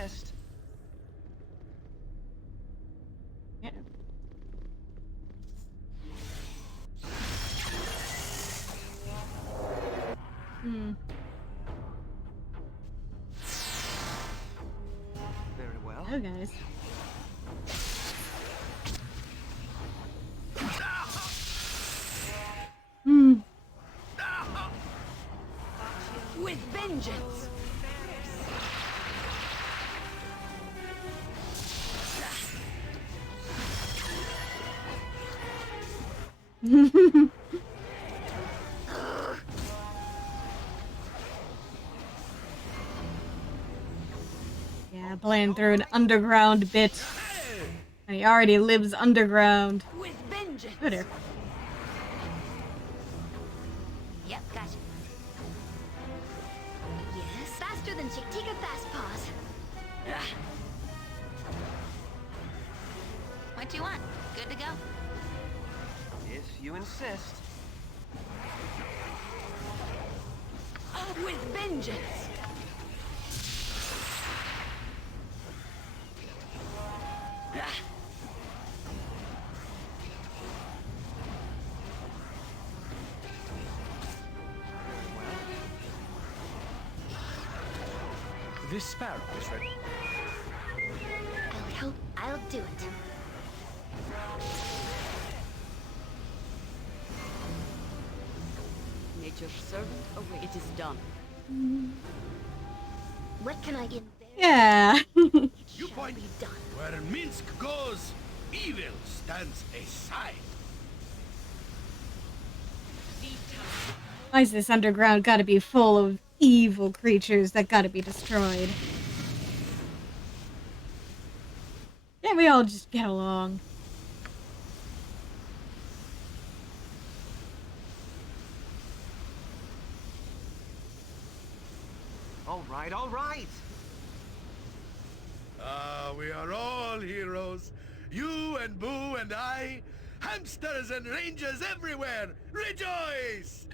insist. Yeah. Hmm. Very well. Oh, guys. Hmm. With vengeance! Yeah, playing through an underground bit. And he already lives underground. With vengeance! Oh dear. Yep, gotcha. Yes, faster than Chick-Tika Fast Paws. What do you want? Good to go? If you insist. With vengeance! This sparrow is ready. I hope I'll do it. Nature's servant awaits. It is done. What can I get? Yeah. You point. point be done. Where Minsk goes, evil stands aside. Why is this underground gotta be full of evil creatures that gotta be destroyed? Can't we all just get along? All right, all right. We are all heroes. You and Boo and I. Hamsters and rangers everywhere. Rejoice!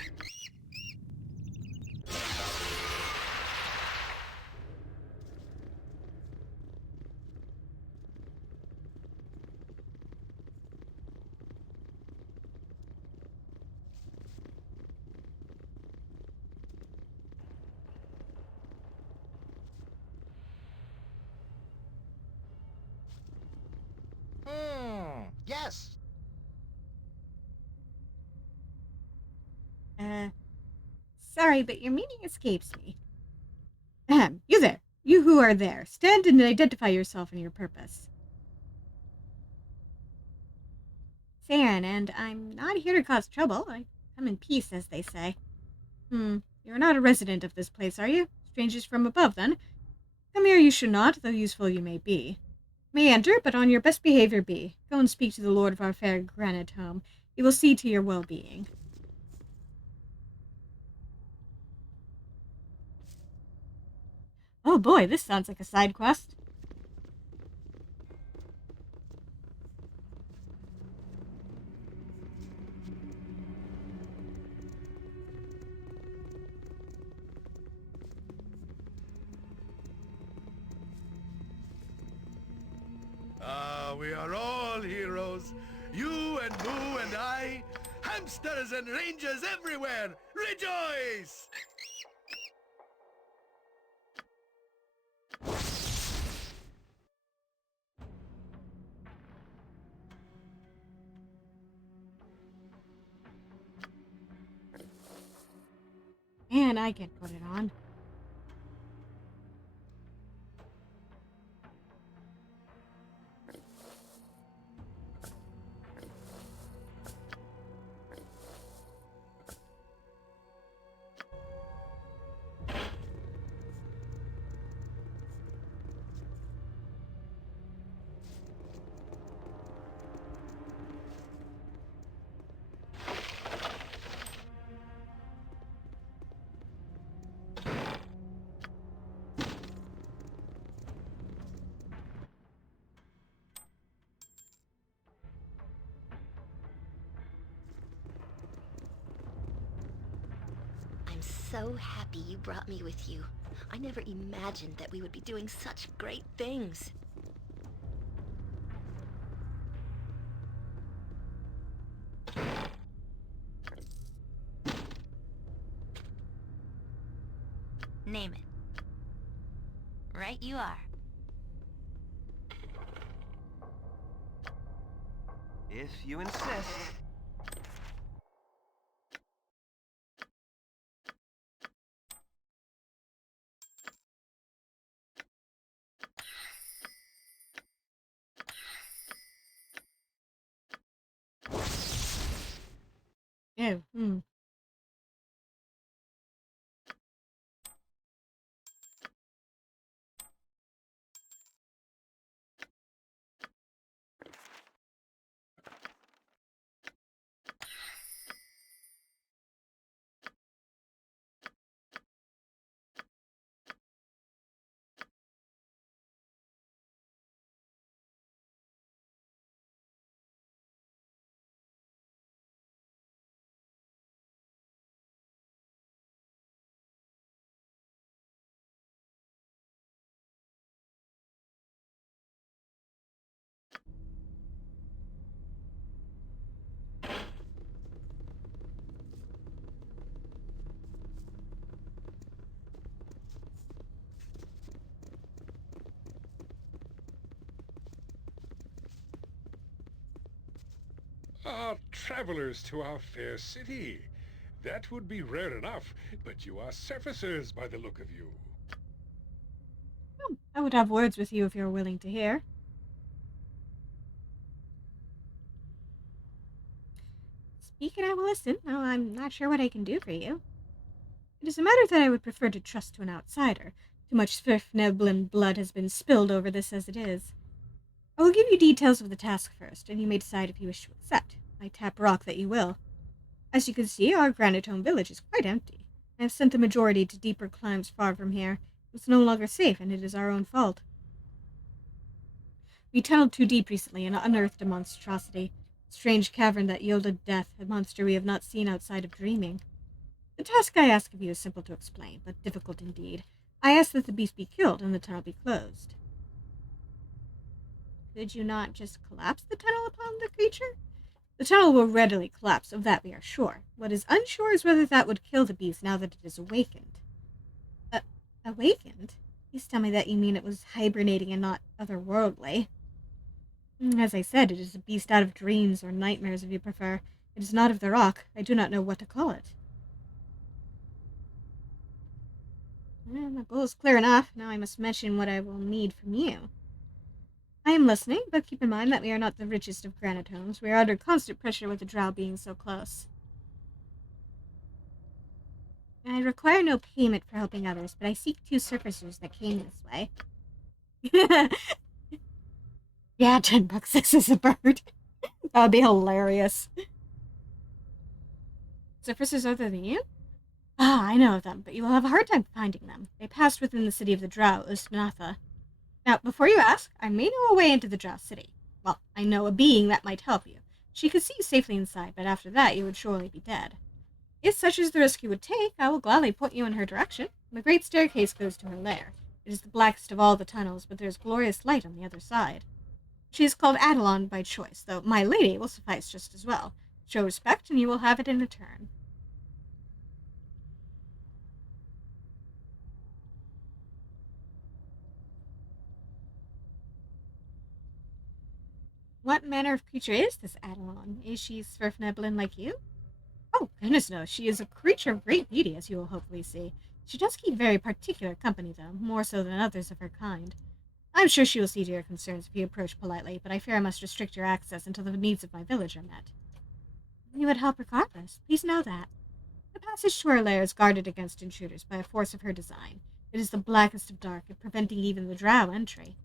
Yes. Sorry, but your meaning escapes me. Ahem, you there. You who are there. Stand and identify yourself and your purpose. Saren, and I'm not here to cause trouble. I come in peace, as they say. You're not a resident of this place, are you? Strangers from above, then. Come here you should not, though useful you may be. May enter, but on your best behavior be. Go and speak to the lord of our fair granite home. He will see to your well-being. Oh boy, this sounds like a side quest. We are all heroes. You and Boo and I. Hamsters and rangers everywhere. Rejoice! Man, I can put it on. I'm so happy you brought me with you. I never imagined that we would be doing such great things. Name it. Right you are. If you insist. Oh, hmm. Ah, travelers to our fair city. That would be rare enough, but you are surfacers by the look of you. Oh, I would have words with you if you were willing to hear. Speak and I will listen, though I'm not sure what I can do for you. It is a matter that I would prefer to trust to an outsider. Too much Svirfneblin blood has been spilled over this as it is. I will give you details of the task first, and you may decide if you wish to accept. I tap rock that you will. As you can see, our granite home village is quite empty. I have sent the majority to deeper climes far from here. It's no longer safe, and it is our own fault. We tunneled too deep recently and unearthed a monstrosity. A strange cavern that yielded death, a monster we have not seen outside of dreaming. The task I ask of you is simple to explain, but difficult indeed. I ask that the beast be killed and the tunnel be closed. Could you not just collapse the tunnel upon the creature? The tunnel will readily collapse, of that we are sure. What is unsure is whether that would kill the beast now that it is awakened. Awakened? Please tell me that you mean it was hibernating and not otherworldly. As I said, it is a beast out of dreams or nightmares, if you prefer. It is not of the rock. I do not know what to call it. My goal is clear enough. Now I must mention what I will need from you. I am listening, but keep in mind that we are not the richest of granite homes. We are under constant pressure with the drow being so close. I require no payment for helping others, but I seek 2 surfacers that came this way. Yeah, $10. This is a bird. That would be hilarious. Surfacers other than you? Ah, I know of them, but you will have a hard time finding them. They passed within the city of the Drow, Ustnatha. Now, before you ask, I may know a way into the Drow city. Well, I know a being that might help you. She could see you safely inside, but after that you would surely be dead. If such is the risk you would take, I will gladly point you in her direction. The great staircase goes to her lair. It is the blackest of all the tunnels, but there is glorious light on the other side. She is called Adelon by choice, though my lady will suffice just as well. Show respect, and you will have it in return. What manner of creature is this Adelon? Is she Svirfneblin like you? Oh, goodness no, she is a creature of great beauty, as you will hopefully see. She does keep very particular company, though, more so than others of her kind. I'm sure she will see to your concerns if you approach politely, but I fear I must restrict your access until the needs of my village are met. You would help regardless. Please know that. The passage to her lair is guarded against intruders by a force of her design. It is the blackest of dark, preventing even the drow entry.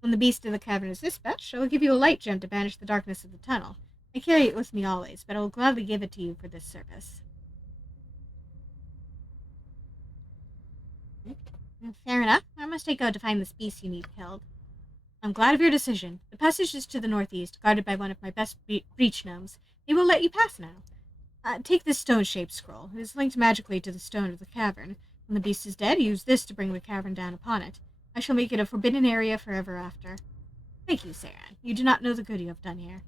When the beast in the cavern is dispatched, I will give you a light gem to banish the darkness of the tunnel. I carry it with me always, but I will gladly give it to you for this service. Fair enough. Where must I go to find this beast you need killed? I'm glad of your decision. The passage is to the northeast, guarded by one of my best breach gnomes. They will let you pass now. Take this stone-shaped scroll. It is linked magically to the stone of the cavern. When the beast is dead, use this to bring the cavern down upon it. I shall make it a forbidden area forever after. Thank you, Saran. You do not know the good you have done here.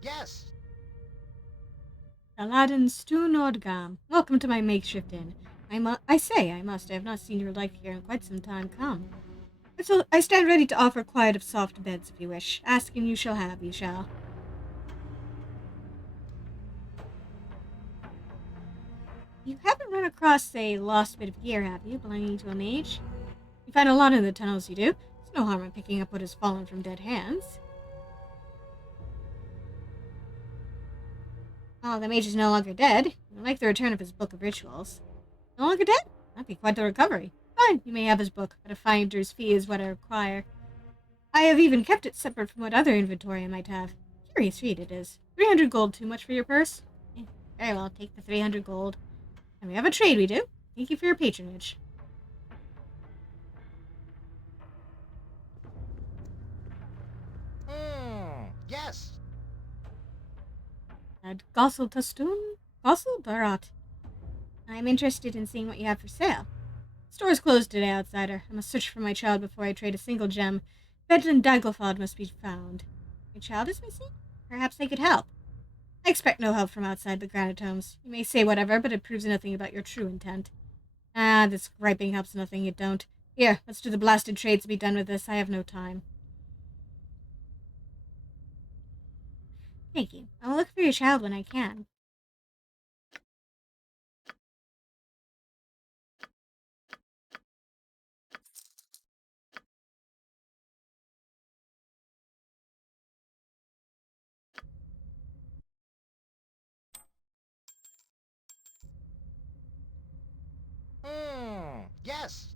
Yes. Aladdin Stu Nordgam. Welcome to my makeshift inn. I must. I have not seen your like here in quite some time. Come. I stand ready to offer quiet of soft beds if you wish. Ask and you shall have, you shall. You haven't run across a lost bit of gear, have you, belonging to a mage? You find a lot in the tunnels, you do. There's no harm in picking up what has fallen from dead hands. Oh, the mage is no longer dead. I like the return of his book of rituals. No longer dead? That'd be quite the recovery. Fine, you may have his book, but a finder's fee is what I require. I have even kept it separate from what other inventory I might have. Curious read it is. 300 gold too much for your purse? Very well, take the 300 gold. And we have a trade, we do. Thank you for your patronage. Yes. And Gossel Tastun? Gossel Barat. I'm interested in seeing what you have for sale. The store is closed today, outsider. I must search for my child before I trade a single gem. Bedlin Daglefod must be found. Your child is missing? Perhaps I could help. I expect no help from outside the Granitomes. You may say whatever, but it proves nothing about your true intent. Ah, this griping helps nothing, you don't. Here, let's do the blasted trades to be done with this. I have no time. Thank you. I will look for your child when I can. Yes.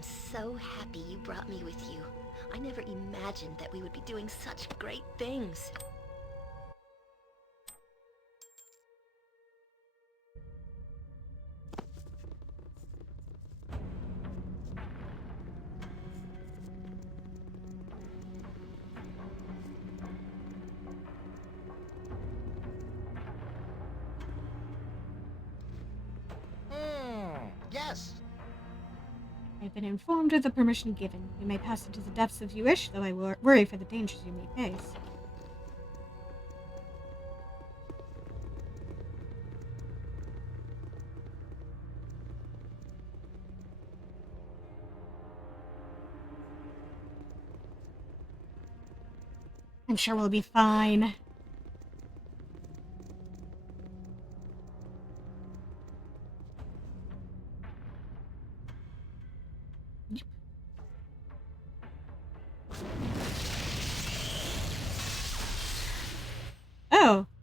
I'm so happy you brought me with you. I never imagined that we would be doing such great things. Yes. I've been informed of the permission given. You may pass into the depths if you wish, though I worry for the dangers you may face. I'm sure we'll be fine.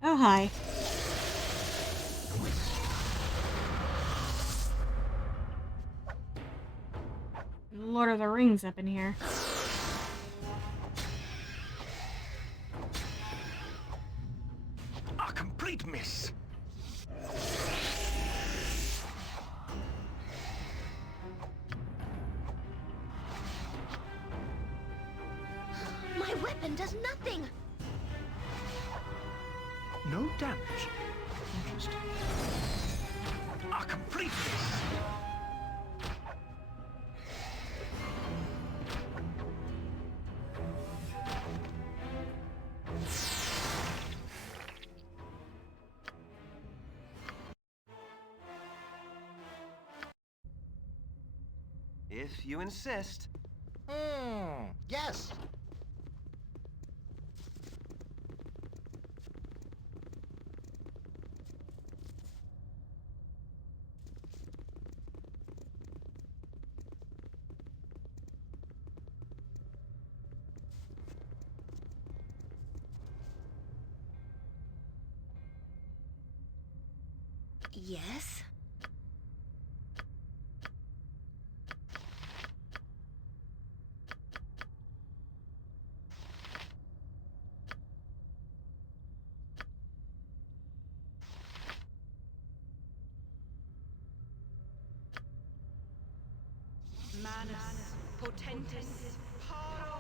Oh, hi. Lord of the Rings up in here. A complete miss. My weapon does nothing! No damage. Interesting. A complete miss. If you insist. Yes. Yes? Manus potentis paro.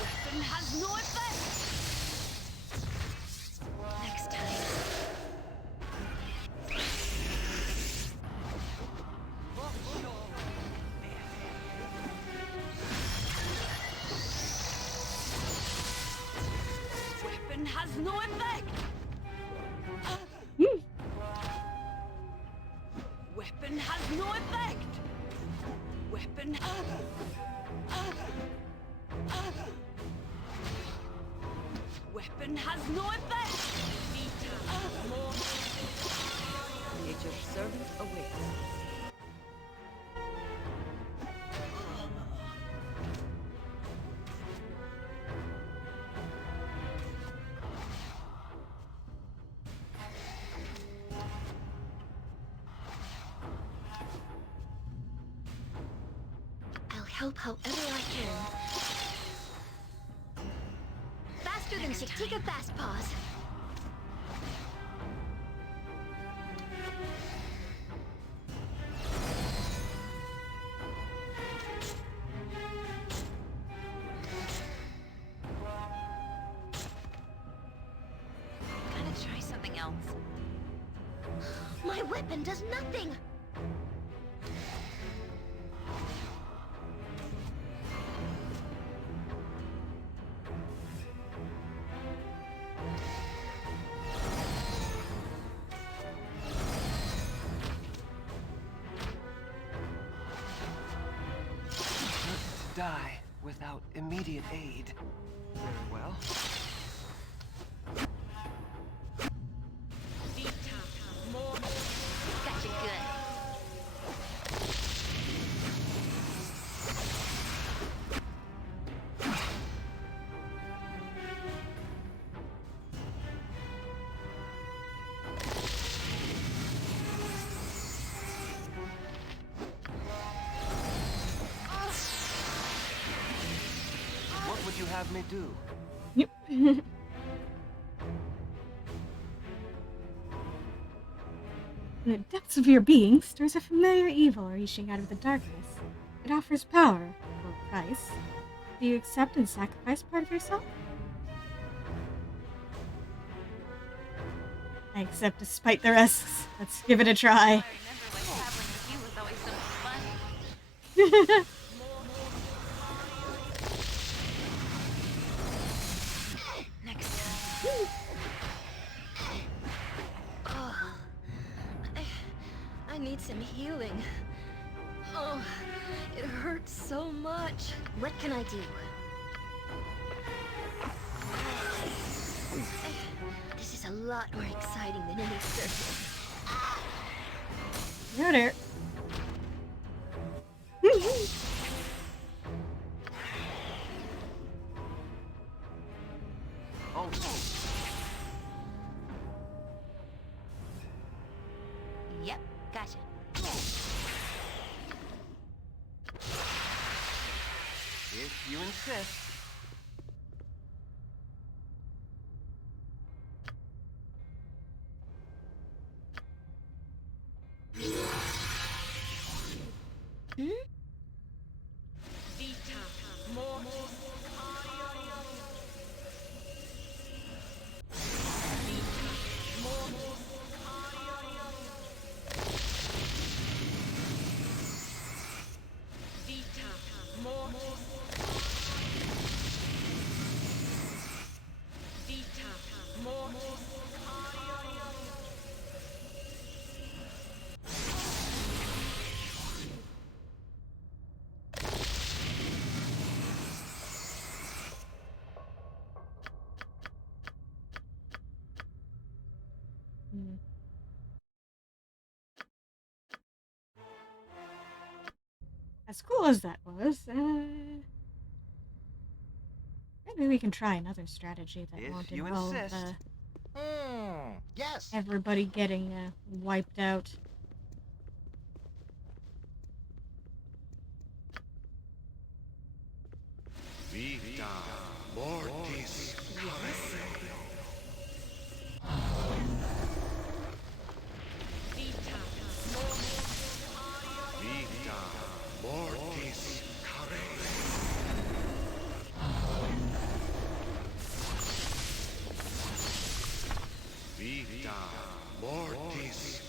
Weapon has no effect. Next time. Weapon has no effect. Weapon has no effect. Weapon. Weapon has no effect. Nature's servant awaits. I'll help however I can. Faster than Shaktika Fast Paws. Gotta try something else. My weapon does nothing! Die without immediate aid. Very well. have me do? Yep. In the depths of your being stirs a familiar evil reaching out of the darkness. It offers power for a price. Do you accept and sacrifice part of yourself? I accept despite the risks. Let's give it a try. I remember when traveling with you was always so much fun. Next time. Oh, I need some healing. Oh, it hurts so much. What can I do? This is a lot more exciting than any circus. No there. Oh, Yep, gotcha. if you insist. As cool as that was, maybe we can try another strategy that If won't you involve insist. Yes. everybody getting wiped out. Vita Mortis Vita Mortis Vita Mortis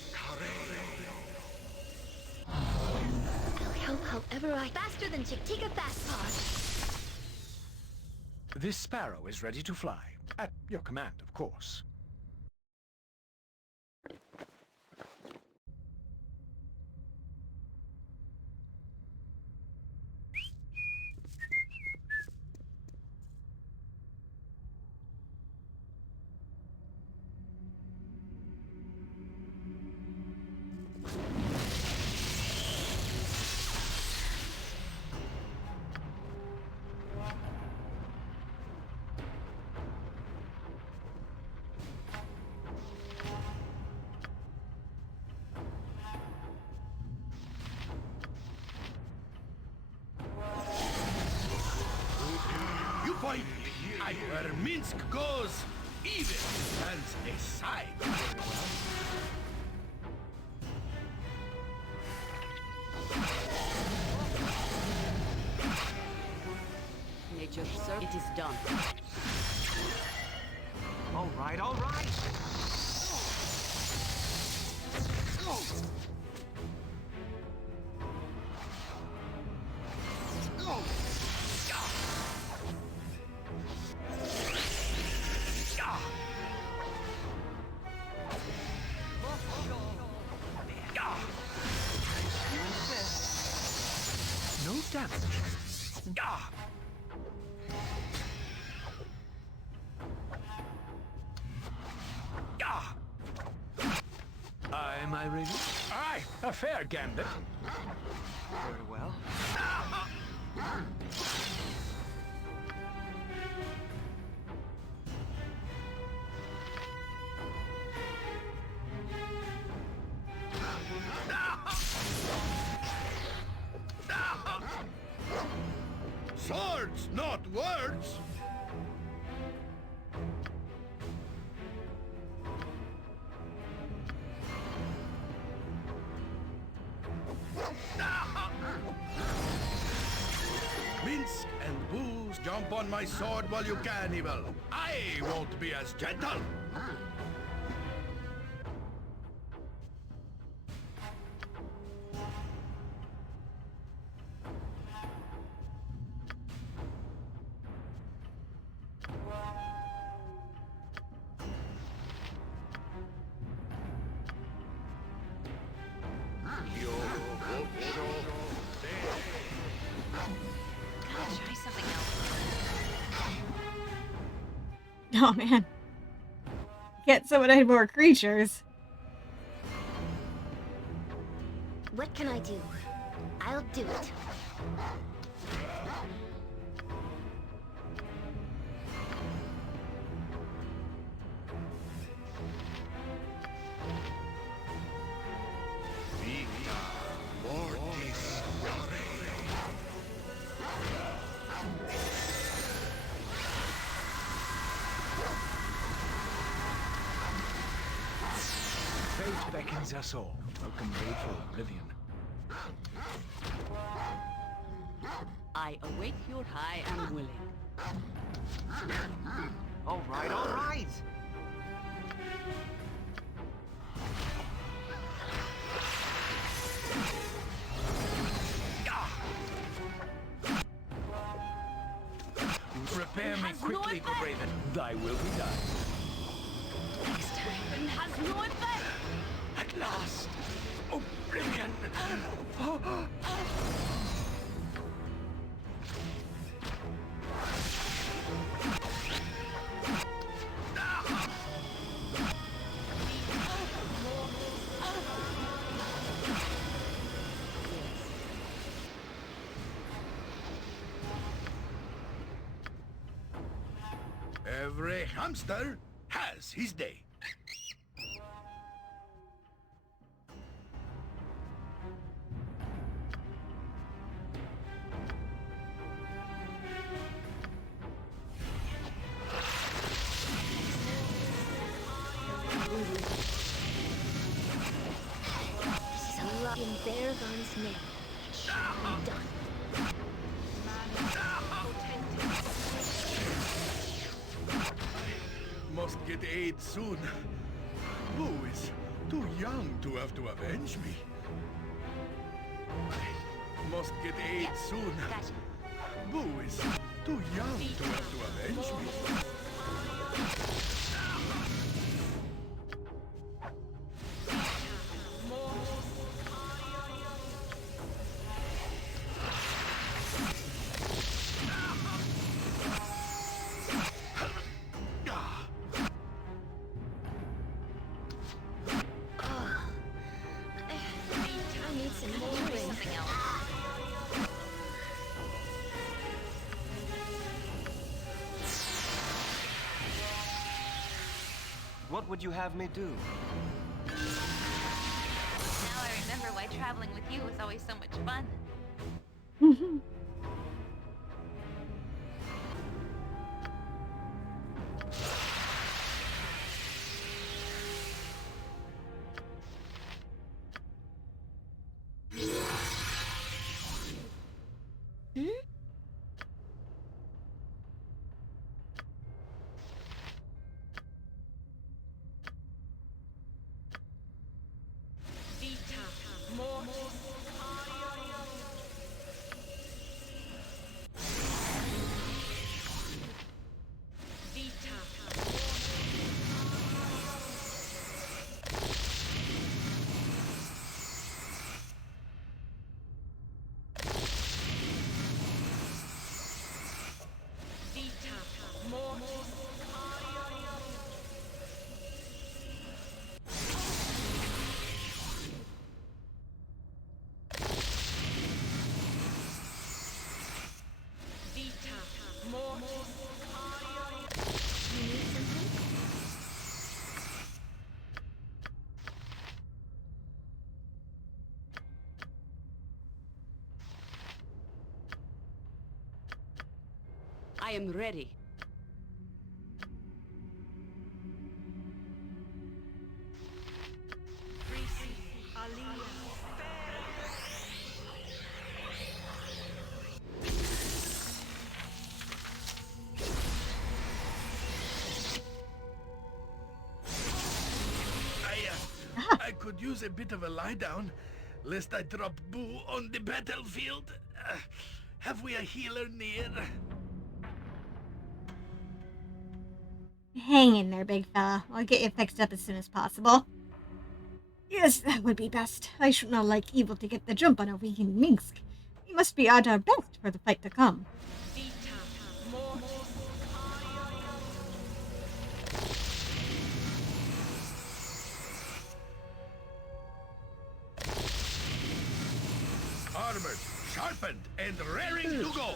I'll help however I... Faster than Chick-Tika Fast Paws! This sparrow is ready to fly. At your command, of course. You point at where Minsk goes, even stands aside. Nature, sir. It is done. All right, all right. If you insist. No damage. Am I ready? Aye, a fair gambit. Very well. Swords, not words. Minsk and booze. Jump on my sword while you can, evil. I won't be as gentle. Gotta try something else. Oh man. Can't summon any more creatures. What can I do? I'll do it. Fate beckons us all. Broken road for oblivion. I await your high and willing. All right, all right. Prepare me has no quickly, effect. good Raven. Thy will be done. Next time. And has no effect. At last! Oblivion! Every hamster has his day. This is a lot in Baragon's name. It shall be done. Must get aid soon. Boo is too young to have to avenge me. I must get aid soon. Gotcha. Boo is too young to have to avenge me. I need some more something else. What would you have me do? Now I remember why traveling with you was always so much fun. You need something? I am ready. use a bit of a lie down, lest I drop Boo on the battlefield. Have we a healer near? Hang in there, big fella. I'll get you fixed up as soon as possible. Yes, that would be best. I should not like evil to get the jump on a weakened Minsk. We must be at our best for the fight to come. Armored, sharpened, and raring to go.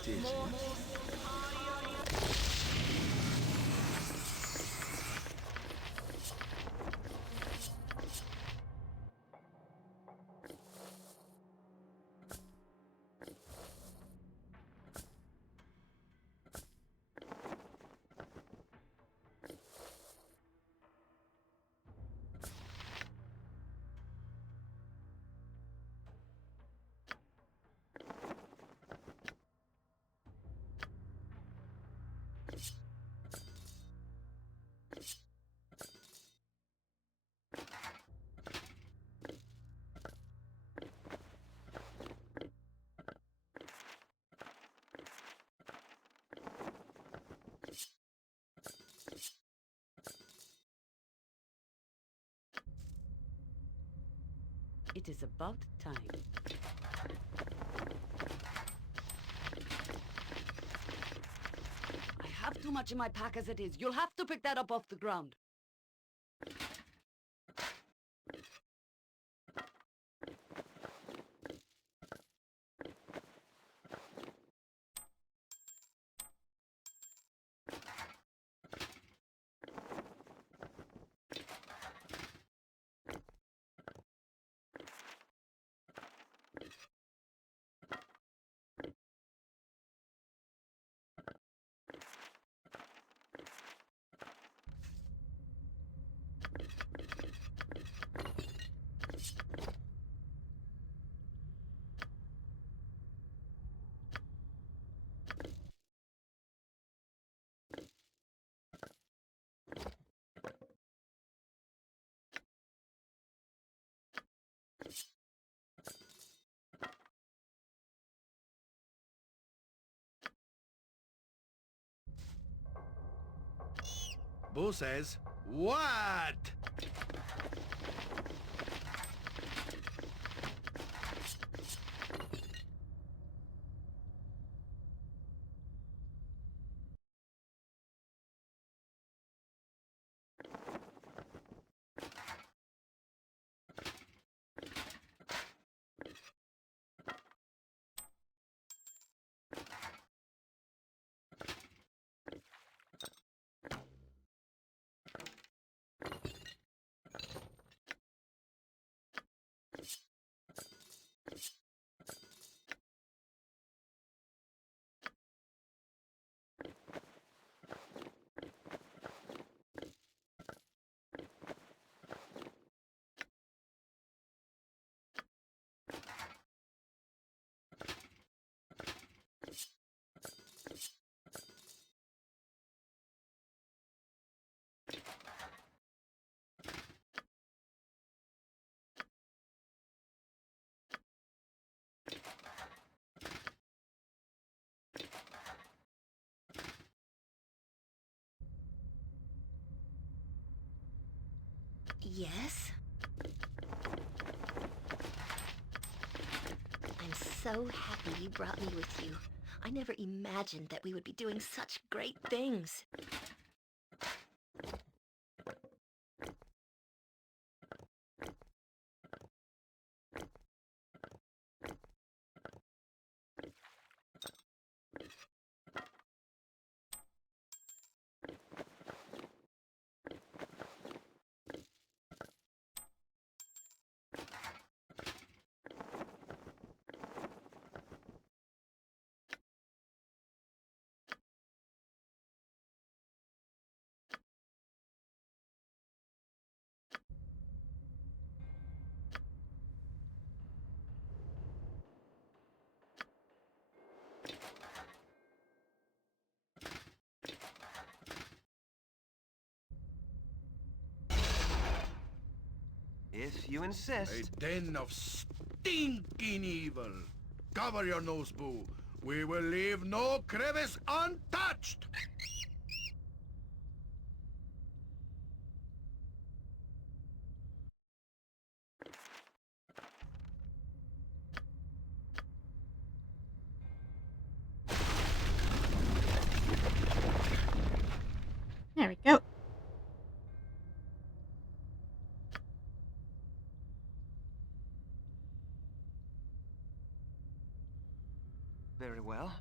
It is about time. I have too much in my pack as it is. You'll have to pick that up off the ground. Boo says, what? Yes? I'm so happy you brought me with you. I never imagined that we would be doing such great things. If you A insist. den of stinking evil. Cover your nose, Boo. We will leave no crevice untouched. There we go. Very well.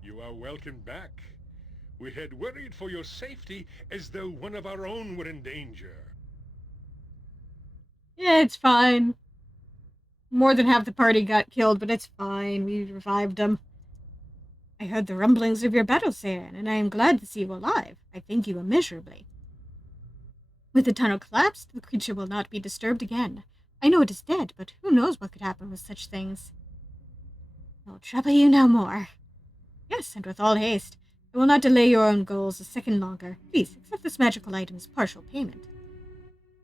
You are welcome back. We had worried for your safety as though one of our own were in danger. Yeah, it's fine. More than half the party got killed, but it's fine. We revived them. I heard the rumblings of your battle, Saren, and I am glad to see you alive. I thank you immeasurably. With the tunnel collapsed, the creature will not be disturbed again. I know it is dead, but who knows what could happen with such things. I will trouble you no more. Yes, and with all haste. I will not delay your own goals a second longer. Please, accept this magical item as partial payment.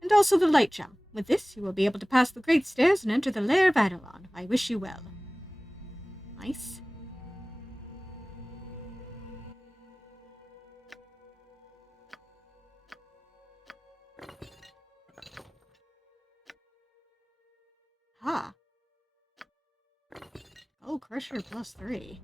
And also the light gem. With this, you will be able to pass the great stairs and enter the lair of Adelon. I wish you well. Nice. Ha. Oh, Crusher +3.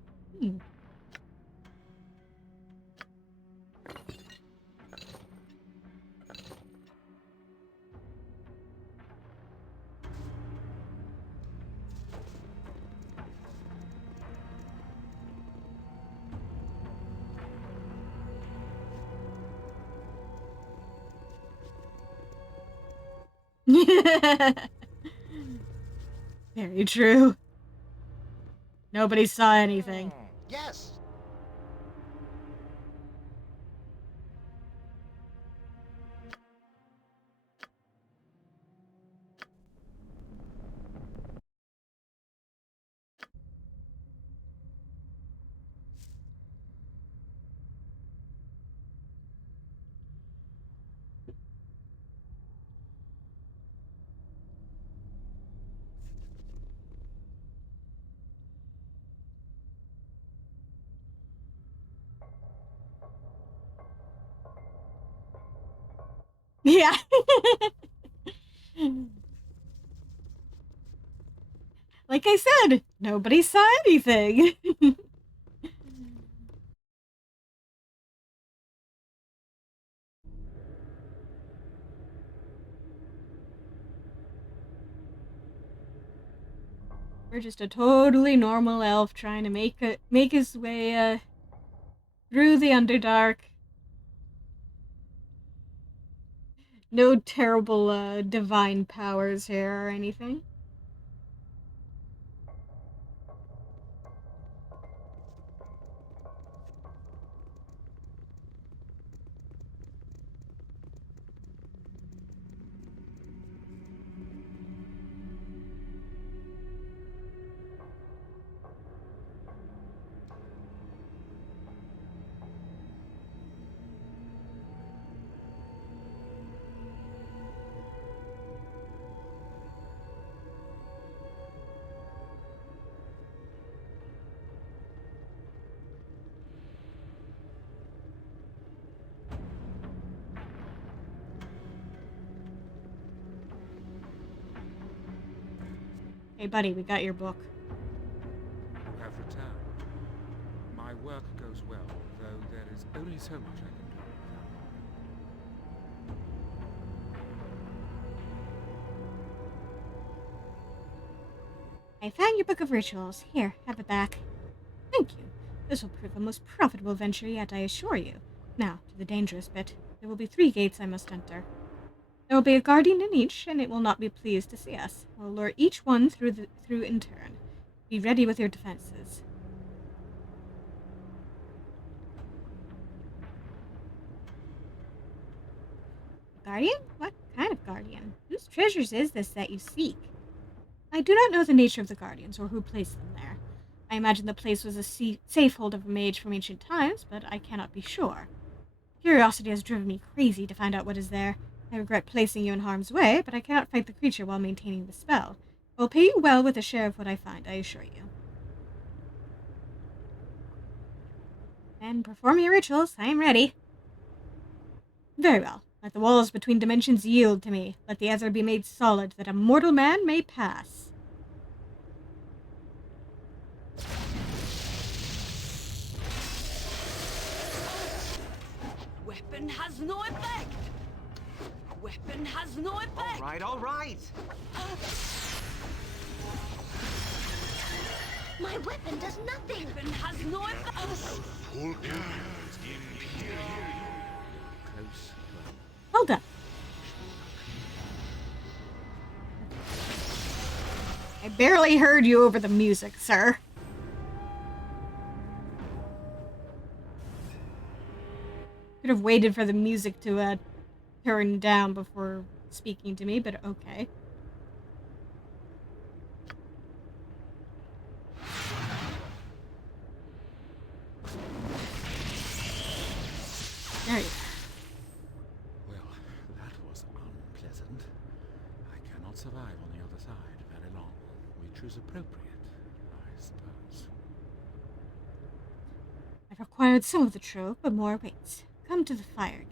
Very true. Nobody saw anything. Yes. Yeah. Like I said, nobody saw anything. We're just a totally normal elf trying to make his way through the Underdark. No terrible divine powers here or anything. Hey buddy, we got your book. You have returned. My work goes well, though there is only so much I can do without I found your book of rituals. Here, have it back. Thank you. This will prove a most profitable venture yet, I assure you. Now, to the dangerous bit. There will be 3 gates I must enter. There will be a guardian in each, and it will not be pleased to see us. We'll lure each one through in turn. Be ready with your defenses. Guardian? What kind of guardian? Whose treasures is this that you seek? I do not know the nature of the guardians or who placed them there. I imagine the place was a safe hold of a mage from ancient times, but I cannot be sure. Curiosity has driven me crazy to find out what is there. I regret placing you in harm's way, but I cannot fight the creature while maintaining the spell. I will pay you well with a share of what I find, I assure you. And perform your rituals. I am ready. Very well. Let the walls between dimensions yield to me. Let the ether be made solid, that a mortal man may pass. Weapon has no effect! Weapon has no effect! All right. My weapon does nothing. Weapon has no effect! Close. Hold up. I barely heard you over the music, sir. Could have waited for the music to turn down before speaking to me, but okay. There you go. Well, that was unpleasant. I cannot survive on the other side very long, which is appropriate, I suppose. I've acquired some of the trove, but more awaits. Come to the fire gate.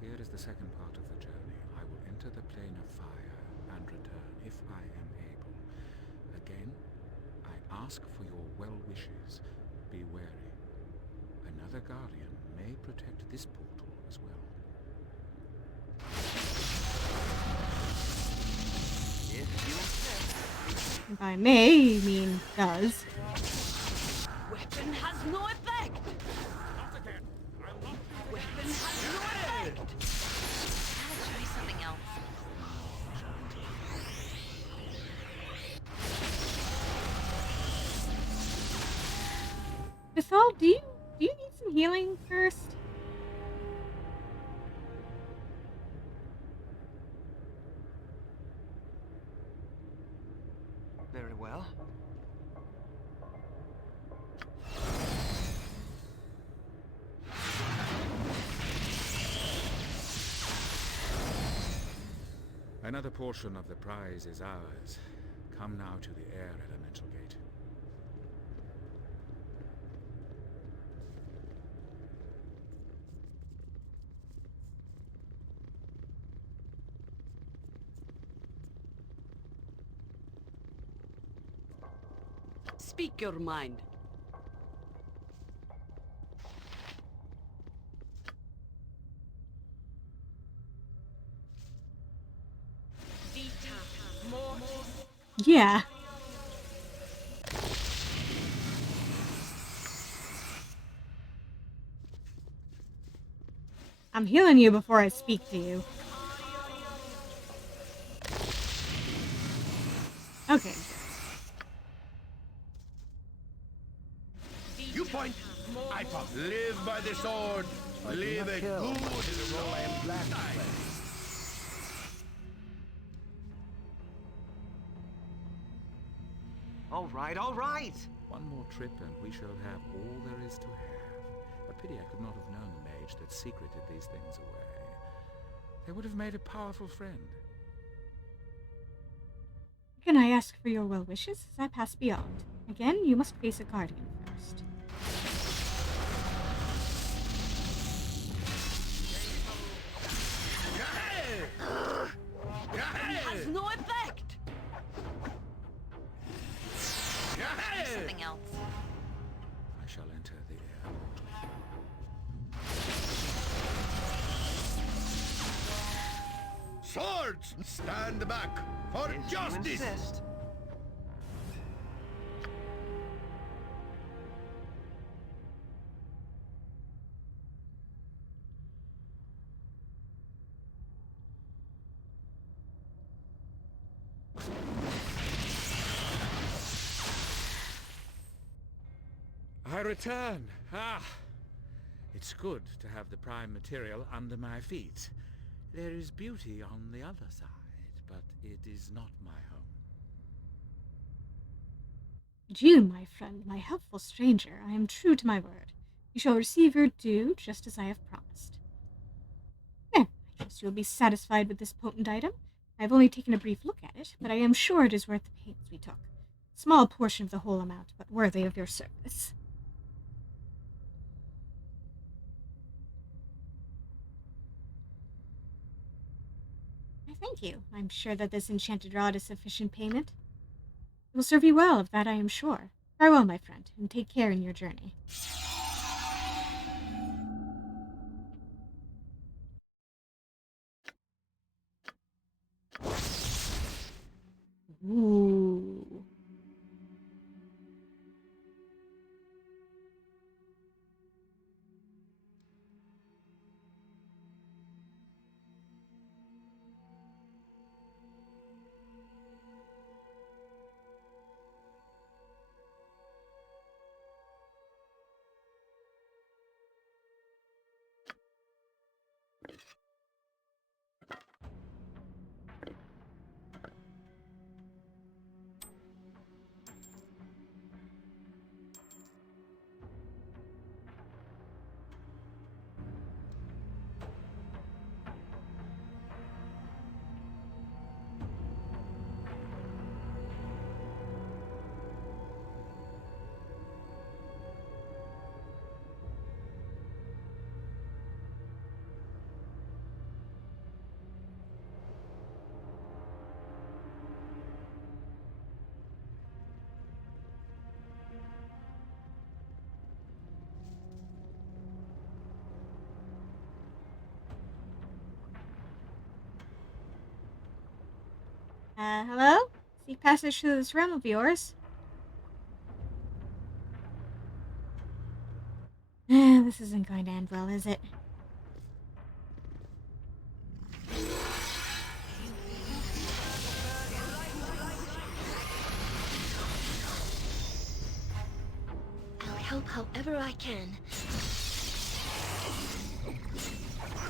Here is the second part of the journey. I will enter the plane of fire and return if I am able. Again, I ask for your well wishes. Be wary. Another guardian may protect this portal as well. If you insist. And by may, you mean does. Weapon has no effect! Weapon has no effect! Gotta try something else. Bethal, do you need some healing first? Very well. Another portion of the prize is ours. Come now to the air elemental gate. Speak your mind. Yeah. I'm healing you before I speak to you. Okay. You point, I pop. Live by the sword. Live a good life. All right. One more trip and we shall have all there is to have. A pity I could not have known the mage that secreted these things away. They would have made a powerful friend. Can I ask for your well wishes as I pass beyond? Again, you must face a guardian first. Weapon has no effect! Try something else. I shall enter the air portal. cowards! Stand back for If you justice! insist. I return. Ah! It's good to have the prime material under my feet. There is beauty on the other side, but it is not my home. Adieu, my friend, my helpful stranger. I am true to my word. You shall receive your due, just as I have promised. There, I trust you will be satisfied with this potent item. I have only taken a brief look at it, but I am sure it is worth the pains we took. A small portion of the whole amount, but worthy of your service. I thank you. I'm sure that this enchanted rod is sufficient payment. It will serve you well, of that I am sure. Farewell, my friend, and take care in your journey. Ooh. Hello? Seek passage to this realm of yours? This isn't going to end well, is it? I'll help however I can.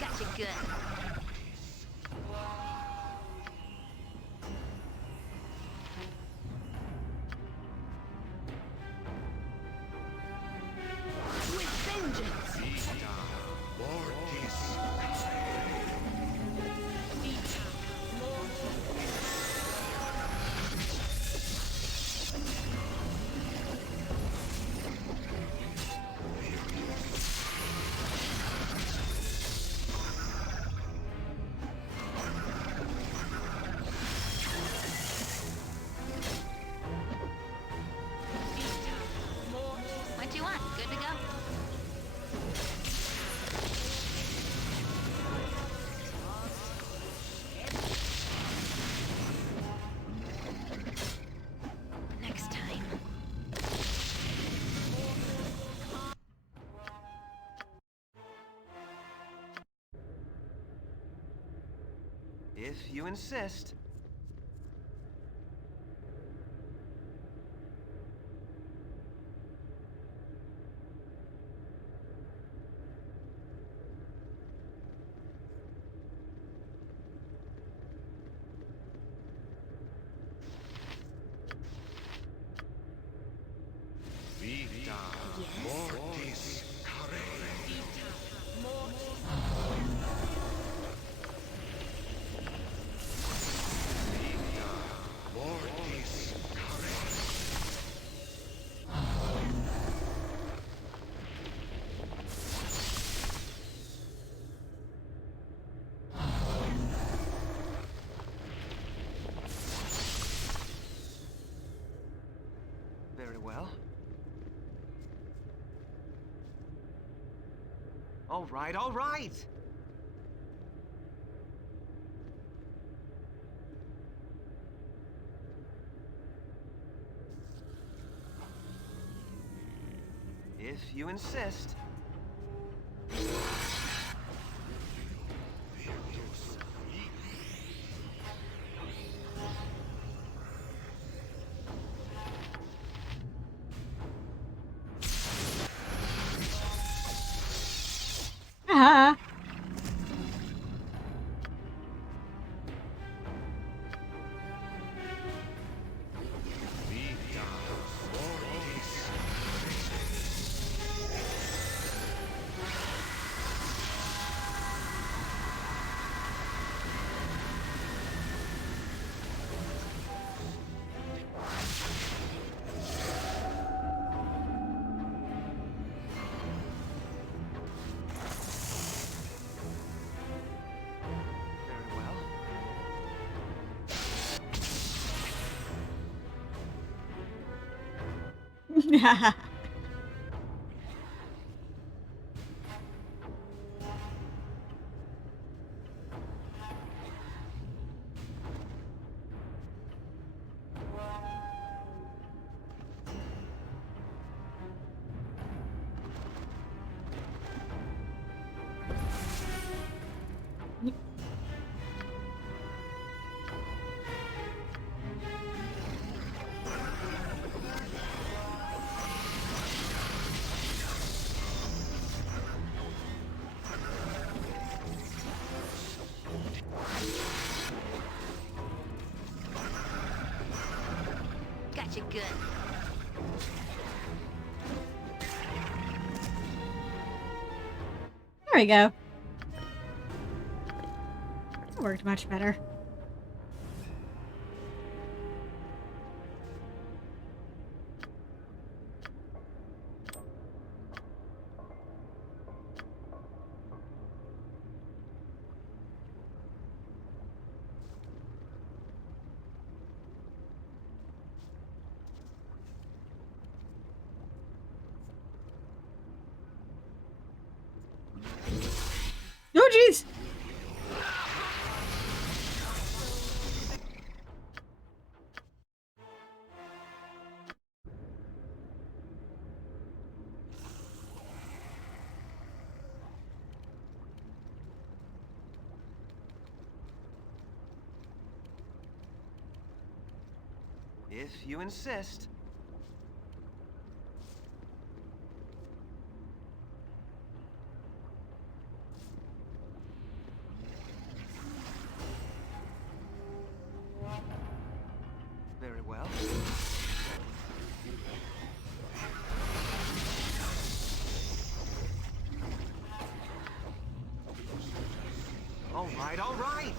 Gotcha good. With vengeance! What you want? Good to go. Next time. If you insist. Very well. All right, all right! If you insist. Ah. Very well. Gotcha good. There we go. That worked much better. Oh, jeez. If you insist. Very well. All right, all right.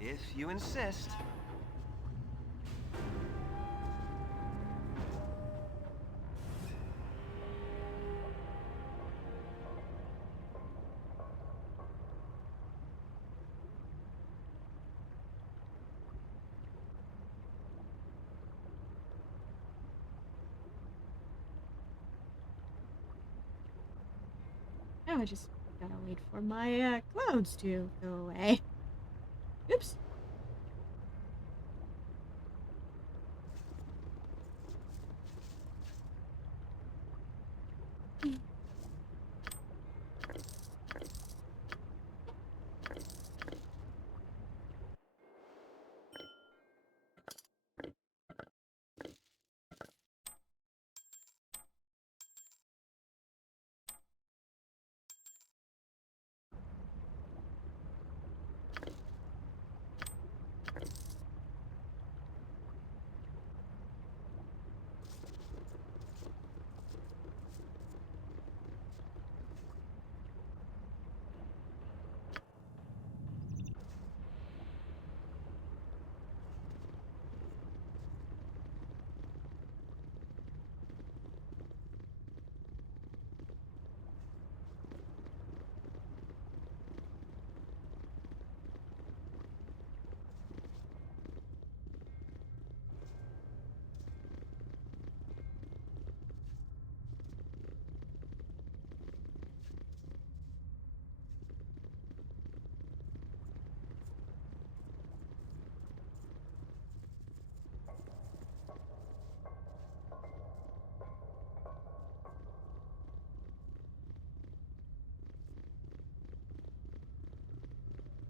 If you insist. Now I just gotta wait for my clouds to go away. Oops.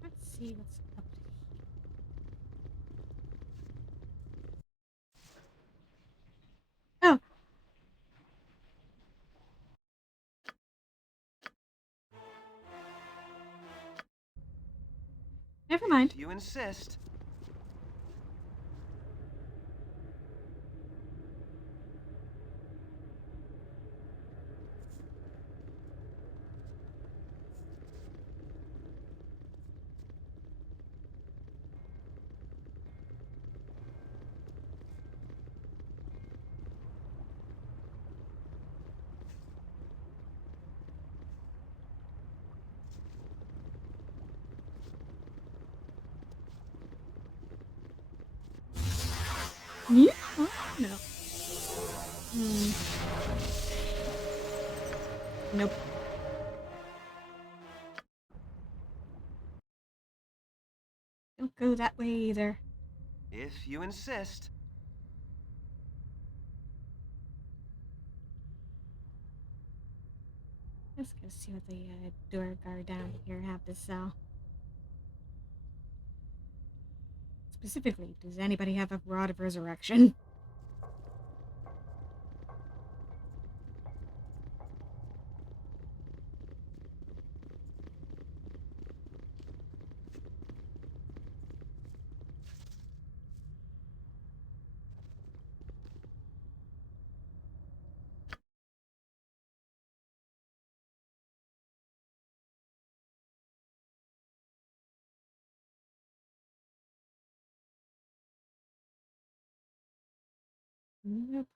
Let's see what's up here. Oh. Never mind. If you insist. Yeah? Oh, no. Nope. Don't go that way either. If you insist. Let's go see what the Duergar down here have to sell. Specifically, does anybody have a Rod of Resurrection? Nope.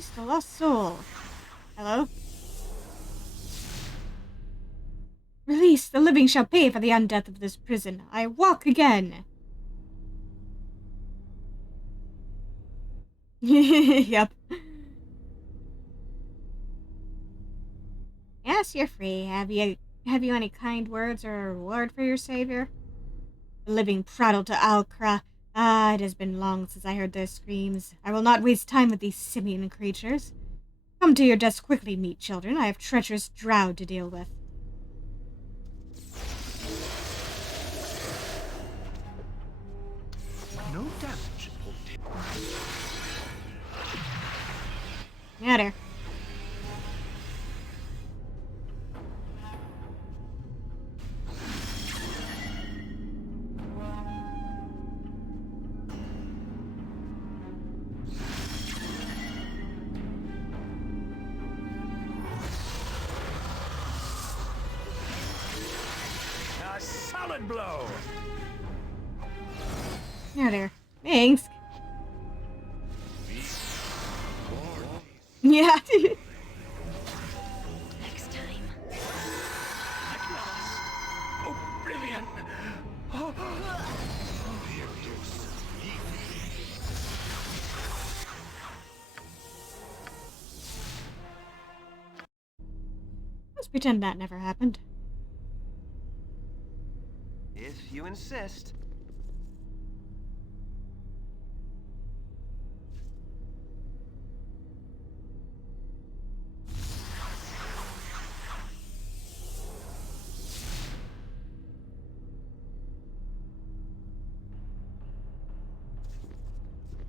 Release the lost soul. Hello? Release, the living shall pay for the undeath of this prison. I walk again. Yep. Yes, you're free. Have you any kind words or a reward for your savior? The living prattle to Alcra. Ah, it has been long since I heard their screams. I will not waste time with these simian creatures. Come to your deaths quickly, meat children. I have treacherous drow to deal with. No damage. Matter. A solid blow. Matter. Thanks. Yeah. Next time. Oblivion. Let's pretend that never happened. If you insist.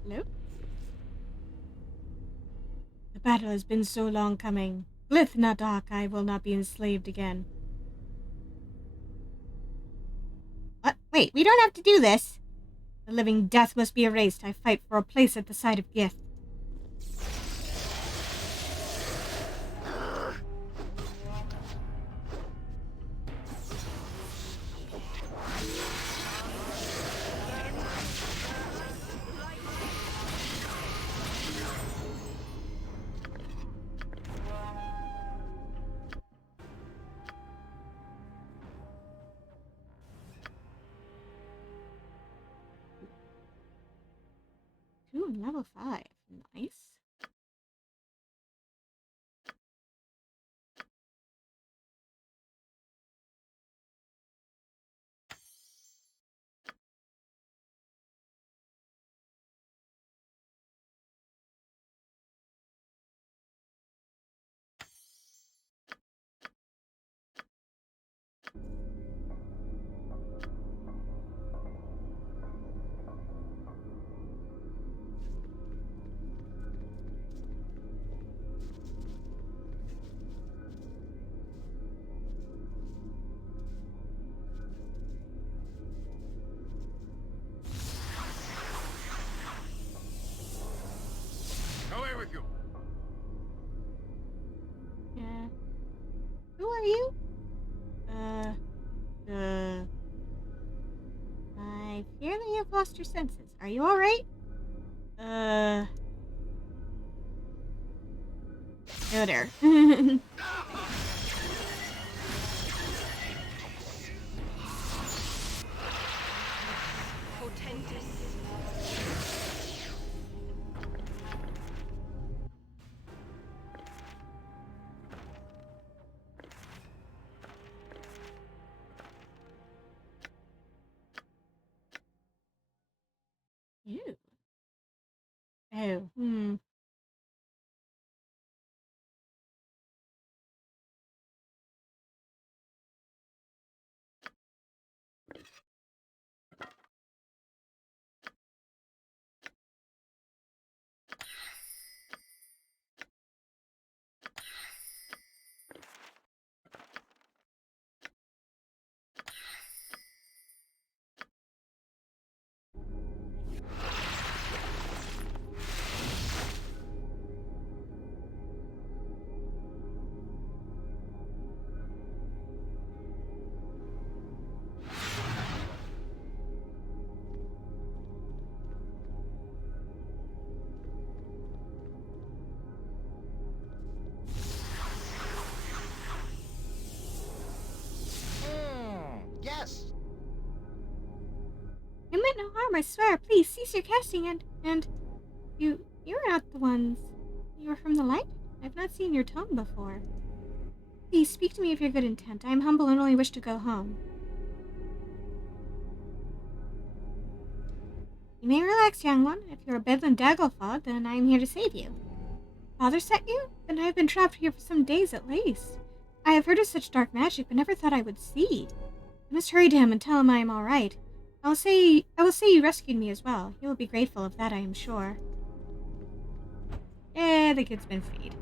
Hello? The battle has been so long coming. Glith Nadak, I will not be enslaved again. What? Wait, we don't have to do this. The living death must be erased. I fight for a place at the side of Gith. Ooh, level 5. Nice. Away with you. Yeah. Who are you? I fear that you have lost your senses. Are you alright? Oh there. Potentis. Ew. Oh, Yes. You meant no harm, I swear. Please, cease your casting and... You're not the ones... You're from the light? I've not seen your tone before. Please, speak to me of your good intent. I am humble and only wish to go home. You may relax, young one. If you're a Bedlam Dagglefod, then I am here to save you. Father sent you? Then I have been trapped here for some days at least. I have heard of such dark magic, but never thought I would see. I must hurry to him and tell him I am all right. I will say you rescued me as well. He will be grateful of that, I am sure. The kid's been freed.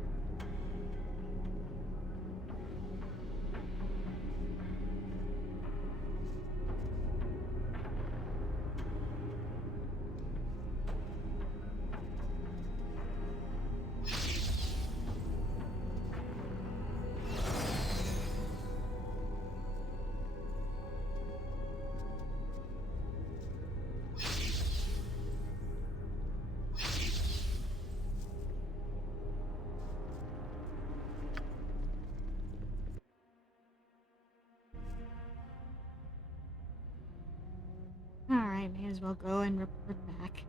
Alright, may as well go and report back.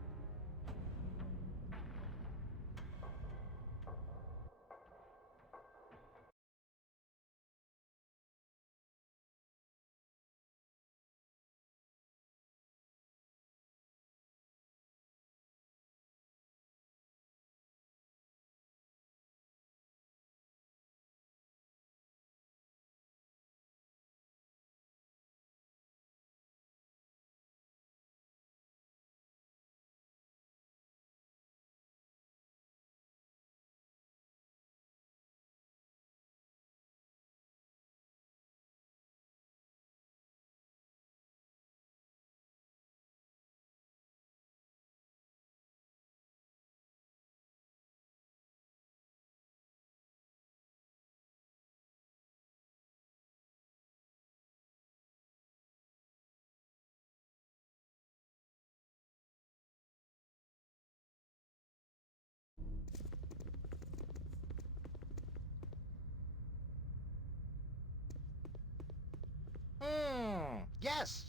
Yes.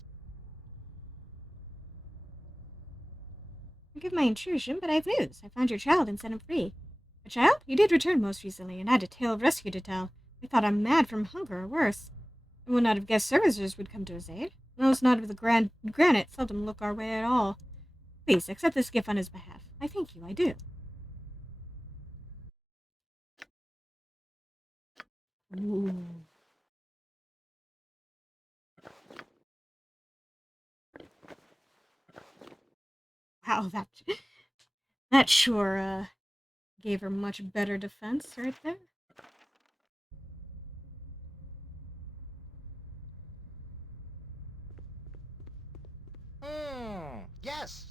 Forgive my intrusion, but I have news. I found your child and set him free. A child? He did return most recently, and had a tale of rescue to tell. I thought him mad from hunger, or worse. I would not have guessed servitors would come to his aid. Those not of the granite seldom look our way at all. Please, accept this gift on his behalf. I thank you, I do. Ooh. Wow, that sure, gave her much better defense right there. Yes.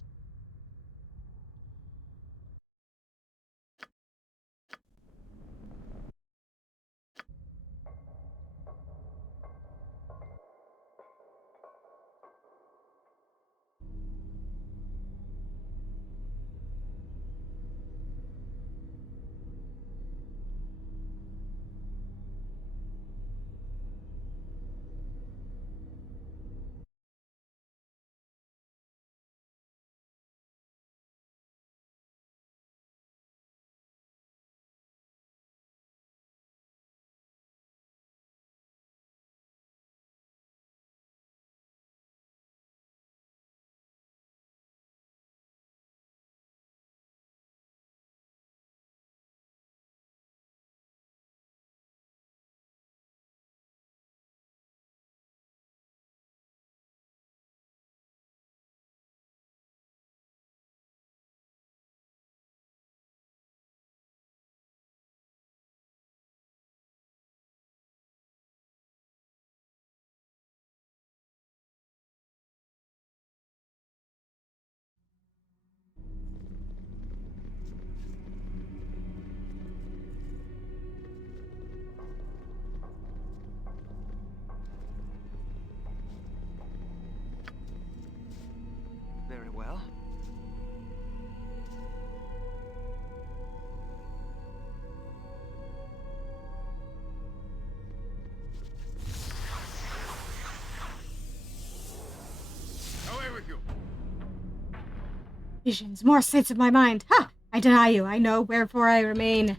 Visions, more sights of my mind. Ha! I deny you. I know, wherefore I remain.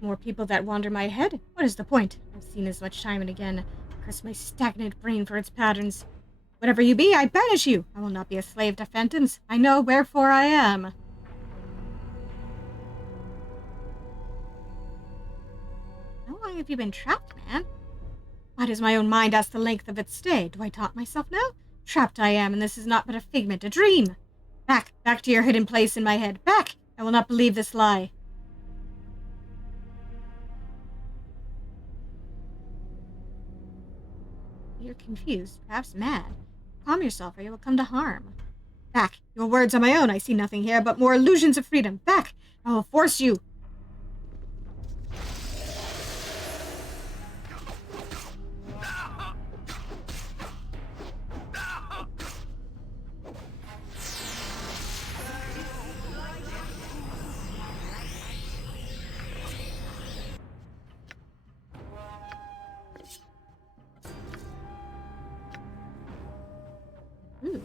More people that wander my head? What is the point? I've seen as much time and again. Curse my stagnant brain for its patterns. Whatever you be, I banish you. I will not be a slave to phantoms. I know wherefore I am. How long have you been trapped, man? Why does my own mind ask the length of its stay? Do I taunt myself now? Trapped I am, and this is not but a figment, a dream. Back to your hidden place in my head. Back! I will not believe this lie. You're confused, perhaps mad. Calm yourself, or you will come to harm. Back! Your words are my own. I see nothing here but more illusions of freedom. Back! I will force you. Ooh.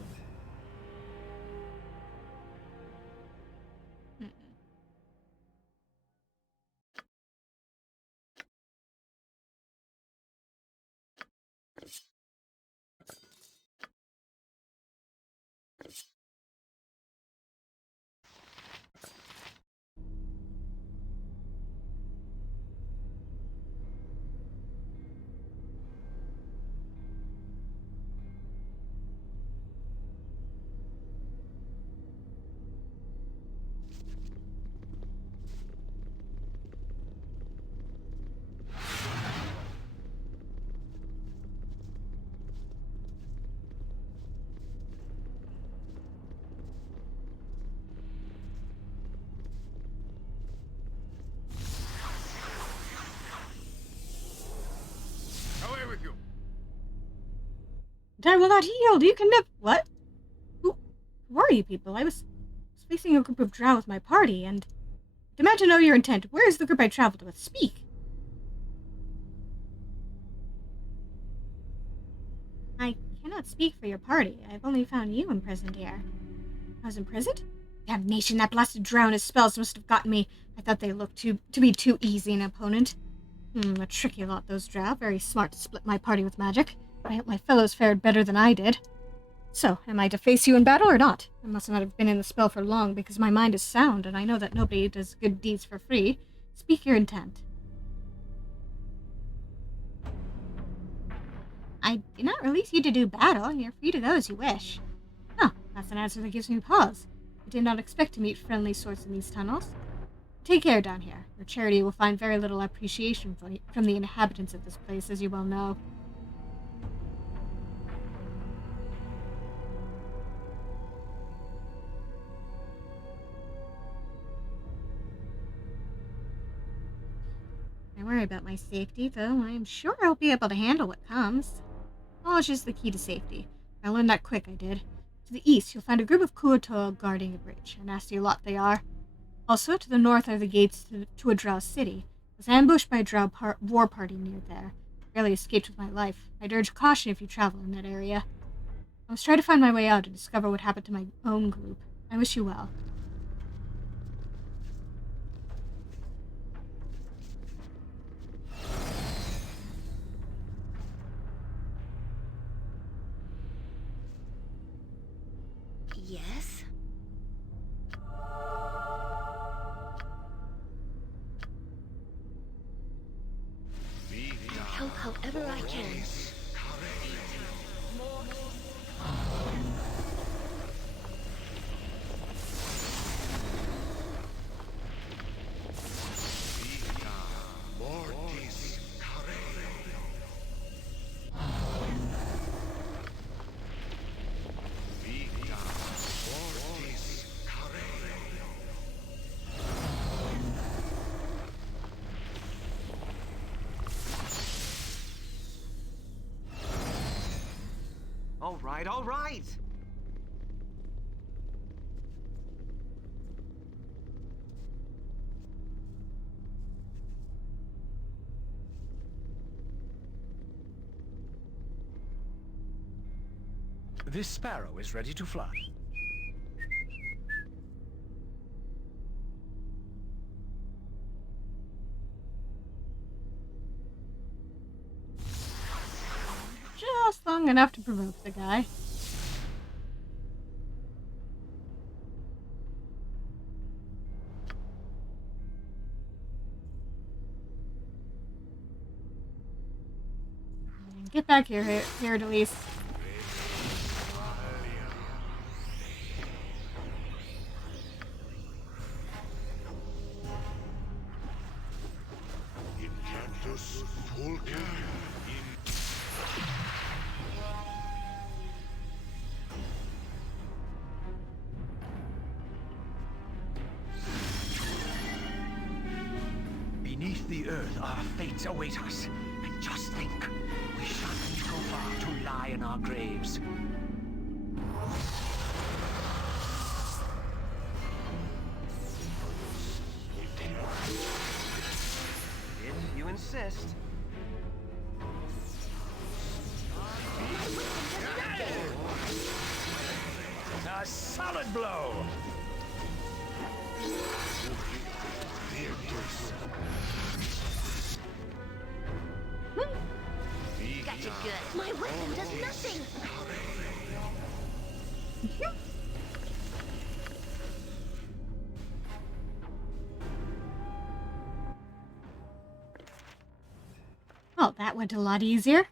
Away with you! I will not yield. You can never. What? Who are you people? I was facing a group of drow with my party, and demand to know your intent. Where is the group I traveled with? Speak. I cannot speak for your party. I've only found you imprisoned here. I was imprisoned? Damnation, that blasted drow and his spells must have gotten me. I thought they looked to be too easy an opponent. A tricky lot, those drow. Very smart to split my party with magic. I hope my fellows fared better than I did. So, am I to face you in battle or not? I must not have been in the spell for long, because my mind is sound, and I know that nobody does good deeds for free. Speak your intent. I did not release you to do battle. You're free to go as you wish. Oh, that's an answer that gives me pause. I did not expect to meet friendly sorts in these tunnels. Take care down here. Your charity will find very little appreciation from the inhabitants of this place, as you well know. I worry about my safety, though I am sure I'll be able to handle what comes. Knowledge is the key to safety. I learned that quick, I did. To the east, you'll find a group of Kuotoa guarding a bridge. A nasty lot they are. Also, to the north are the gates to a drow city. I was ambushed by a drow war party near there. Barely escaped with my life. I'd urge caution if you travel in that area. I must try to find my way out and discover what happened to my own group. I wish you well. Yes? I'll help however I can. All right. This sparrow is ready to fly. long enough to provoke the guy. Get back here, Fiordelise. Beneath the earth, our fates await us. And just think, we shan't go far to lie in our graves. If you insist. A solid blow! Gotcha good. My weapon does nothing. Oh, that went a lot easier.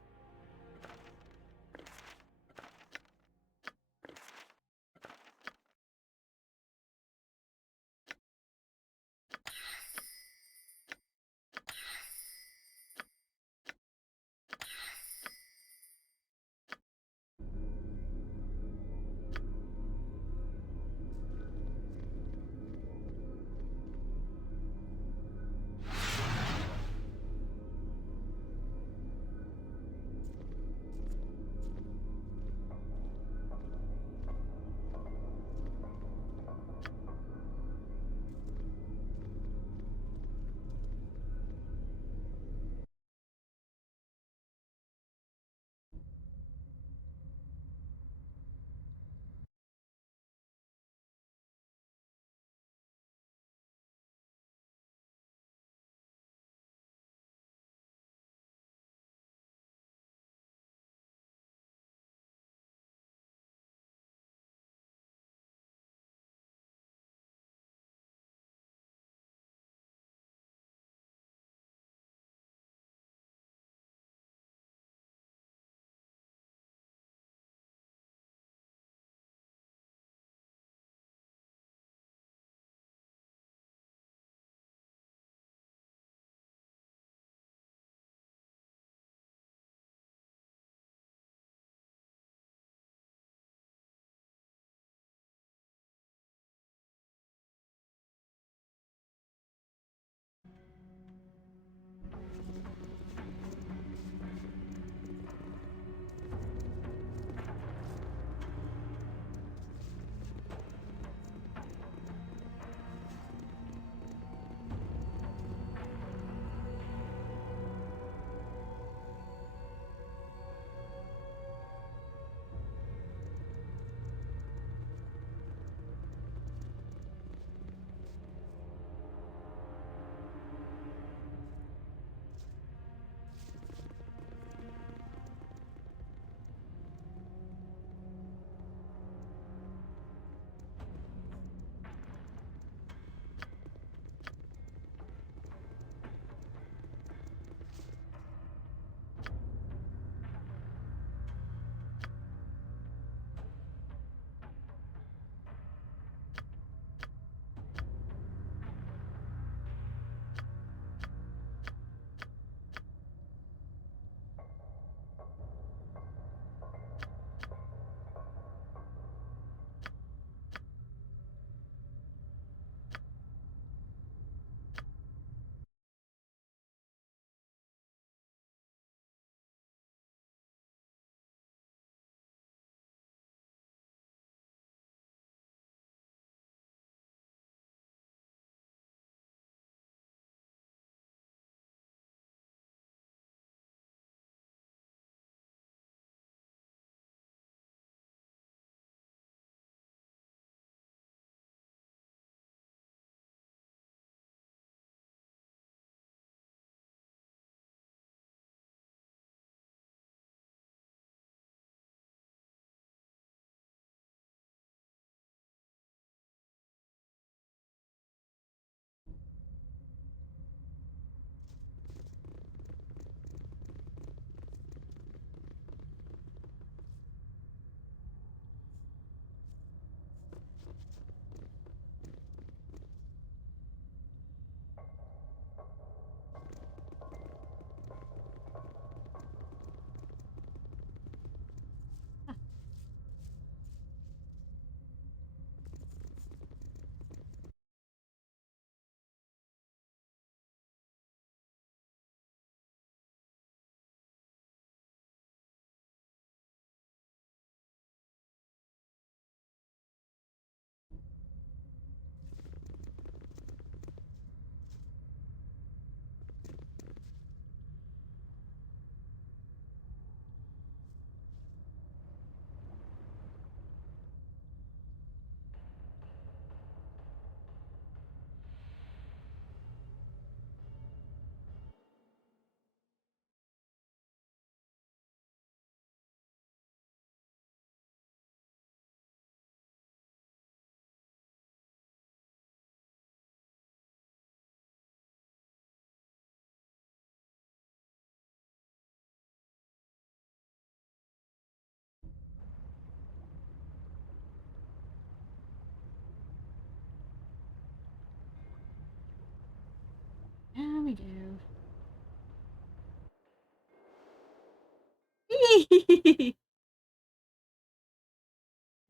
we go.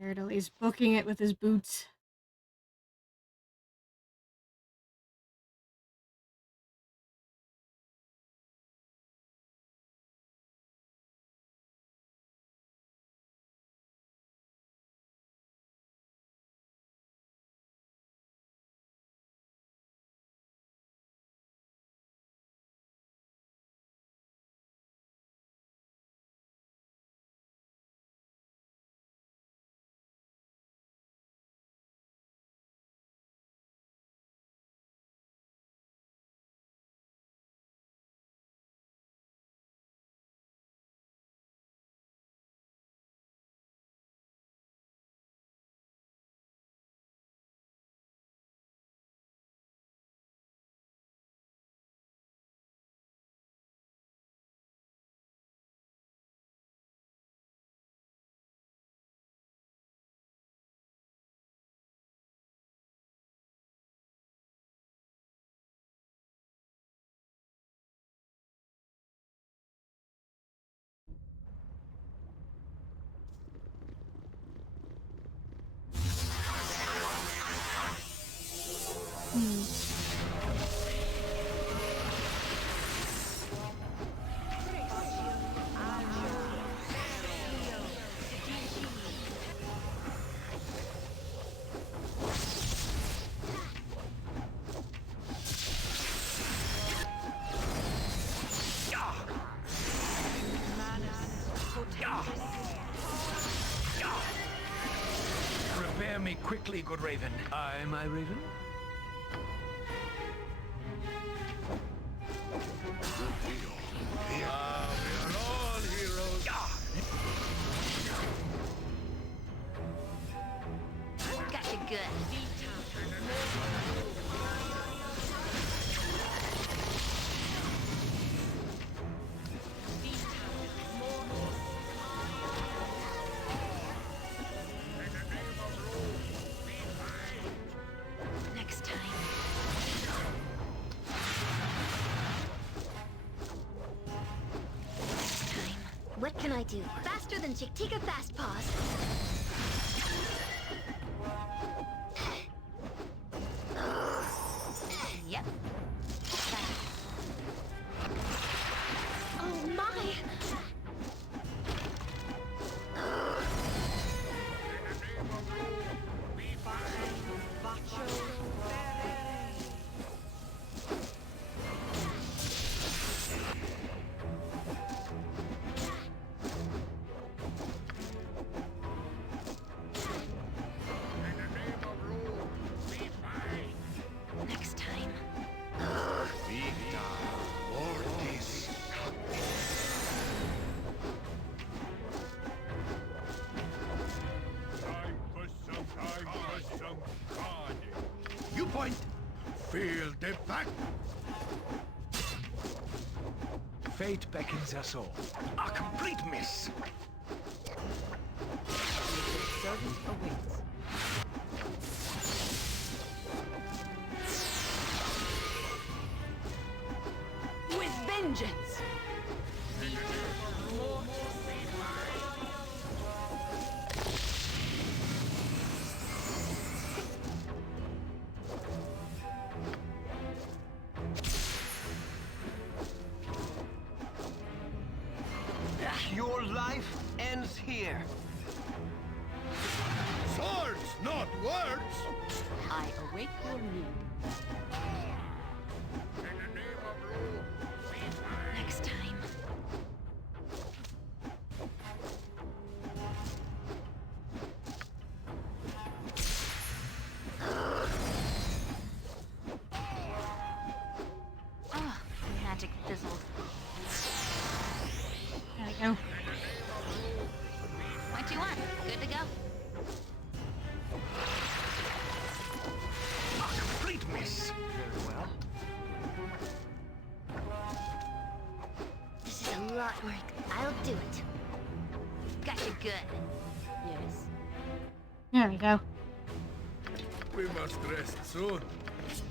Turtle is booking it with his boots. Prepare me quickly, good Raven. Aye, my Raven? We are all heroes. Got you good. Next time. Next time. What can I do? Faster than Chick-Tika Fast Paws. Yep. Oh my! Next time. Victor, Mortis. Time for some carnage. You point. Feel the back. Fate beckons us all. A complete miss. Servant awaits. With vengeance! Your life ends here. Swords, not words. I await your need. Next time. Oh, magic fizzled. There we go. What you want? Good to go? A complete miss. Very well. This is a lot of work. I'll do it. Got you good. Yes. There we go. We must rest soon.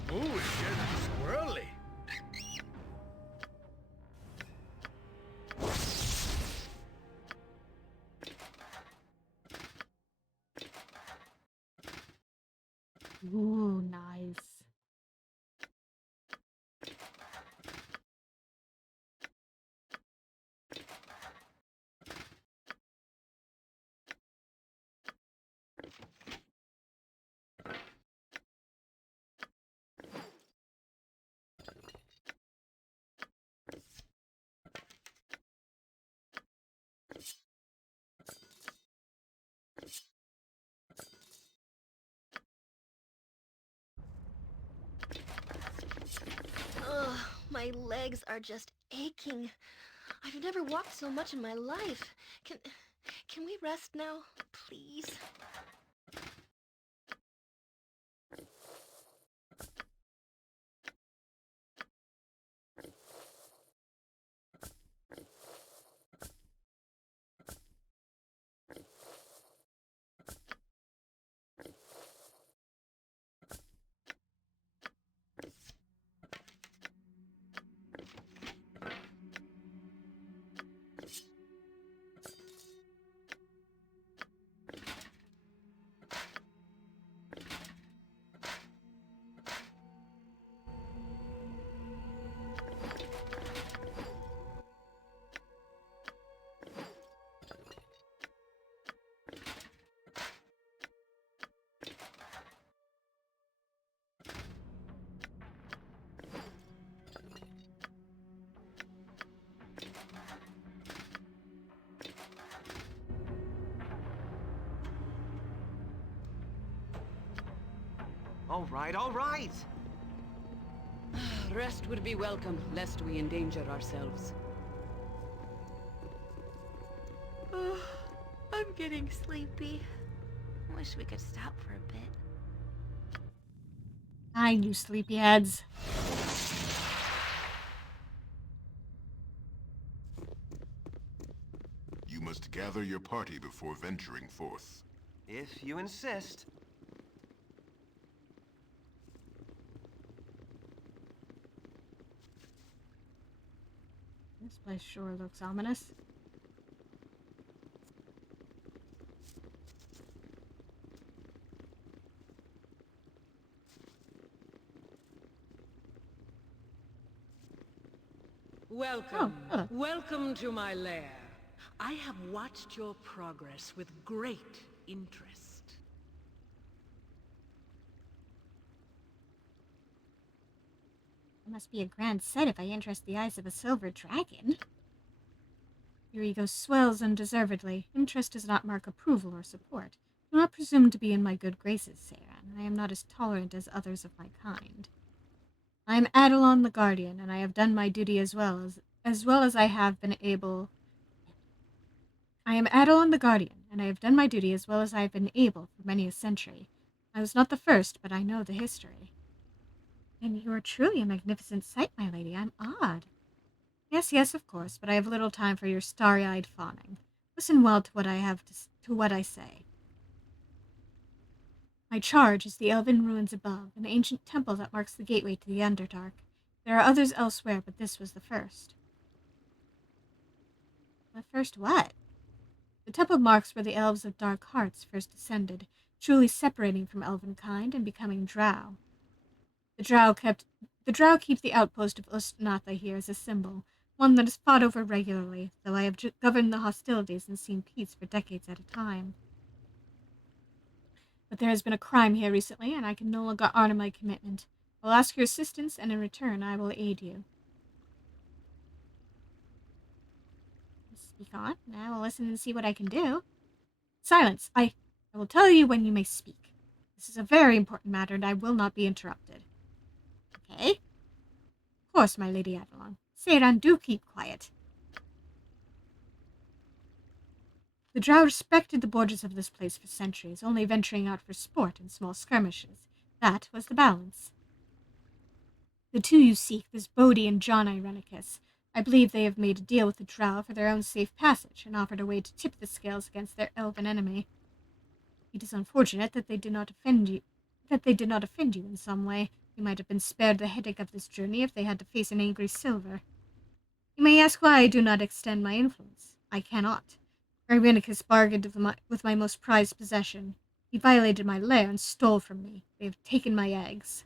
Moo is getting squirrely. Ooh, nice. Ugh, my legs are just aching. I've never walked so much in my life. Can we rest now, please? All right, all right. Rest would be welcome, lest we endanger ourselves. Oh, I'm getting sleepy. Wish we could stop for a bit. Hi, you sleepyheads. You must gather your party before venturing forth. If you insist. This place sure looks ominous. Welcome. hello. Welcome to my lair. I have watched your progress with great interest. It must be a grand sight if I interest the eyes of a silver dragon. Your ego swells undeservedly. Interest does not mark approval or support. Do not presume to be in my good graces, Seiran. I am not as tolerant as others of my kind. I am Adelon the Guardian, and I have done my duty as well as I have been able. I am Adelon the Guardian, and I have done my duty as well as I have been able for many a century. I was not the first, but I know the history. And you are truly a magnificent sight, my lady. I'm awed. Yes, yes, of course, but I have little time for your starry-eyed fawning. Listen well to what I say. My charge is the elven ruins above, an ancient temple that marks the gateway to the Underdark. There are others elsewhere, but this was the first. The first what? The temple marks where the elves of Dark Hearts first descended, truly separating from elvenkind and becoming drow. The drow keep the outpost of Ustnatha here as a symbol, one that is fought over regularly, though I have governed the hostilities and seen peace for decades at a time. But there has been a crime here recently, and I can no longer honor my commitment. I will ask your assistance, and in return I will aid you. Speak on. I will listen and see what I can do. Silence! I will tell you when you may speak. This is a very important matter, and I will not be interrupted. Okay? Of course, my Lady Adelon. Seiran, do keep quiet. The drow respected the borders of this place for centuries, only venturing out for sport and small skirmishes. That was the balance. The two you seek, this Bodhi and John Irenicus, I believe they have made a deal with the drow for their own safe passage, and offered a way to tip the scales against their elven enemy. It is unfortunate that they did not offend you in some way. You might have been spared the headache of this journey if they had to face an angry Silver. You may ask why I do not extend my influence. I cannot. Irenicus bargained with my most prized possession. He violated my lair and stole from me. They have taken my eggs.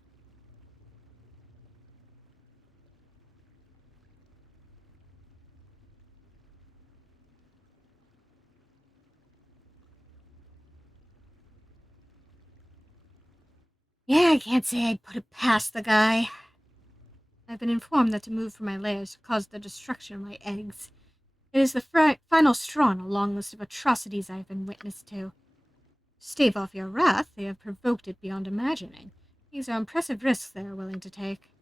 Yeah, I can't say I'd put it past the guy. I've been informed that to move from my lairs caused the destruction of my eggs. It is the final straw in a long list of atrocities I have been witness to. To stave off your wrath, they have provoked it beyond imagining. These are impressive risks they are willing to take.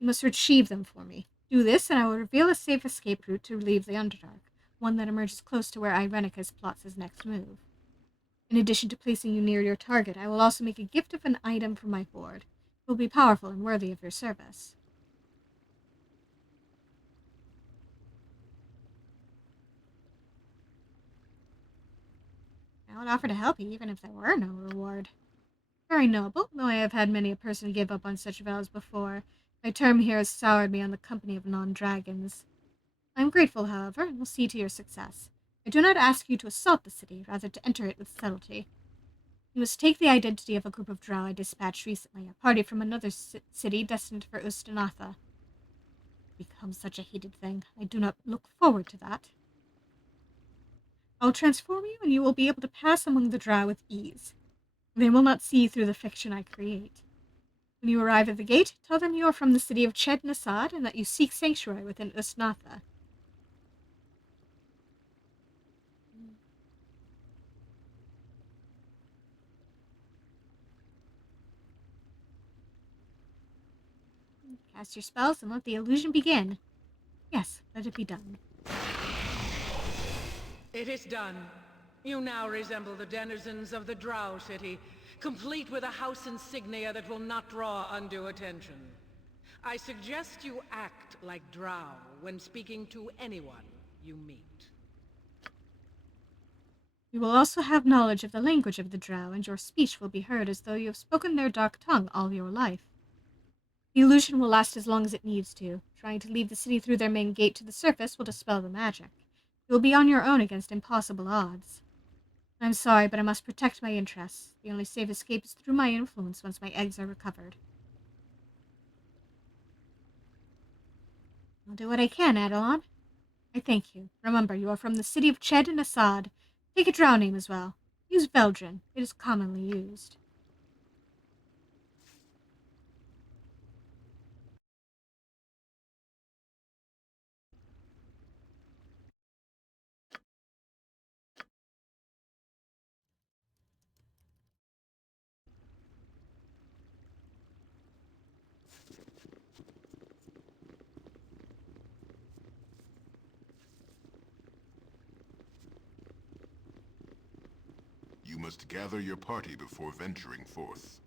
You must retrieve them for me. Do this, and I will reveal a safe escape route to leave the Underdark, one that emerges close to where Irenicus plots his next move. In addition to placing you near your target, I will also make a gift of an item from my hoard. It will be powerful and worthy of your service. I would offer to help you even if there were no reward. Very noble, though I have had many a person give up on such vows before. My term here has soured me on the company of non-dragons. I am grateful, however, and will see to your success. I do not ask you to assault the city, rather to enter it with subtlety. You must take the identity of a group of drow I dispatched recently, a party from another city destined for Ustanatha. Become such a hated thing. I do not look forward to that. I'll transform you, and you will be able to pass among the drow with ease. They will not see through the fiction I create. When you arrive at the gate, tell them you are from the city of Ched Nasad and that you seek sanctuary within Usnatha. Cast your spells and let the illusion begin. Yes, let it be done. It is done. You now resemble the denizens of the Drow City, complete with a house insignia that will not draw undue attention. I suggest you act like Drow when speaking to anyone you meet. You will also have knowledge of the language of the drow, and your speech will be heard as though you have spoken their dark tongue all your life. The illusion will last as long as it needs to. Trying to leave the city through their main gate to the surface will dispel the magic. You will be on your own against impossible odds. I'm sorry, but I must protect my interests. The only safe escape is through my influence once my eggs are recovered. I'll do what I can, Adelon. I thank you. Remember, you are from the city of Ched and Assad. Take a drow name as well. Use Veldrin. It is commonly used. You must gather your party before venturing forth.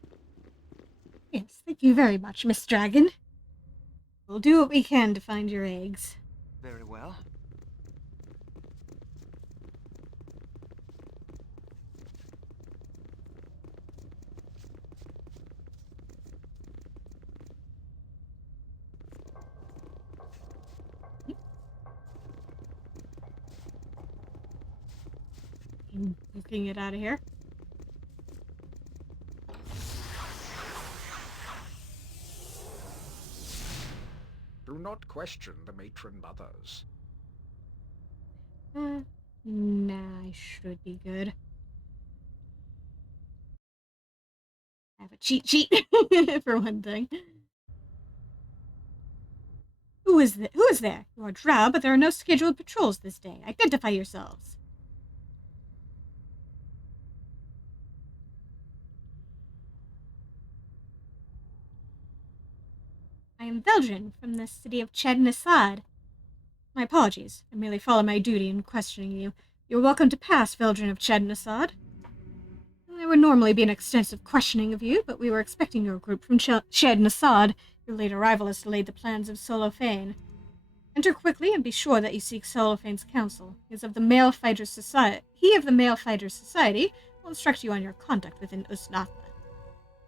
Yes, thank you very much, Miss Dragon. We'll do what we can to find your eggs. Very well. You can get out of here. Do not question the matron mothers. Nah, I should be good. I have a cheat sheet, for one thing. Who is there? You are drow, but there are no scheduled patrols this day. Identify yourselves. I am Veldrin, from the city of Ched Nasad. My apologies. I merely follow my duty in questioning you. You're welcome to pass, Veldrin of Ched Nasad. There would normally be an extensive questioning of you, but we were expecting your group from Ched Nasad. Your late arrival has delayed the plans of Solofane. Enter quickly and be sure that you seek Solofane's counsel. He of the Male Fighters Society will instruct you on your conduct within Usnatha.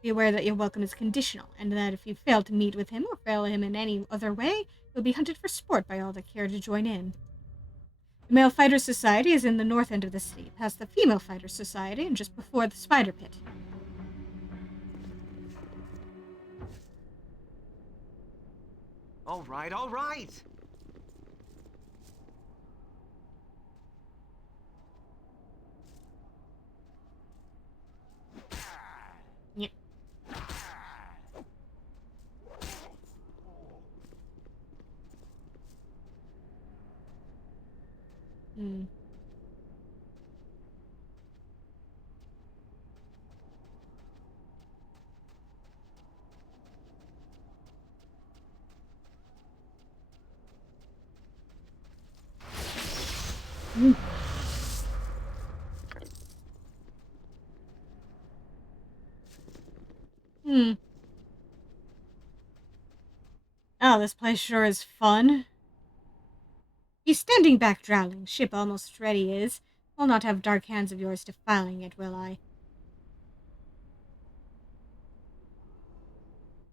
Be aware that your welcome is conditional, and that if you fail to meet with him or fail him in any other way, you'll be hunted for sport by all that care to join in. The Male Fighter Society is in the north end of the city, past the Female Fighter Society and just before the Spider Pit. All right, all right. Yeah. Hmm. Mm. Hmm. Oh, this place sure is fun. He's standing back drowling. Ship almost ready is. I'll not have dark hands of yours defiling it, will I?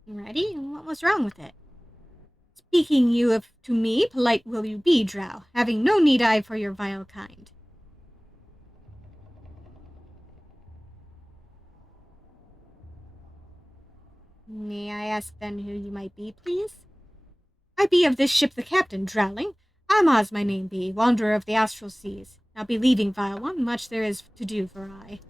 Ready? What was wrong with it? Speaking you of to me, polite will you be, drow, having no need I for your vile kind. May I ask then who you might be, please? I be of this ship the captain, drowling. Amaz my name be, wanderer of the astral seas. Now be leaving, vile one, much there is to do for I.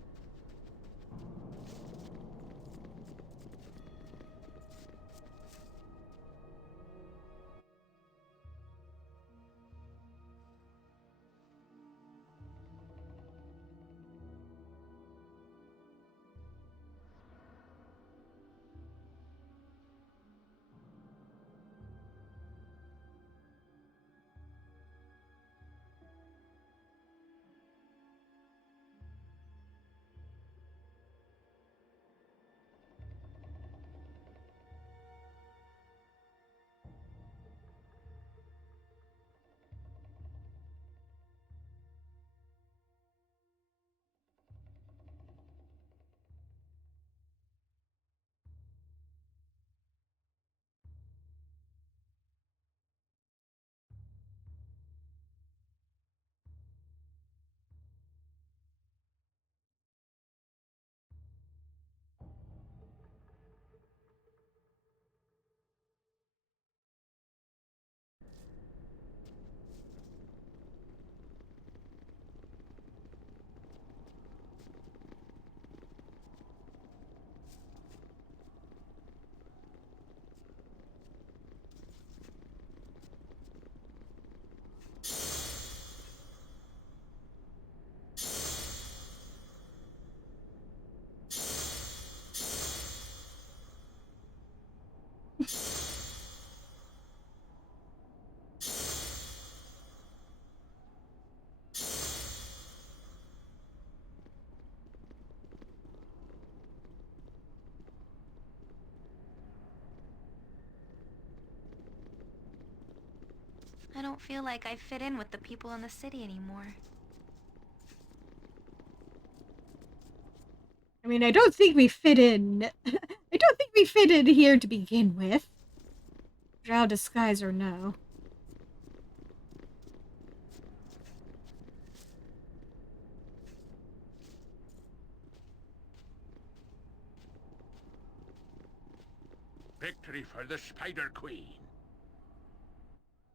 I don't feel like I fit in with the people in the city anymore. I mean, I don't think we fit in. I don't think we fit in here to begin with. Drow disguise or no. Victory for the Spider Queen.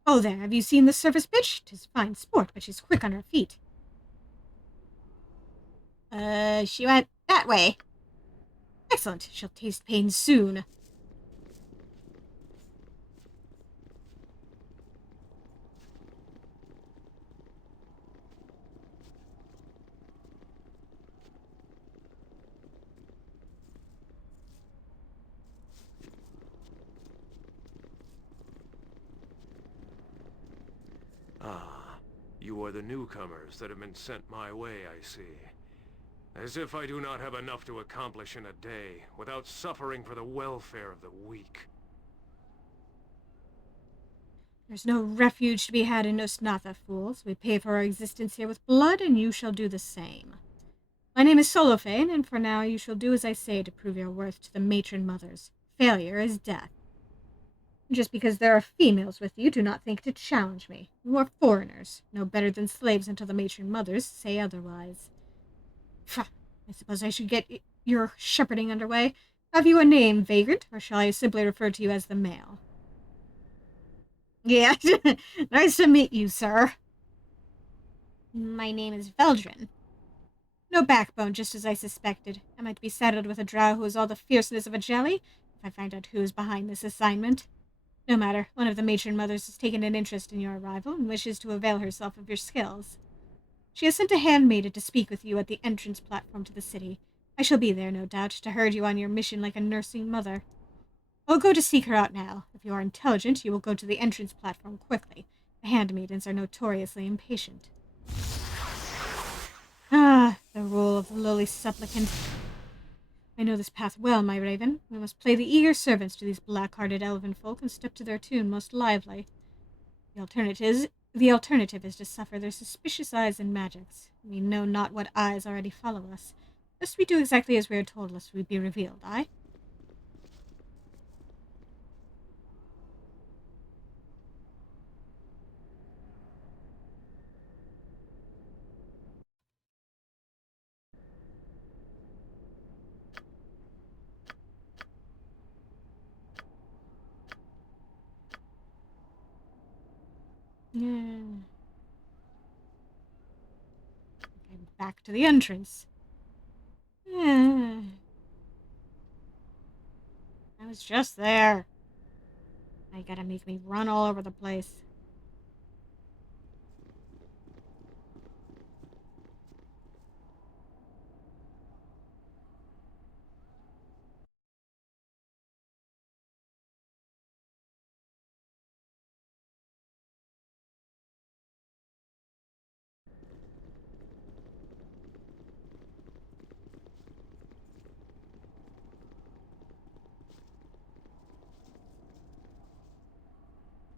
Oh there, have you seen the surface bitch? 'Tis fine sport, but she's quick on her feet. She went that way. Excellent, she'll taste pain soon. Ah, you are the newcomers that have been sent my way, I see. As if I do not have enough to accomplish in a day, without suffering for the welfare of the weak. There's no refuge to be had in Nosnatha, fools. We pay for our existence here with blood, and you shall do the same. My name is Solofane, and for now you shall do as I say to prove your worth to the matron mothers. Failure is death. Just because there are females with you, do not think to challenge me. You are foreigners, no better than slaves until the matron mothers say otherwise. Pah, I suppose I should get your shepherding underway. Have you a name, vagrant, or shall I simply refer to you as the male? Yeah, nice to meet you, sir. My name is Veldrin. No backbone, just as I suspected. I might be saddled with a drow who has all the fierceness of a jelly, if I find out who is behind this assignment. No matter, one of the matron mothers has taken an interest in your arrival and wishes to avail herself of your skills. She has sent a handmaiden to speak with you at the entrance platform to the city. I shall be there, no doubt, to herd you on your mission like a nursing mother. I'll go to seek her out now. If you are intelligent, you will go to the entrance platform quickly. The handmaidens are notoriously impatient. Ah, the role of the lowly supplicant. I know this path well, my raven. We must play the eager servants to these black-hearted elven folk and step to their tune most lively. The alternative is to suffer their suspicious eyes and magics. We know not what eyes already follow us. Lest we do exactly as we are told, lest we be revealed, aye? Yeah. Okay, back to the entrance. Yeah. I was just there. Now you gotta make me run all over the place.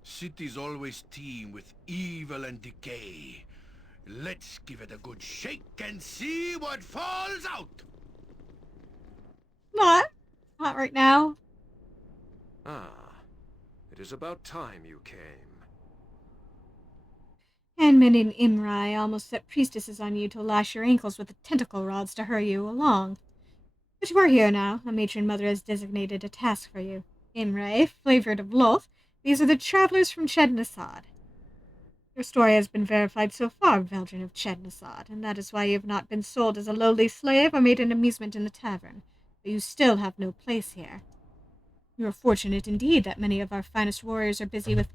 Cities always teem with evil and decay. Let's give it a good shake and see what falls out! Not right now. Ah, it is about time you came. Handmaid in Imrai almost set priestesses on you to lash your ankles with the tentacle rods to hurry you along. But you are here now. A matron mother has designated a task for you. Imrai, flavored of Loth, these are the travelers from Chednasad. Your story has been verified so far, Veldrin of Chednasad, and that is why you have not been sold as a lowly slave or made an amusement in the tavern. But you still have no place here. You are fortunate indeed that many of our finest warriors are busy with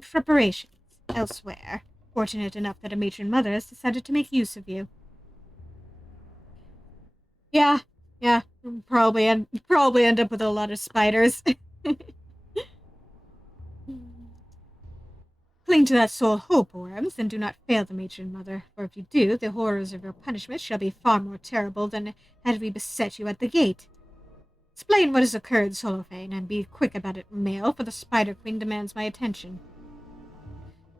preparations elsewhere. Fortunate enough that a matron mother has decided to make use of you. Yeah, you'll probably end up with a lot of spiders. Cling to that sole hope, worms, and do not fail the matron mother, for if you do, the horrors of your punishment shall be far more terrible than had we beset you at the gate. Explain what has occurred, Solofane, and be quick about it, male, for the Spider Queen demands my attention.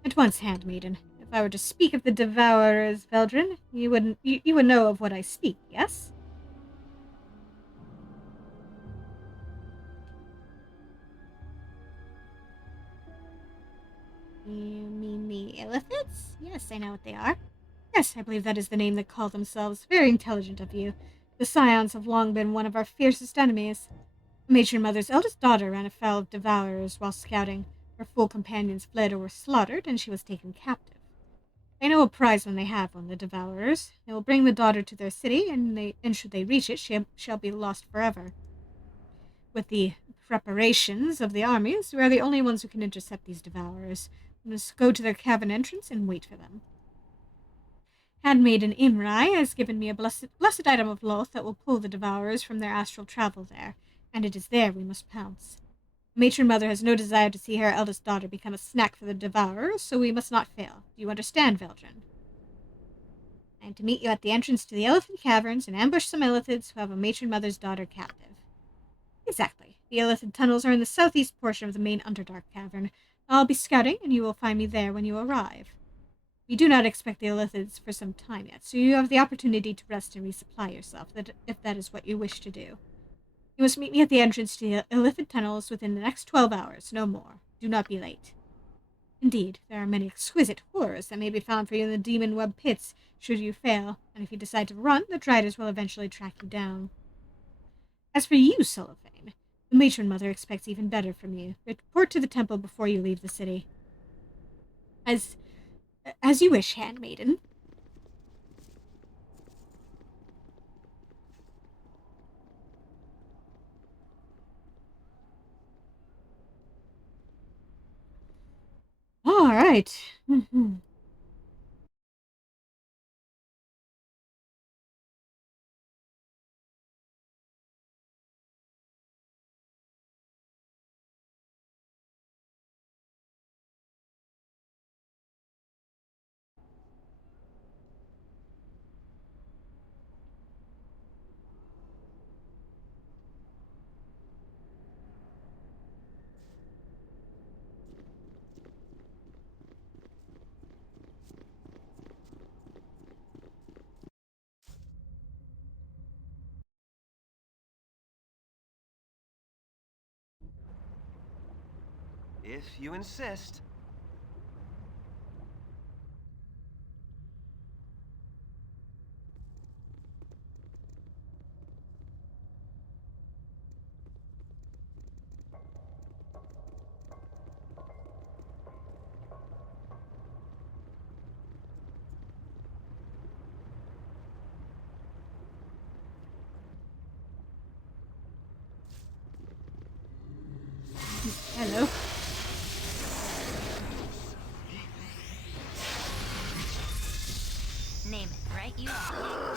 At once, handmaiden. If I were to speak of the Devourers, Veldrin, you would know of what I speak, yes? You mean the Illithids? Yes, I know what they are. Yes, I believe that is the name they call themselves. Very intelligent of you. The Scions have long been one of our fiercest enemies. Matron Mother's eldest daughter ran afoul of Devourers while scouting. Her full companions fled or were slaughtered, and she was taken captive. They know a prize when they have one, the Devourers. They will bring the daughter to their city, and should they reach it, she shall be lost forever. With the preparations of the armies, we are the only ones who can intercept these Devourers. We must go to their cavern entrance and wait for them. Handmaiden Imrai has given me a blessed item of Loth that will pull the Devourers from their astral travel there, and it is there we must pounce. Matron Mother has no desire to see her eldest daughter become a snack for the Devourers, so we must not fail. Do you understand, Veldrin? I am to meet you at the entrance to the Elephant Caverns and ambush some Illithids who have a Matron Mother's daughter captive. Exactly. The Illithid tunnels are in the southeast portion of the main Underdark Cavern. I'll be scouting, and you will find me there when you arrive. We do not expect the Illithids for some time yet, so you have the opportunity to rest and resupply yourself, if that is what you wish to do. You must meet me at the entrance to the Illithid tunnels within the next 12 hours, no more. Do not be late. Indeed, there are many exquisite horrors that may be found for you in the demon web pits, should you fail, and if you decide to run, the Driders will eventually track you down. As for you, Cellophane, the matron mother expects even better from you. Report to the temple before you leave the city. As you wish, handmaiden. All right. If you insist. Hello. Name it, right? You are.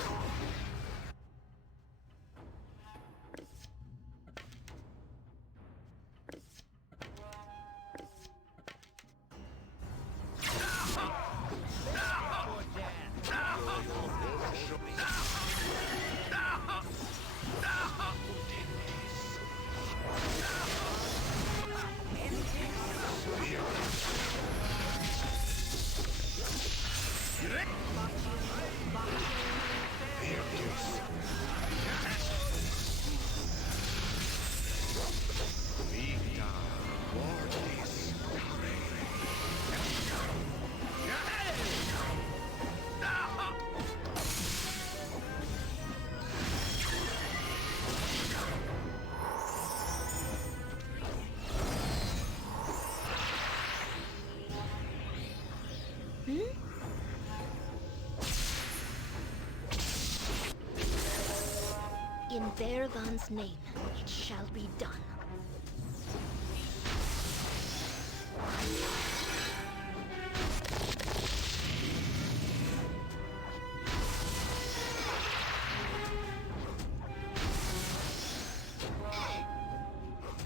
In Bearvan's name, it shall be done.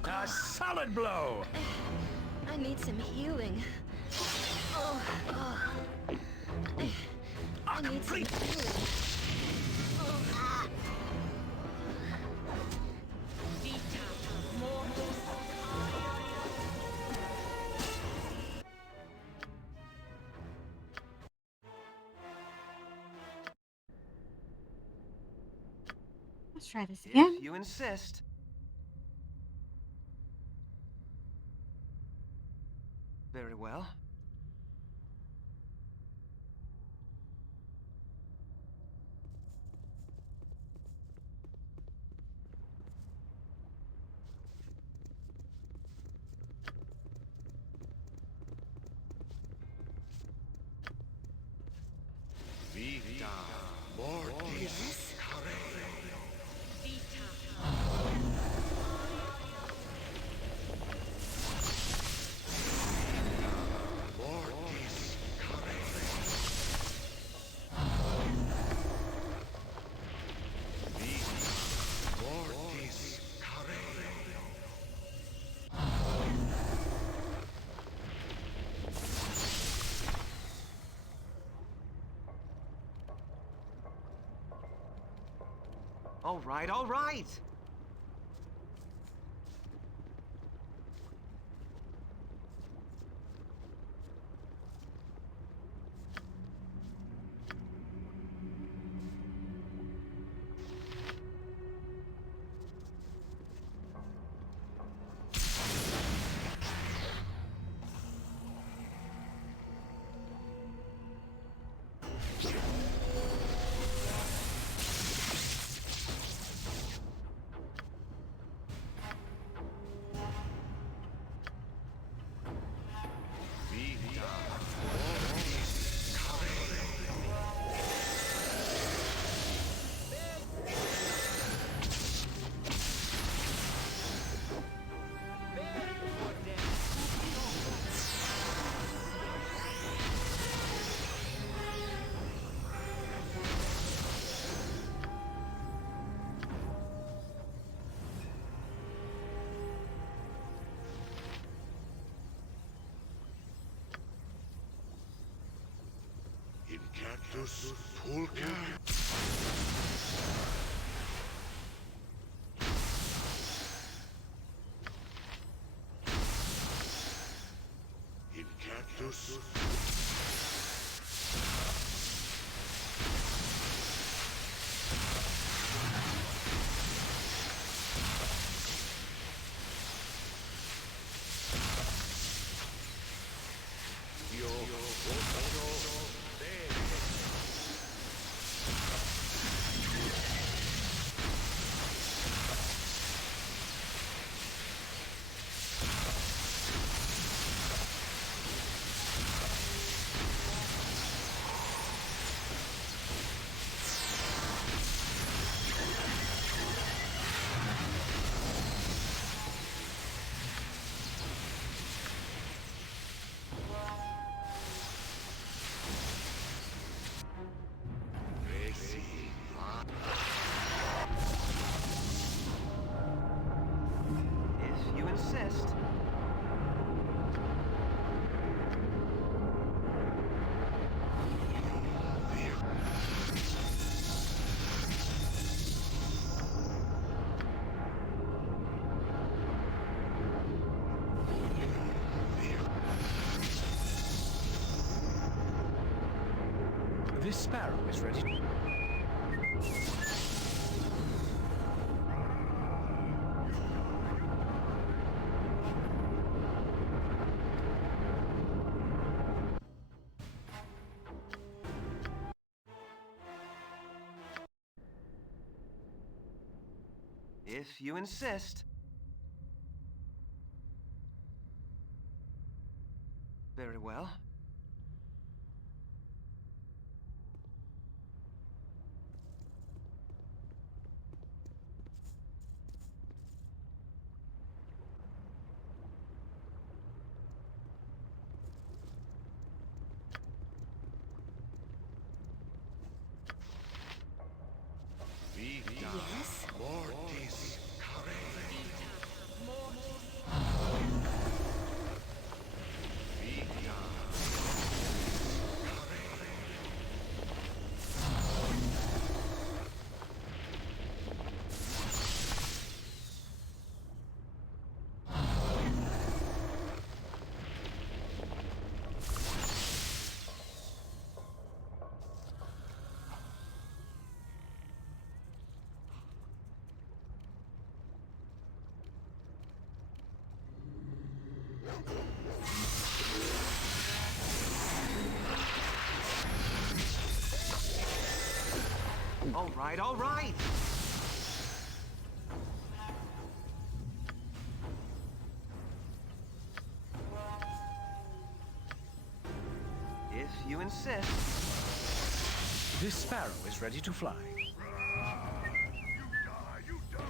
A solid blow! I need some healing. Oh, oh. I need some healing. Let's try this again. If you insist. Very well. Vita Mortis. All right, all right. Cactus Pulka. In Cactus. If you insist. This sparrow is ready. If you insist. Very well. Yes? Mortis All right, all right. If you insist. This sparrow is ready to fly. You die!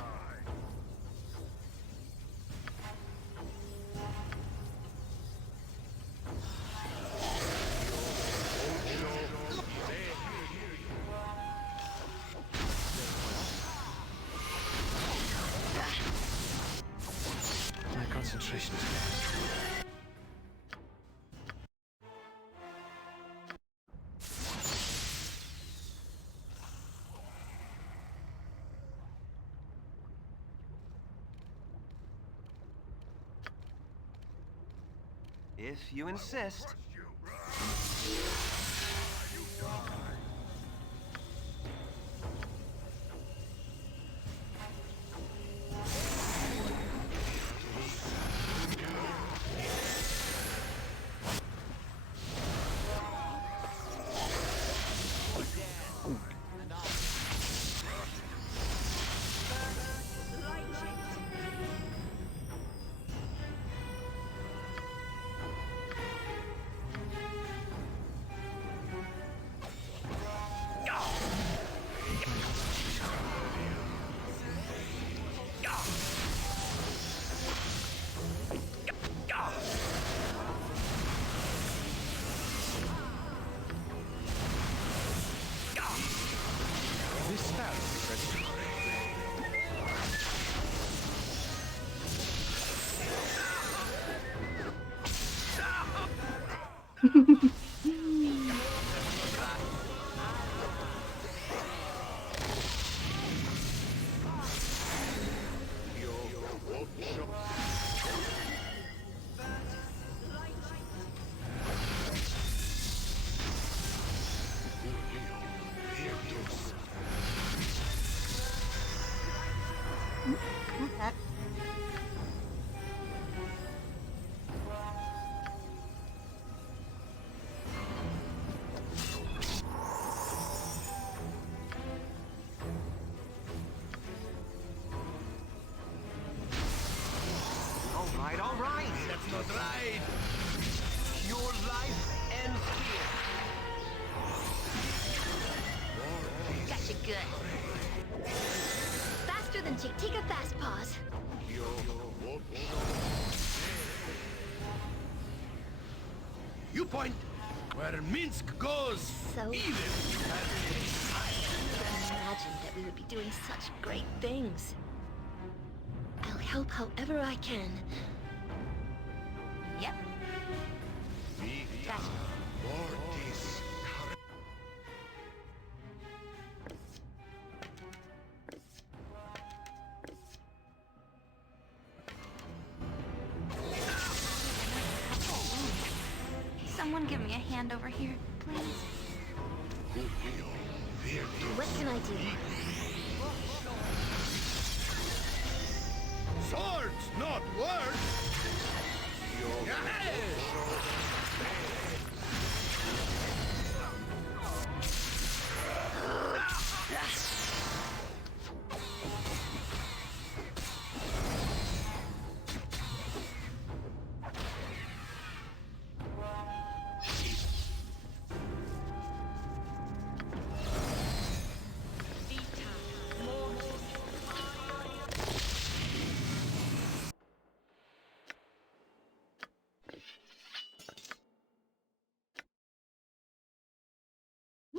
My concentration is lost. If you insist. This sparrow is ready to fly. short ride. Your life ends here. Gotcha good. Faster than Chick-Tika Fast Paws. You point where Minsk goes. So Even. Imagine that we would be doing such great things. I'll help however I can. Yep. Gotcha. Someone give me a hand over here, please. What can I do? Swords, not words.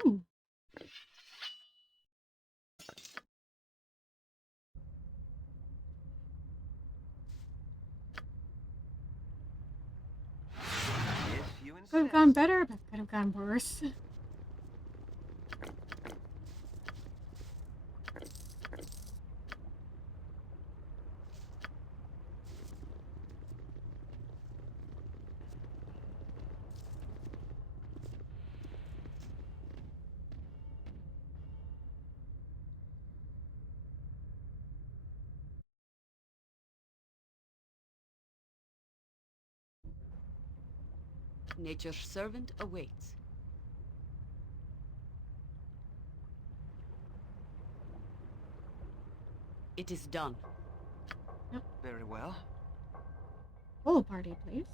Ooh. If you Could have insist. gone better, but could have gone worse. Nature's servant awaits. It is done. Very well. Full party, please.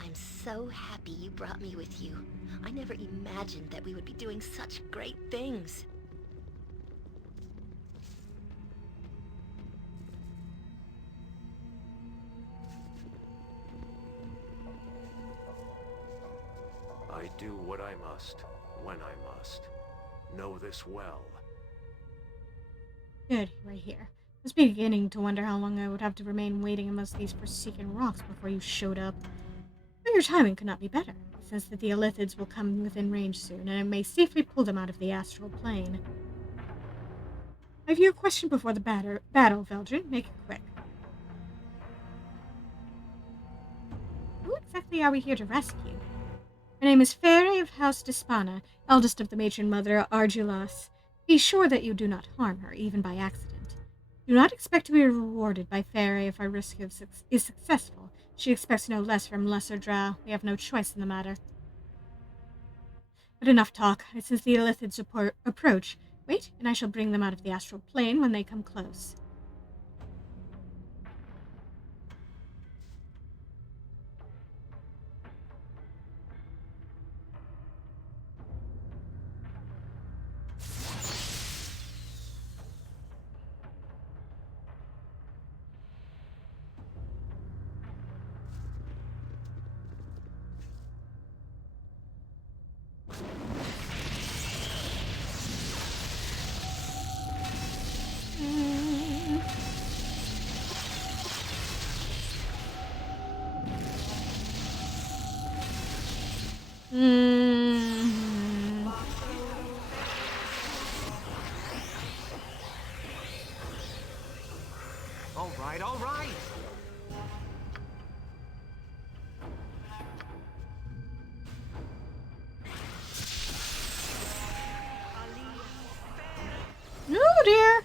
I'm so happy you brought me with you. I never imagined that we would be doing such great things. I do what I must, when I must. Know this well. Good, right here. I was beginning to wonder how long I would have to remain waiting amongst these forsaken rocks before you showed up. But your timing could not be better, since the Deolithids will come within range soon, and I may safely pull them out of the astral plane. I have you a question before the battle, Veldrin. Make it quick. Who exactly are we here to rescue? Her name is Fairy of House Dispana, eldest of the matron mother Argilas. Be sure that you do not harm her, even by accident. Do not expect to be rewarded by Fairy if our risk is successful. She expects no less from lesser drow. We have no choice in the matter. But enough talk. I sense the Illithids approach. Wait, and I shall bring them out of the astral plane when they come close. All right, all right. Oh dear.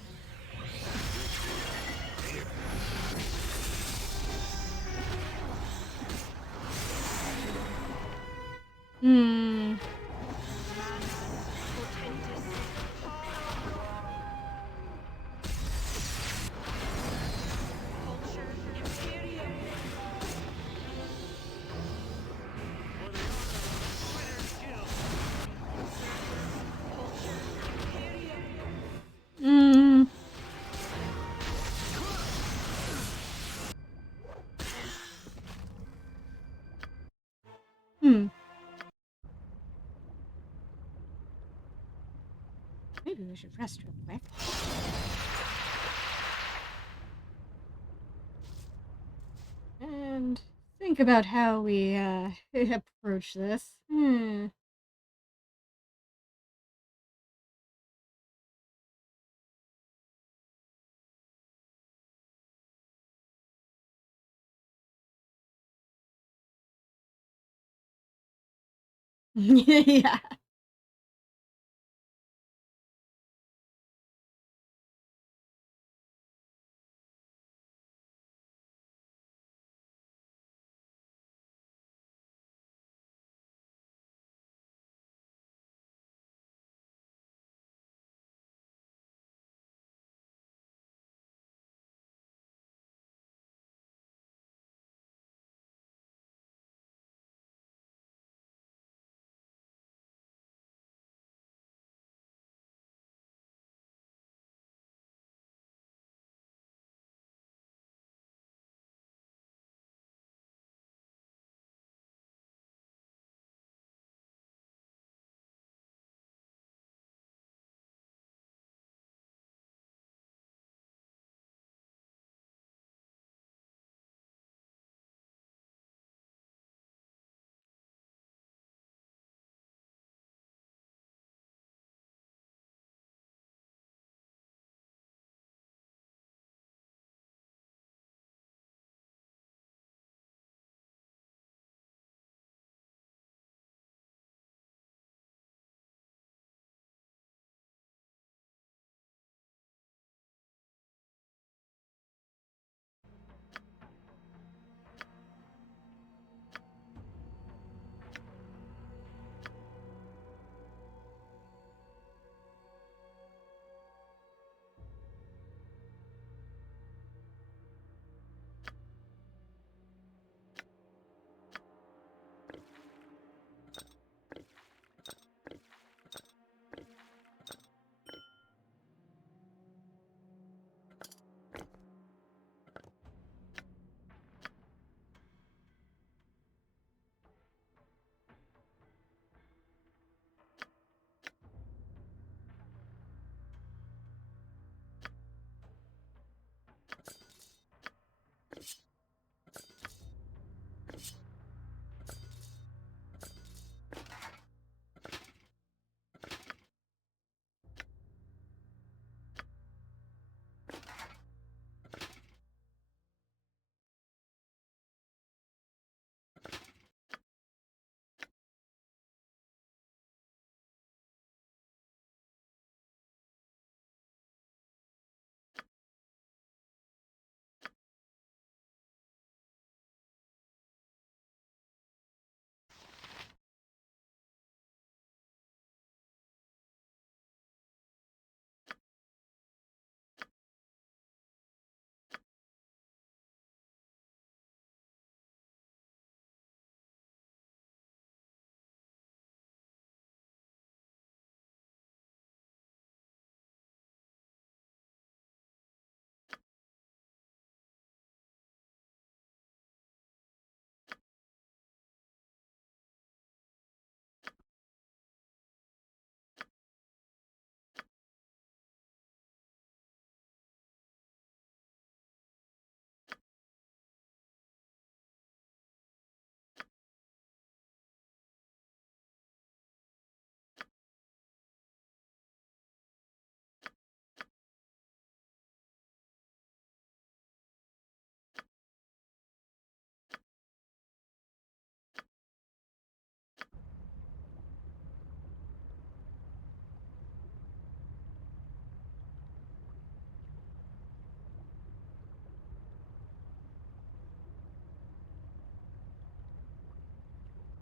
maybe we should rest real quick. And think about how we approach this. Yeah.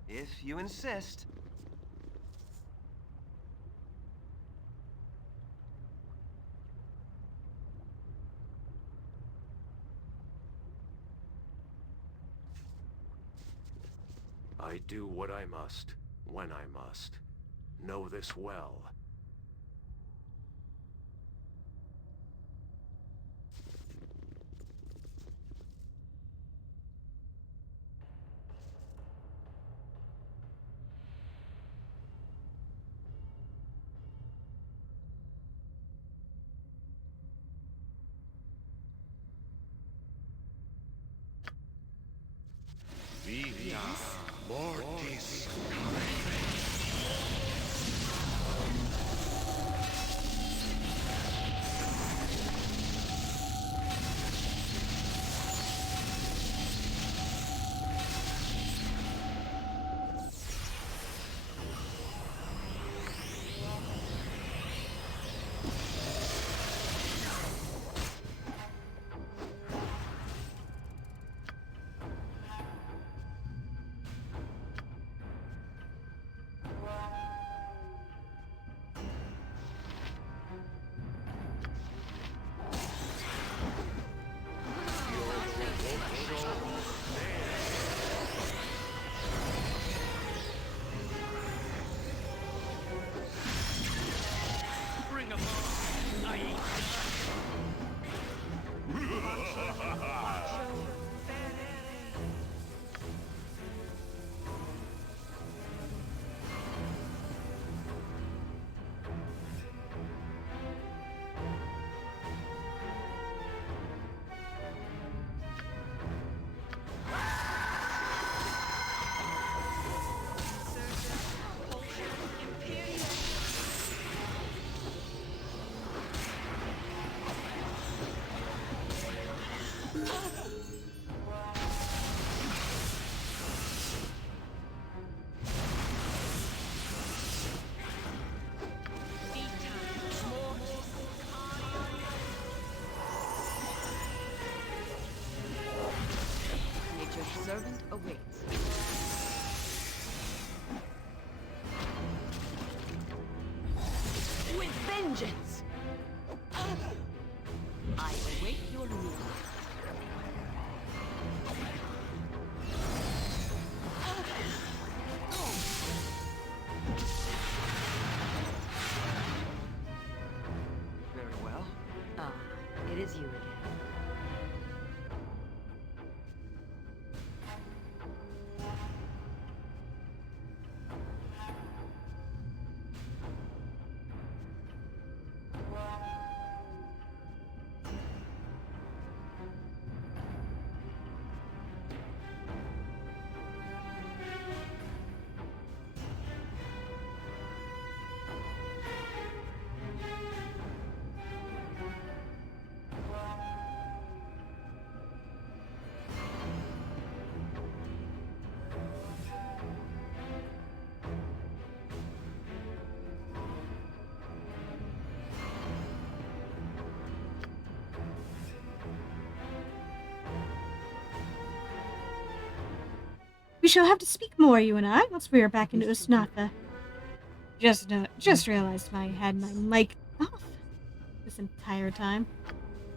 If you insist. I do what I must, when I must. Know this well. vengeance. I await your rule. Very well. Ah, it is you again. We shall have to speak more, you and I, once we are back in Usnatha. Just realized I had my mic off this entire time.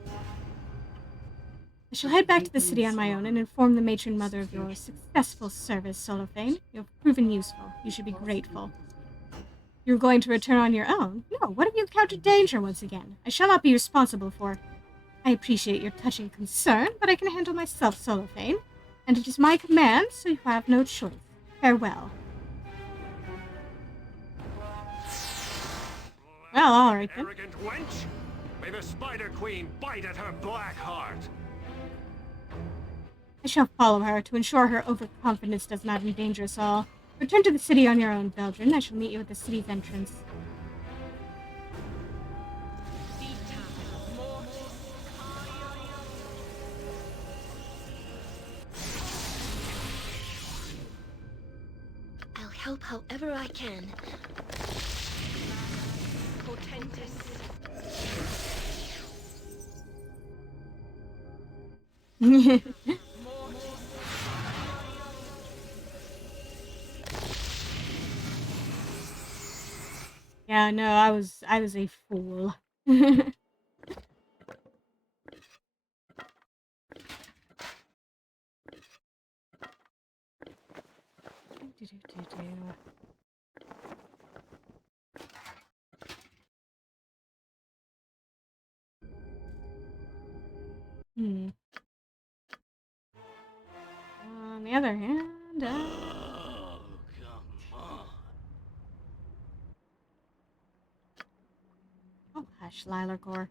I shall head back to the city on my own and inform the matron mother of your successful service, Solophane. You have proven useful. You should be grateful. You're going to return on your own? No, what if you encounter danger once again? I shall not be responsible for. I appreciate your touching concern, but I can handle myself, Solophane. And it is my command, so you have no choice. Farewell. Well, alright then. Arrogant wench! May the Spider Queen bite at her black heart! I shall follow her to ensure her overconfidence does not endanger us all. Return to the city on your own, Baldur. I shall meet you at the city's entrance. I'll help however I can. Potentis. Yeah, no, I was a fool. On the other hand, Oh, come on. oh hush, Lilagor.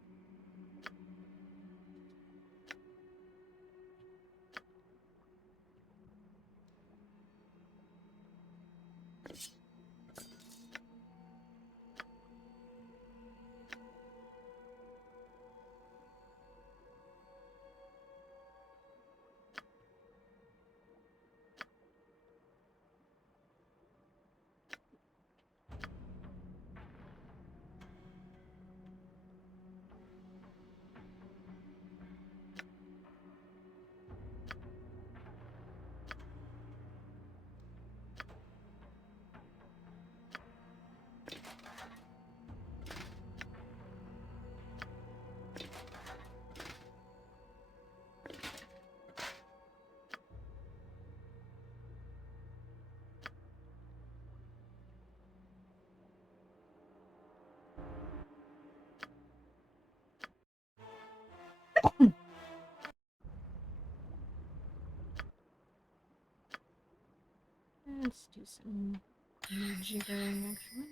Let's do some jiggering, actually.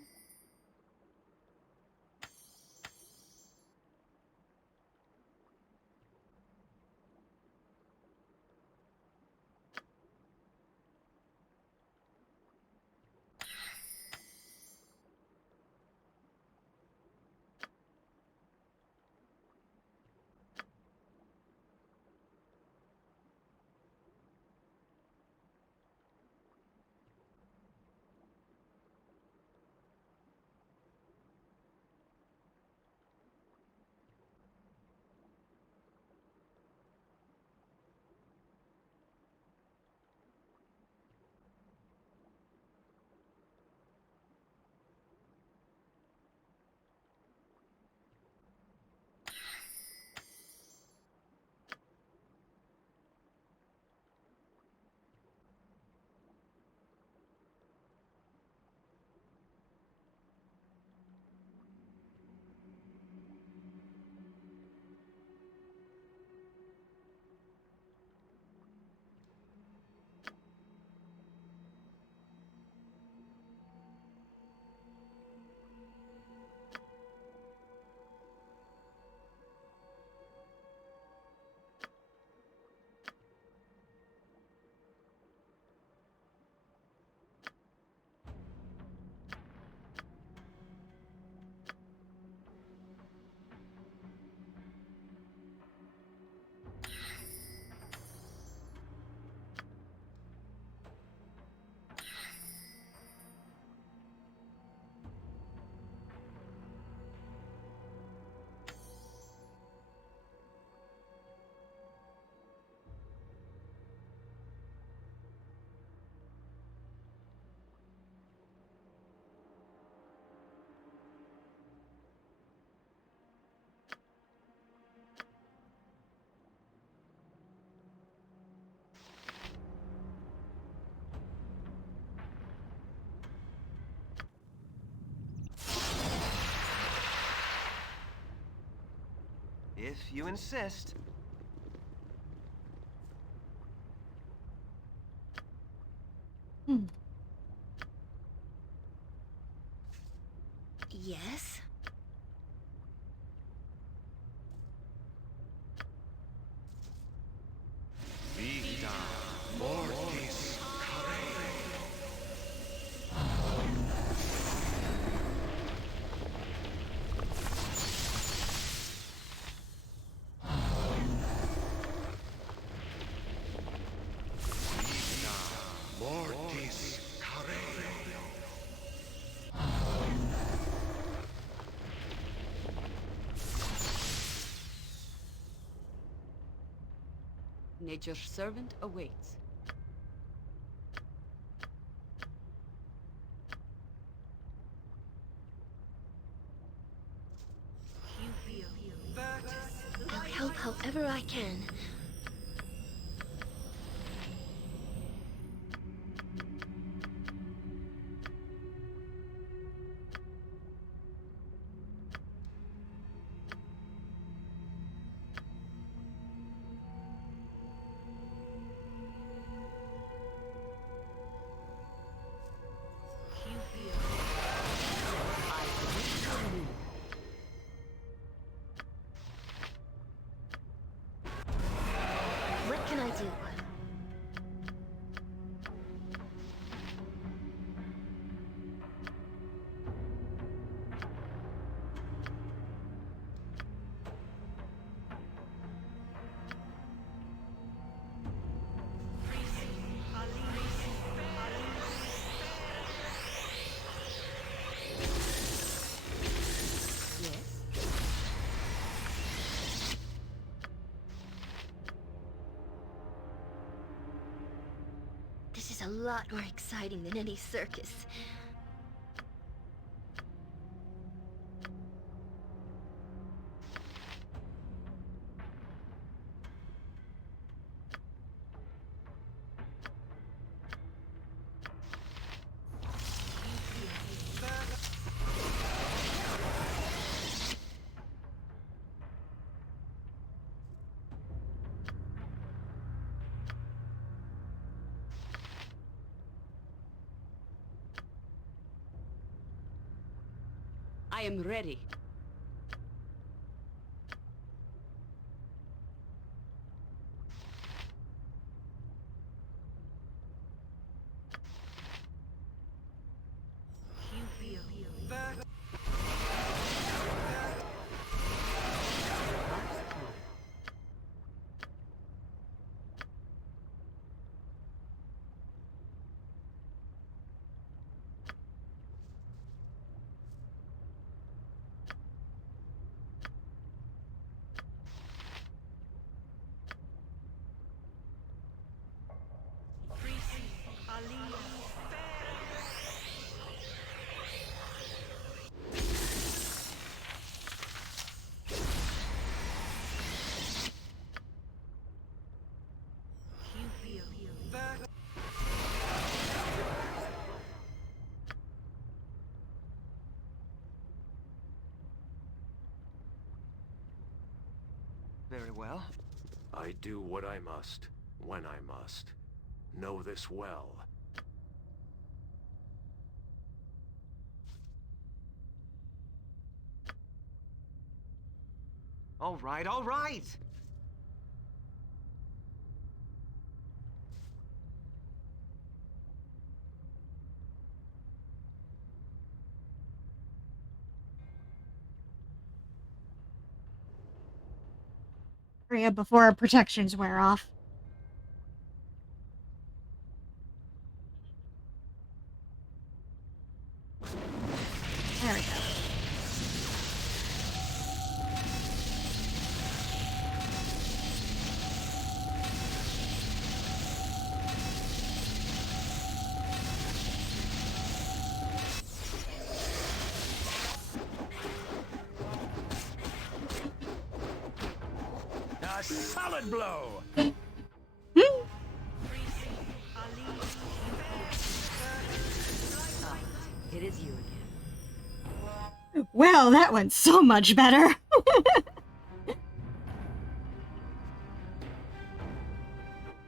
If you insist. Yes? Vita Mortis Mortis Nature's servant awaits. I'll help however I can. What can I do? This is a lot more exciting than any circus. I am ready. Very well. I do what I must, when I must. Know this well. All right, all right! Hurry up before our protections wear off. There we go. A solid blow! It is you again. Well, that went so much better.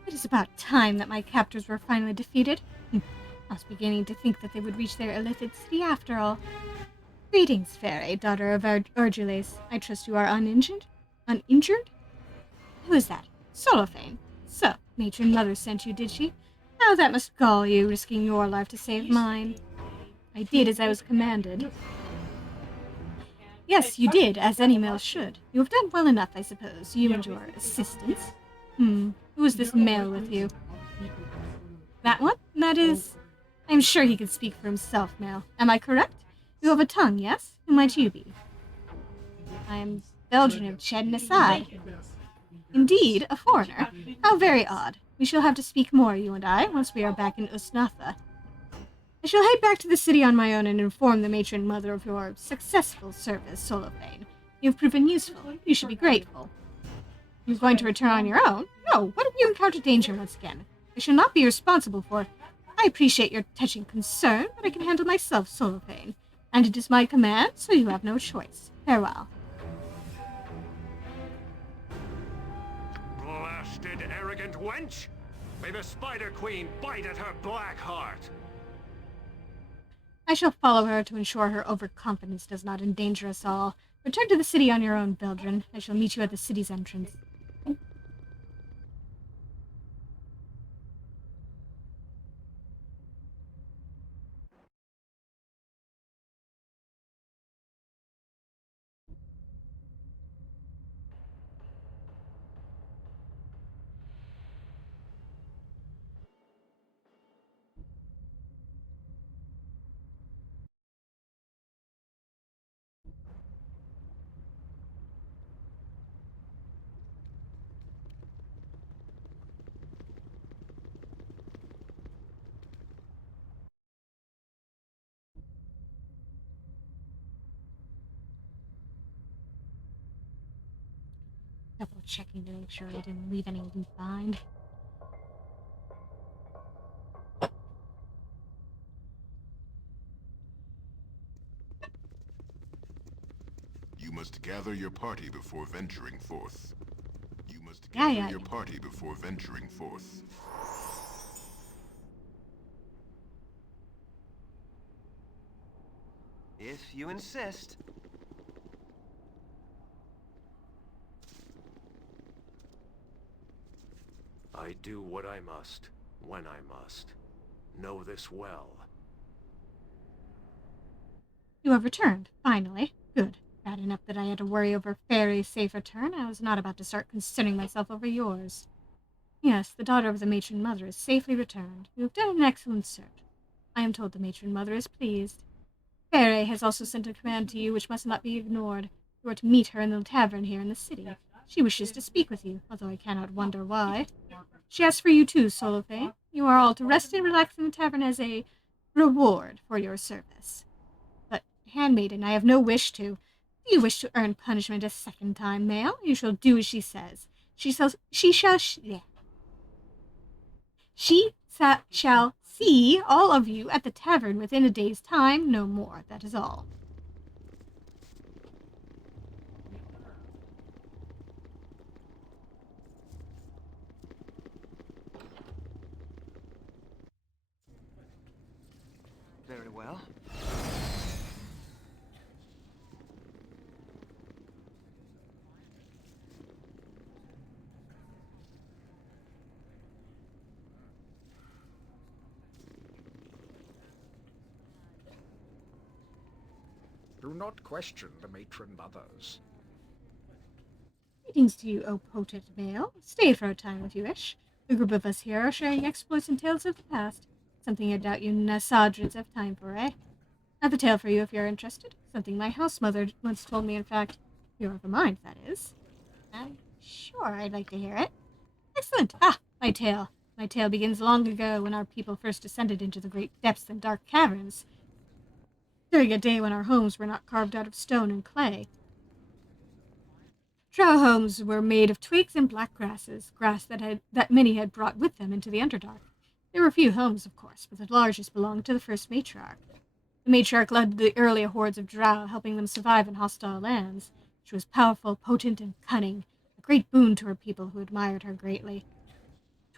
It is about time that my captors were finally defeated. I was beginning to think that they would reach their illithid city after all. Greetings, fairy, daughter of Argiles. I trust you are uninjured? Uninjured? Who is that? Solophane. So, matron mother sent you, did she? How that must gall you, risking your life to save mine. I did as I was commanded. Yes, you did, as any male should. You have done well enough, I suppose, you and your assistants. Who is this male with you? That one? That is... I'm sure he can speak for himself now. Am I correct? You have a tongue, yes? Who might you be? I am Belgian of Chednasai. Indeed, a foreigner. How very odd. We shall have to speak more, you and I, once we are back in Usnatha. I shall head back to the city on my own and inform the matron mother of your successful service, Solophane. You have proven useful. You should be grateful. You're going to return on your own? No, what if you encounter danger once again? I shall not be responsible for... I appreciate your touching concern, but I can handle myself, Solophane. And it is my command, so you have no choice. Farewell. Blasted, arrogant wench! May the Spider Queen bite at her black heart! I shall follow her to ensure her overconfidence does not endanger us all. Return to the city on your own, Belgian. I shall meet you at the city's entrance. Double checking to make sure I didn't leave any loot behind. You must gather your party before venturing forth. You must gather your party before venturing forth. If you insist. I do what I must, when I must. Know this well. You have returned, finally. Good. Bad enough that I had to worry over Fairy's safe return. I was not about to start concerning myself over yours. Yes, the daughter of the matron mother is safely returned. You have done an excellent search. I am told the matron mother is pleased. Fairy has also sent a command to you which must not be ignored. You are to meet her in the tavern here in the city. She wishes to speak with you, although I cannot wonder why. She asks for you too, Solophane. You are all to rest and relax in the tavern as a reward for your service. But, handmaiden, I have no wish to. Do you wish to earn punishment a second time, male? You shall do as she says. She shall see all of you at the tavern within a day's time, no more. That is all. Very well. Do not question the matron mothers. Greetings to you, O potent male. Stay for a time if you wish. The group of us here are sharing exploits and tales of the past. Something I doubt you Nasadrids have time for, eh? I have a tale for you if you're interested. Something my house mother once told me, in fact. You're of a mind, that is. I'm sure I'd like to hear it. Excellent. My tale. My tale begins long ago when our people first descended into the great depths and dark caverns. During a day when our homes were not carved out of stone and clay. Drow homes were made of twigs and black grasses, grass that many had brought with them into the Underdark. There were few homes, of course, but the largest belonged to the first matriarch. The matriarch led the early hordes of Drow, helping them survive in hostile lands. She was powerful, potent, and cunning, a great boon to her people who admired her greatly.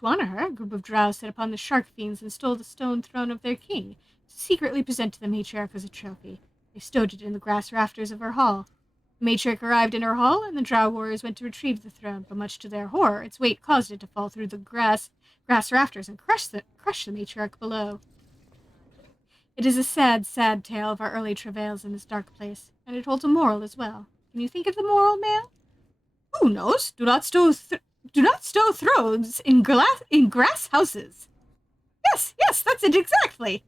To honor her, a group of drow set upon the shark fiends and stole the stone throne of their king, to secretly present to the matriarch as a trophy. They stowed it in the grass rafters of her hall. The matriarch arrived in her hall, and the drow warriors went to retrieve the throne, but much to their horror, its weight caused it to fall through the grass rafters and crush the matriarch below. It is a sad, sad tale of our early travails in this dark place, and it holds a moral as well. Can you think of the moral, Male? Who knows? Do not stow thrones in grass houses. Yes, that's it exactly.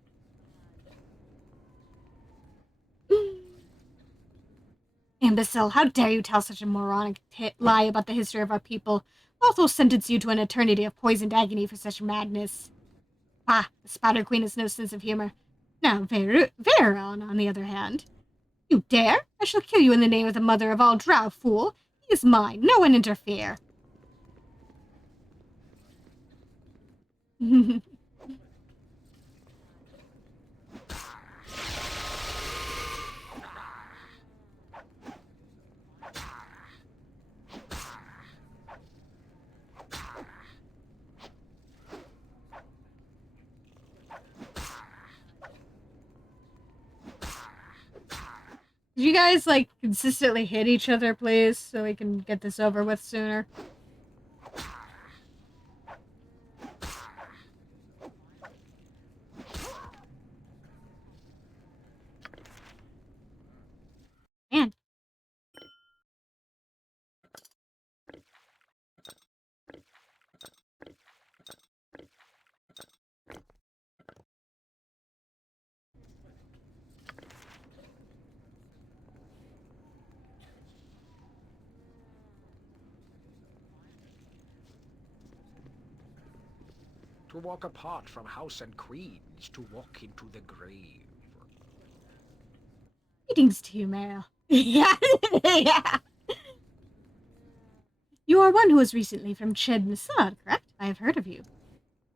Imbecile, how dare you tell such a moronic lie about the history of our people? I'll sentence you to an eternity of poisoned agony for such madness. Ah, the Spider Queen has no sense of humor. Now, Veyron, on the other hand. You dare? I shall kill you in the name of the mother of all drow, fool. He is mine. No one interfere. Did you guys, consistently hit each other, please, so we can get this over with sooner? Man. To walk apart from house and queen is to walk into the grave. Greetings to you, Male. Yeah. You are one who was recently from Ched Masad, correct? I have heard of you.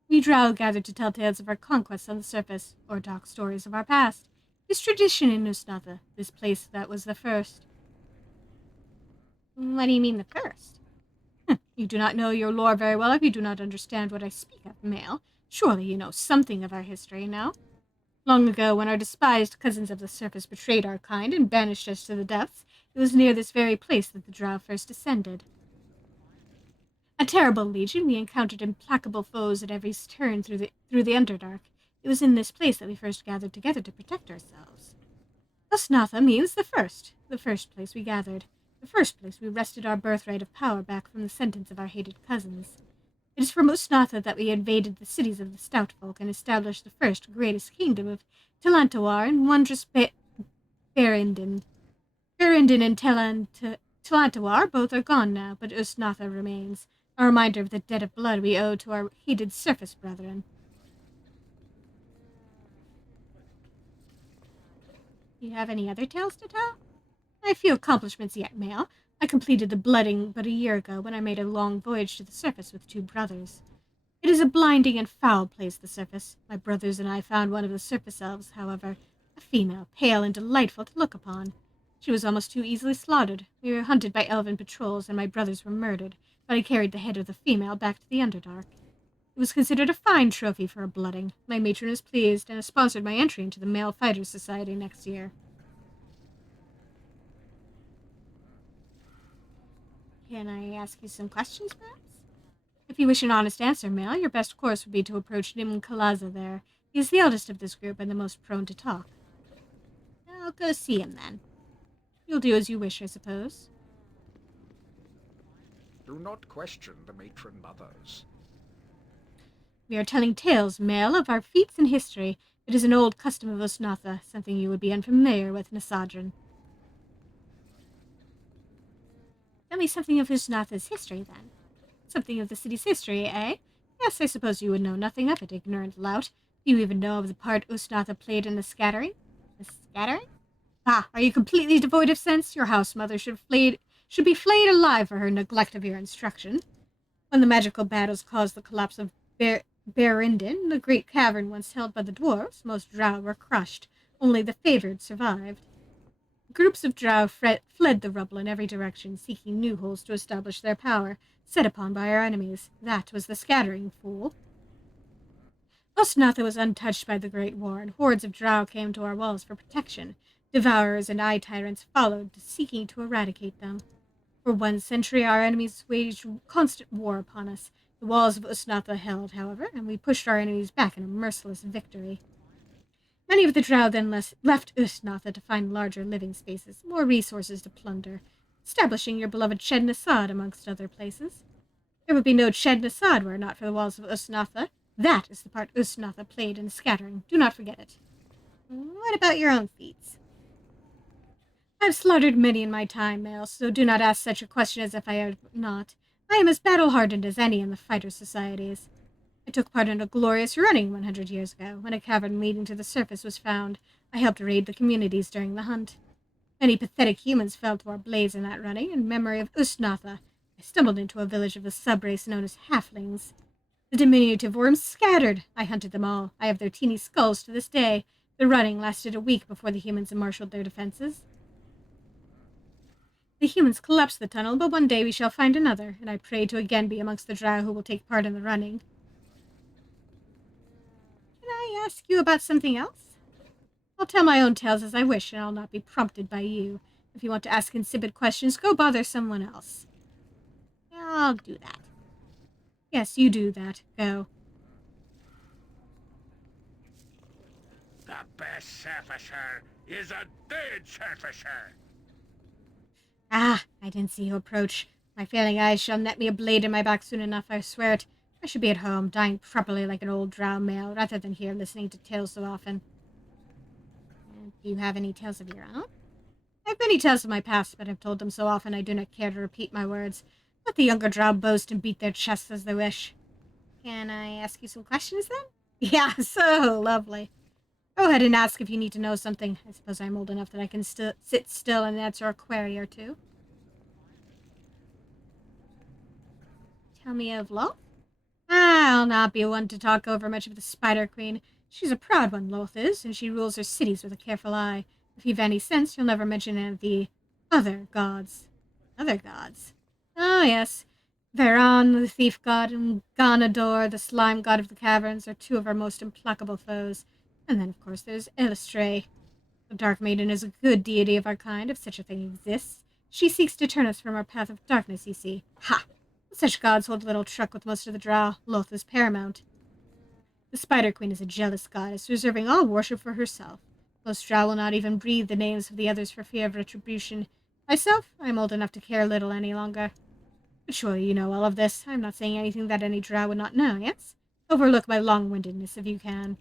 We drow gathered to tell tales of our conquests on the surface, or dark stories of our past. This tradition in Nusnatha, this place that was the first. What do you mean the first? You do not know your lore very well if you do not understand what I speak of, Male. Surely you know something of our history now. Long ago, when our despised cousins of the surface betrayed our kind and banished us to the depths, it was near this very place that the drow first descended. A terrible legion, we encountered implacable foes at every turn through the Underdark. It was in this place that we first gathered together to protect ourselves. Usnatha means the first place we gathered, the first place we wrested our birthright of power back from the sentence of our hated cousins. It is from Usnatha that we invaded the cities of the Stout Folk and established the first, greatest kingdom of Talantawar and wondrous Berendin. Berendin and Talantawar both are gone now, but Usnatha remains, a reminder of the debt of blood we owe to our hated surface brethren. Do you have any other tales to tell? I have few accomplishments yet, Male. I completed the blooding but a year ago when I made a long voyage to the surface with 2 brothers. It is a blinding and foul place, the surface. My brothers and I found one of the surface elves, however, a female, pale and delightful to look upon. She was almost too easily slaughtered. We were hunted by elven patrols, and my brothers were murdered, but I carried the head of the female back to the Underdark. It was considered a fine trophy for a blooding. My matron is pleased, and has sponsored my entry into the Male Fighters Society next year. Can I ask you some questions, perhaps? If you wish an honest answer, Male, your best course would be to approach Nim Kalaza there. He is the eldest of this group and the most prone to talk. I'll go see him, then. You'll do as you wish, I suppose. Do not question the matron mothers. We are telling tales, Male, of our feats in history. It is an old custom of Usnatha, something you would be unfamiliar with, Nasadran. Tell me something of Usnatha's history, then. Something of the city's history, eh? Yes, I suppose you would know nothing of it, ignorant lout. Do you even know of the part Usnatha played in the scattering? The scattering? Ah, are you completely devoid of sense? Your house mother should be flayed alive for her neglect of your instruction. When the magical battles caused the collapse of Berendin, the great cavern once held by the dwarves, most drow were crushed. Only the favored survived. Groups of drow fled the rubble in every direction, seeking new holes to establish their power, set upon by our enemies. That was the scattering, fool. Usnatha was untouched by the Great War, and hordes of drow came to our walls for protection. Devourers and eye tyrants followed, seeking to eradicate them. For 1 century, our enemies waged constant war upon us. The walls of Usnatha held, however, and we pushed our enemies back in a merciless victory. Many of the drow then left Usnatha to find larger living spaces, more resources to plunder, establishing your beloved Shed Nasad amongst other places. There would be no Shed Nasad were it not for the walls of Usnatha. That is the part Usnatha played in the scattering. Do not forget it. What about your own feats? I've slaughtered many in my time, Male, so do not ask such a question as if I had not. I am as battle-hardened as any in the fighter societies. I took part in a glorious running 100 years ago, when a cavern leading to the surface was found. I helped raid the communities during the hunt. Many pathetic humans fell to our blades in that running, in memory of Usnatha. I stumbled into a village of the subrace known as Halflings. The diminutive worms scattered. I hunted them all. I have their teeny skulls to this day. The running lasted a week before the humans marshaled their defenses. The humans collapsed the tunnel, but one day we shall find another, and I pray to again be amongst the drow who will take part in the running. Can I ask you about something else? I'll tell my own tales as I wish, and I'll not be prompted by you. If you want to ask insipid questions, go bother someone else. I'll do that. Yes, you do that. Go. The best surfacer is a dead surfacer. Ah, I didn't see you approach. My failing eyes shall net me a blade in my back soon enough, I swear it. I should be at home, dying properly like an old drow male, rather than here listening to tales so often. Do you have any tales of your own? I have many tales of my past, but I've told them so often I do not care to repeat my words. Let the younger drow boast and beat their chests as they wish. Can I ask you some questions, then? Yeah, so lovely. Go ahead and ask if you need to know something. I suppose I'm old enough that I can sit still and answer a query or two. Tell me of Loth? I'll not be one to talk over much of the Spider Queen. She's a proud one, Loth is, and she rules her cities with a careful eye. If you've any sense, you'll never mention any of the other gods. Other gods? Oh, yes. Veron, the thief god, and Ganador, the slime god of the caverns, are two of our most implacable foes. And then, of course, there's Elistray. The Dark Maiden is a good deity of our kind, if such a thing exists. She seeks to turn us from our path of darkness, you see. Ha! Such gods hold little truck with most of the drow. Loth is paramount. The Spider Queen is a jealous goddess, reserving all worship for herself. Most drow will not even breathe the names of the others for fear of retribution. Myself, I am old enough to care little any longer. But surely you know all of this. I am not saying anything that any drow would not know, yes? Overlook my long-windedness if you can.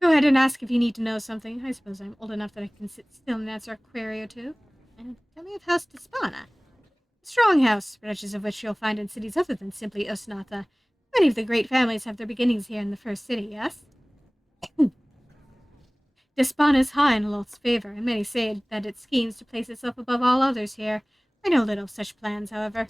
Go ahead and ask if you need to know something. I suppose I'm old enough that I can sit still and answer a query or two. And tell me of House Despana. A strong house, branches of which you'll find in cities other than simply Usnatha. Many of the great families have their beginnings here in the first city, yes? Despana is high in Loth's favor, and many say that it schemes to place itself above all others here. I know little of such plans, however.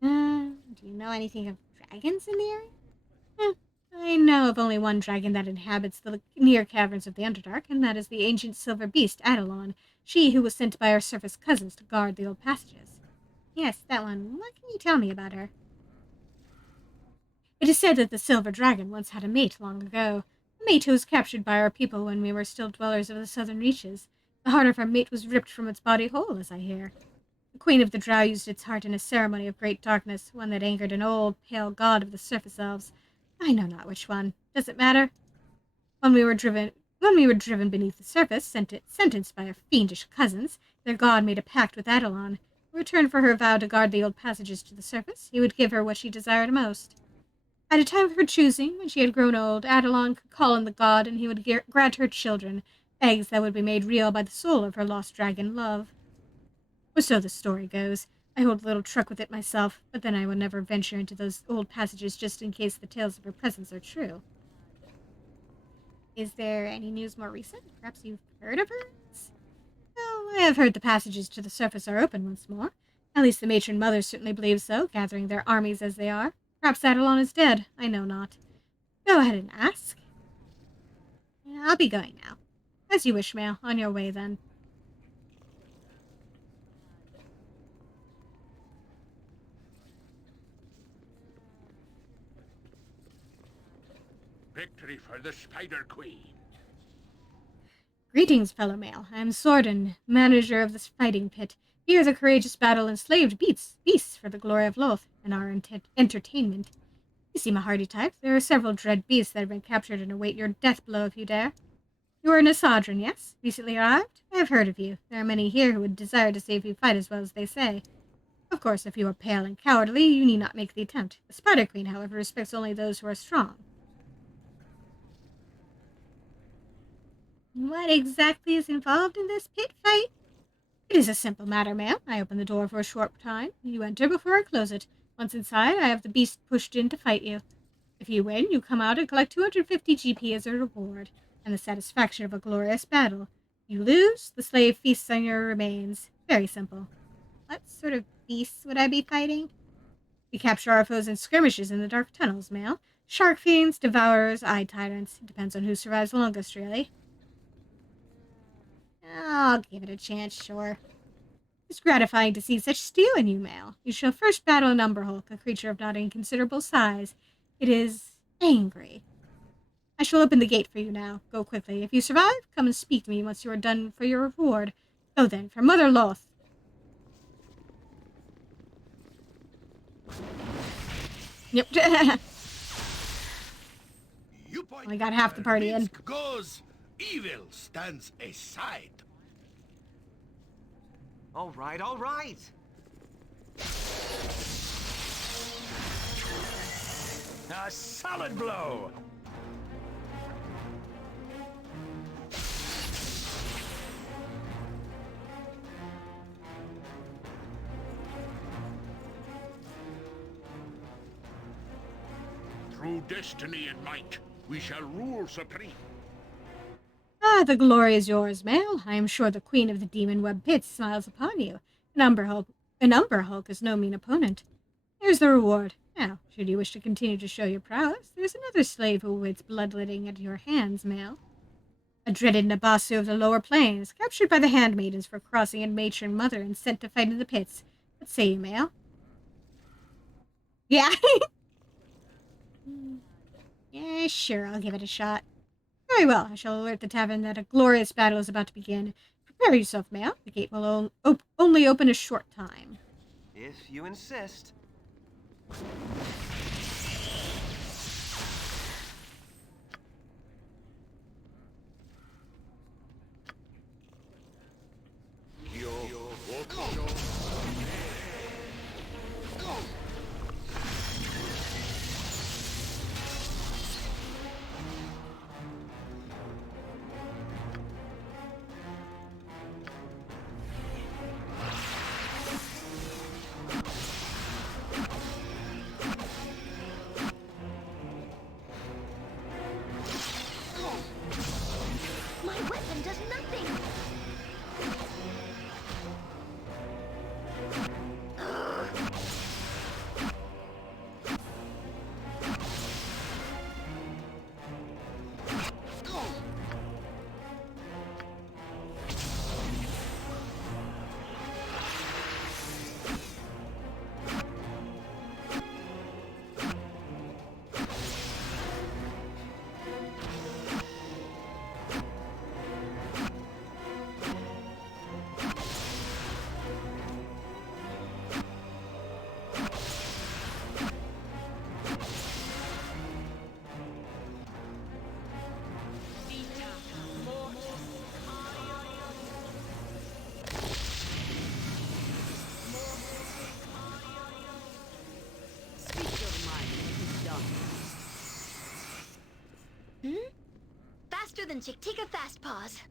Do you know anything of dragons in the area? I know of only one dragon that inhabits the near caverns of the Underdark, and that is the ancient silver beast, Adelon, she who was sent by our surface cousins to guard the old passages. Yes, that one. What can you tell me about her? It is said that the silver dragon once had a mate long ago, a mate who was captured by our people when we were still dwellers of the southern reaches. The heart of our mate was ripped from its body whole, as I hear. The queen of the drow used its heart in a ceremony of great darkness, one that angered an old, pale god of the surface elves. I know not which one. Does it matter? When we were driven beneath the surface, sentenced by our fiendish cousins, their god made a pact with Adelon. In return for her vow to guard the old passages to the surface, he would give her what she desired most. At a time of her choosing, when she had grown old, Adelon could call in the god, and he would grant her children, eggs that would be made real by the soul of her lost dragon love. Or so the story goes. I hold little truck with it myself, but then I would never venture into those old passages just in case the tales of her presence are true. Is there any news more recent? Perhaps you've heard of her? Well, I have heard the passages to the surface are open once more. At least the matron mothers certainly believe so, gathering their armies as they are. Perhaps Adelon is dead. I know not. Go ahead and ask. I'll be going now. As you wish, Male. On your way, then. Victory for the Spider Queen. Greetings, fellow male. I am Sordon, manager of this fighting pit. Here the courageous battle enslaved beasts for the glory of Loth and our entertainment. You seem a hardy type. There are several dread beasts that have been captured and await your death blow if you dare. You are an Asadran, yes? Recently arrived? I have heard of you. There are many here who would desire to see if you fight as well as they say. Of course, if you are pale and cowardly, you need not make the attempt. The Spider Queen, however, respects only those who are strong. What exactly is involved in this pit fight? It is a simple matter, ma'am. I open the door for a short time. You enter before I close it. Once inside, I have the beast pushed in to fight you. If you win, you come out and collect 250 GP as a reward, and the satisfaction of a glorious battle. You lose, the slave feasts on your remains. Very simple. What sort of beasts would I be fighting? We capture our foes in skirmishes in the dark tunnels, ma'am. Shark fiends, devourers, eye tyrants. It depends on who survives longest, really. I'll give it a chance, sure. It's gratifying to see such steel in you, male. You shall first battle an Umberhulk, a creature of not inconsiderable size. It is angry. I shall open the gate for you now. Go quickly. If you survive, come and speak to me once you are done for your reward. Go then, for Mother Loth. Yep. I got half the party in. Goes, evil stands aside. All right, all right. A solid blow. Through destiny and might, we shall rule supreme. Ah, the glory is yours, male. I am sure the queen of the demon web pits smiles upon you. An Umberhulk is no mean opponent. Here's the reward. Now, should you wish to continue to show your prowess, there's another slave who awaits bloodletting at your hands, male. A dreaded Nabasu of the lower plains, captured by the handmaidens for crossing a matron mother and sent to fight in the pits. What say you, male? Yeah. Yeah, sure, I'll give it a shot. Very well, I shall alert the tavern that a glorious battle is about to begin. Prepare yourself, male. The gate will only open a short time. If you insist. My weapon does nothing! Faster than Chick. Take a fast pause.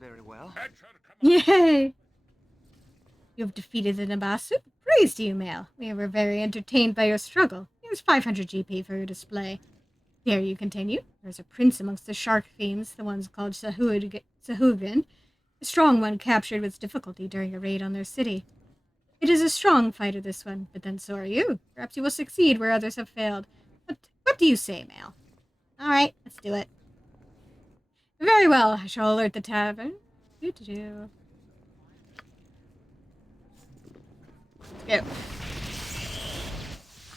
Very well. Yay! You have defeated the Nabasu. Praise to you, male. We were very entertained by your struggle. Here's 500 GP for your display. Dare you continue? There's a prince amongst the shark fiends, the ones called Sahugin, a strong one captured with difficulty during a raid on their city. It is a strong fighter, this one, but then so are you. Perhaps you will succeed where others have failed. But what do you say, Mail? All right, let's do it. Very well. I shall alert the tavern. Doo-doo-doo. Let's go.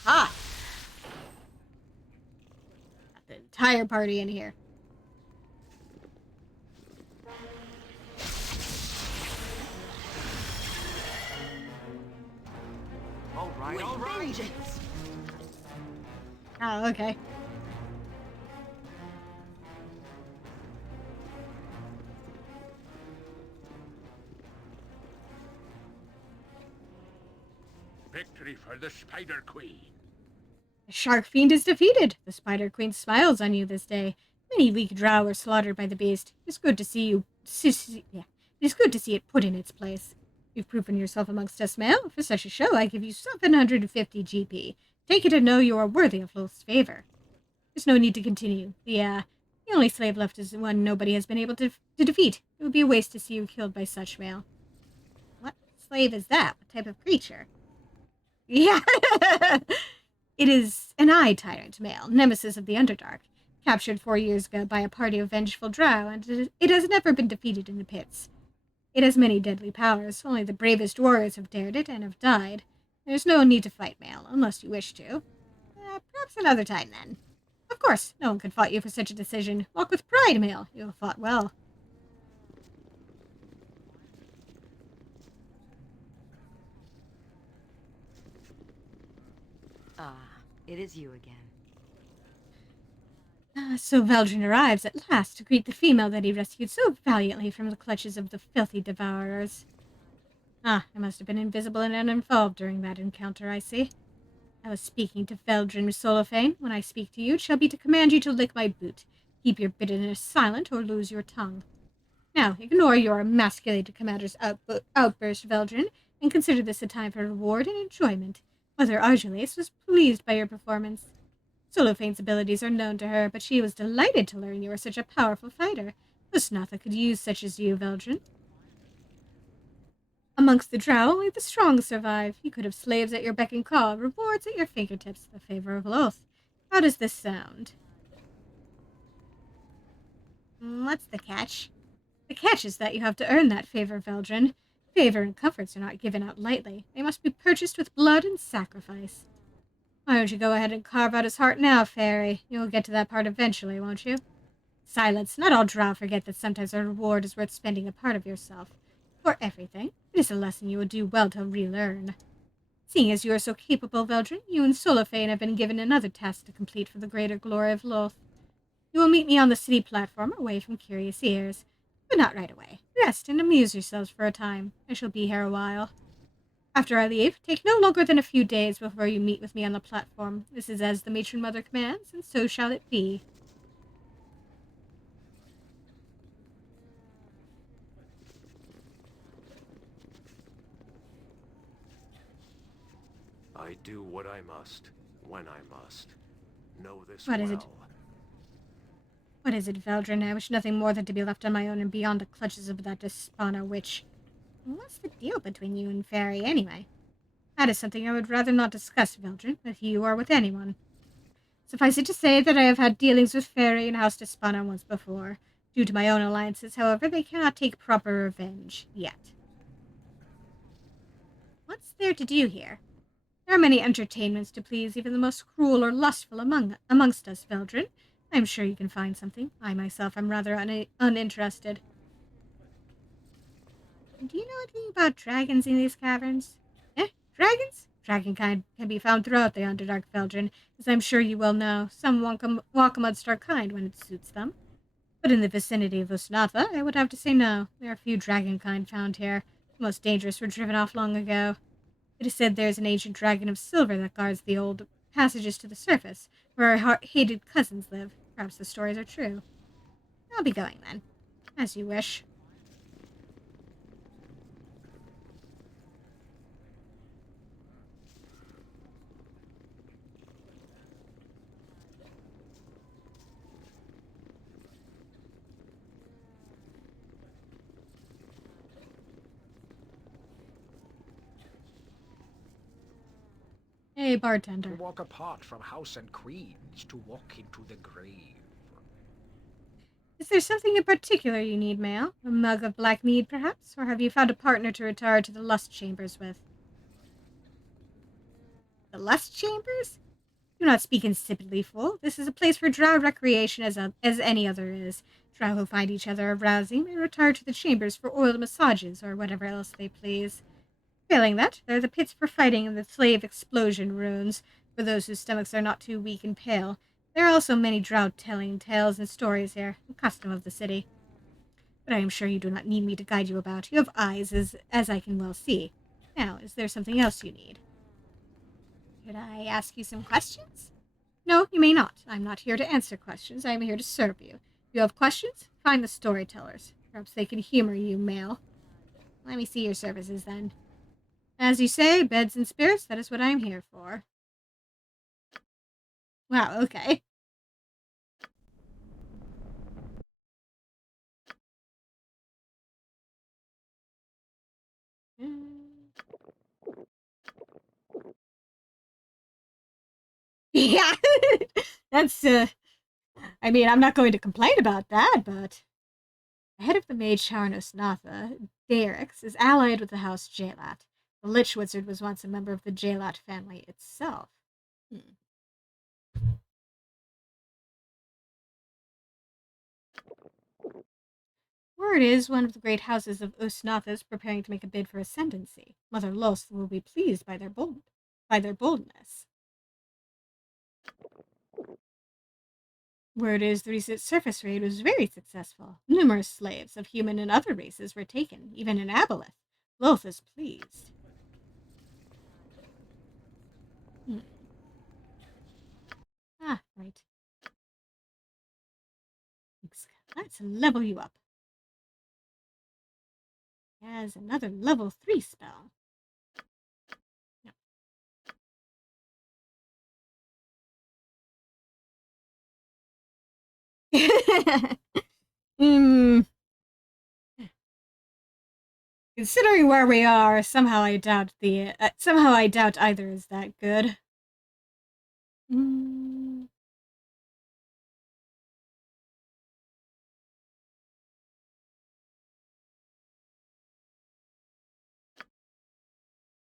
Aha! Got the entire party in here. All right, all right. Vengeance. Oh, okay. Victory for the Spider Queen. The Shark Fiend is defeated. The Spider Queen smiles on you this day. Many weak drow were slaughtered by the beast. It is good to see you. It is good to see it put in its place. You've proven yourself amongst us, Mail. For such a show, I give you 750 GP. Take it and know you are worthy of Loth's favor. There's no need to continue. The only slave left is one nobody has been able to defeat. It would be a waste to see you killed by such, Mail. What slave is that? What type of creature? Yeah. It is an eye tyrant male, nemesis of the Underdark, captured 4 years ago by a party of vengeful drow, and it has never been defeated in the pits. It has many deadly powers. Only the bravest warriors have dared it and have died. There's no need to fight, Male, unless you wish to. Perhaps another time, then. Of course, no one could fault you for such a decision. Walk with pride, Male. You have fought well. It is you again. So Veldrin arrives at last to greet the female that he rescued so valiantly from the clutches of the filthy devourers. I must have been invisible and uninvolved during that encounter, I see. I was speaking to Veldrin Solofane. When I speak to you, it shall be to command you to lick my boot. Keep your bitterness silent or lose your tongue. Now, ignore your emasculated commander's outburst, Veldrin, and consider this a time for reward and enjoyment. Mother Argelais was pleased by your performance. Solofane's abilities are known to her, but she was delighted to learn you were such a powerful fighter. Usnatha could use such as you, Veldrin. Amongst the drow, only the strong survive. You could have slaves at your beck and call, rewards at your fingertips, the favor of Loth. How does this sound? What's the catch? The catch is that you have to earn that favor, Veldrin. Favor and comforts are not given out lightly. They must be purchased with blood and sacrifice. Why don't you go ahead and carve out his heart now, Fairy? You'll get to that part eventually, won't you? Silence. Not all drow forget that sometimes a reward is worth spending a part of yourself. For everything. It is a lesson you will do well to relearn. Seeing as you are so capable, Veldrin, you and Solofane have been given another task to complete for the greater glory of Loth. You will meet me on the city platform, away from curious ears. But not right away. Rest and amuse yourselves for a time. I shall be here a while. After I leave, take no longer than a few days before you meet with me on the platform. This is as the matron mother commands, and so shall it be. I do what I must, when I must. Know this What well. is it? What is it, Veldrin? I wish nothing more than to be left on my own and beyond the clutches of that Despana witch. What's the deal between you and Fairy, anyway? That is something I would rather not discuss, Veldrin, with you or with anyone. Suffice it to say that I have had dealings with Fairy and House Despana once before. Due to my own alliances, however, they cannot take proper revenge, yet. What's there to do here? There are many entertainments to please even the most cruel or lustful amongst us, Veldrin. I am sure you can find something. I myself am rather uninterested. Do you know anything about dragons in these caverns? Dragons? Dragonkind can be found throughout the Underdark, Veldrin, as I'm sure you well know. Some walk amongst our kind when it suits them. But in the vicinity of Usnatha, I would have to say no. There are few dragonkind found here. The most dangerous were driven off long ago. It is said there is an ancient dragon of silver that guards the old passages to the surface, where our hated cousins live. Perhaps the stories are true. I'll be going, then. As you wish. Hey, bartender. To walk apart from house and queen is to walk into the grave. Is there something in particular you need, Mael? A mug of black mead, perhaps? Or have you found a partner to retire to the lust chambers with? The lust chambers? Do not speak insipidly, fool. This is a place for drow recreation as any other is. Drow who find each other arousing may retire to the chambers for oil massages or whatever else they please. Failing that, there are the pits for fighting and the slave explosion runes, for those whose stomachs are not too weak and pale. There are also many drow telling tales and stories here, a custom of the city. But I am sure you do not need me to guide you about. You have eyes, as I can well see. Now, is there something else you need? Could I ask you some questions? No, you may not. I'm not here to answer questions. I am here to serve you. If you have questions, find the storytellers. Perhaps they can humor you, Mael. Let me see your services, then. As you say, beds and spirits, that is what I am here for. Wow, okay. Yeah, that's, I mean, I'm not going to complain about that, but the head of the mage tower in Osnatha, Daerix, is allied with the house Jalat. The Lich Wizard was once a member of the Jalat family itself. Word is one of the great houses of Osnatha is preparing to make a bid for ascendancy. Mother Loth will be pleased by their boldness. Word is the recent surface raid was very successful. Numerous slaves of human and other races were taken, even in Aboleth. Loth is pleased. Ah, right. Let's level you up. As another level 3 spell. Considering where we are, somehow I doubt either is that good. Let's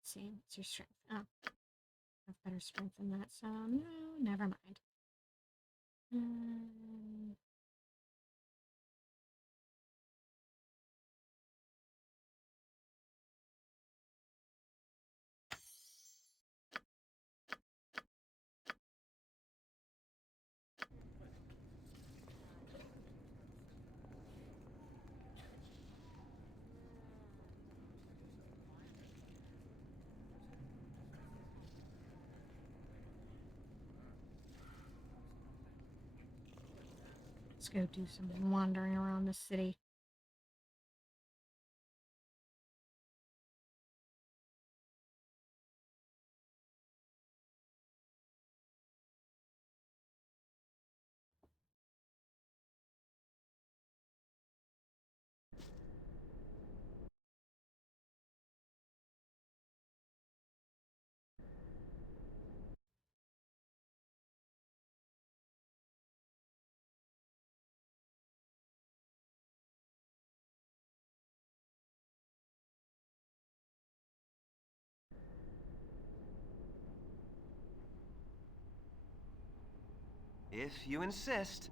see, what's your strength? Oh, I have better strength than that, so no, never mind. Let's go do some wandering around the city. If you insist.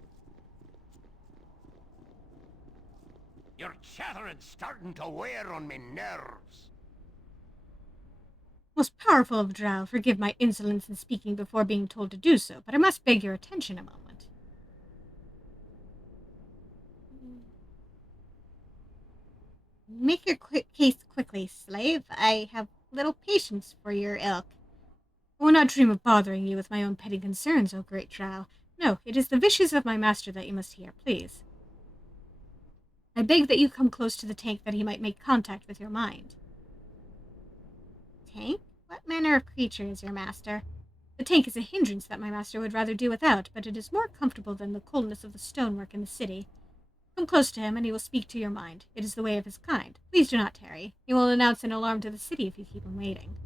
Your chattering's starting to wear on me nerves. Most powerful of drow, forgive my insolence in speaking before being told to do so, but I must beg your attention a moment. Make your case quickly, slave. I have little patience for your ilk. I will not dream of bothering you with my own petty concerns, O great drow. No, it is the wishes of my master that you must hear, please. I beg that you come close to the tank that he might make contact with your mind. Tank? What manner of creature is your master? The tank is a hindrance that my master would rather do without, but it is more comfortable than the coldness of the stonework in the city. Come close to him, and he will speak to your mind. It is the way of his kind. Please do not tarry. He will announce an alarm to the city if you keep him waiting.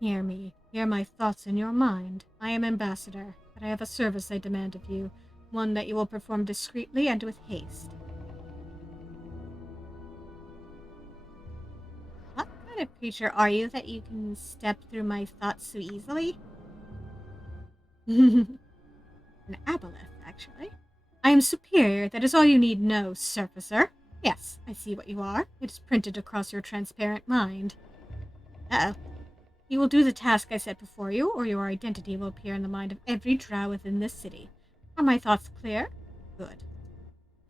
Hear me. Hear my thoughts in your mind. I am ambassador, but I have a service I demand of you, one that you will perform discreetly and with haste. What kind of creature are you that you can step through my thoughts so easily? An aboleth, actually. I am superior, that is all you need know, surfacer. Yes, I see what you are. It is printed across your transparent mind. Uh-oh. You will do the task I set before you, or your identity will appear in the mind of every drow within this city. Are my thoughts clear? Good.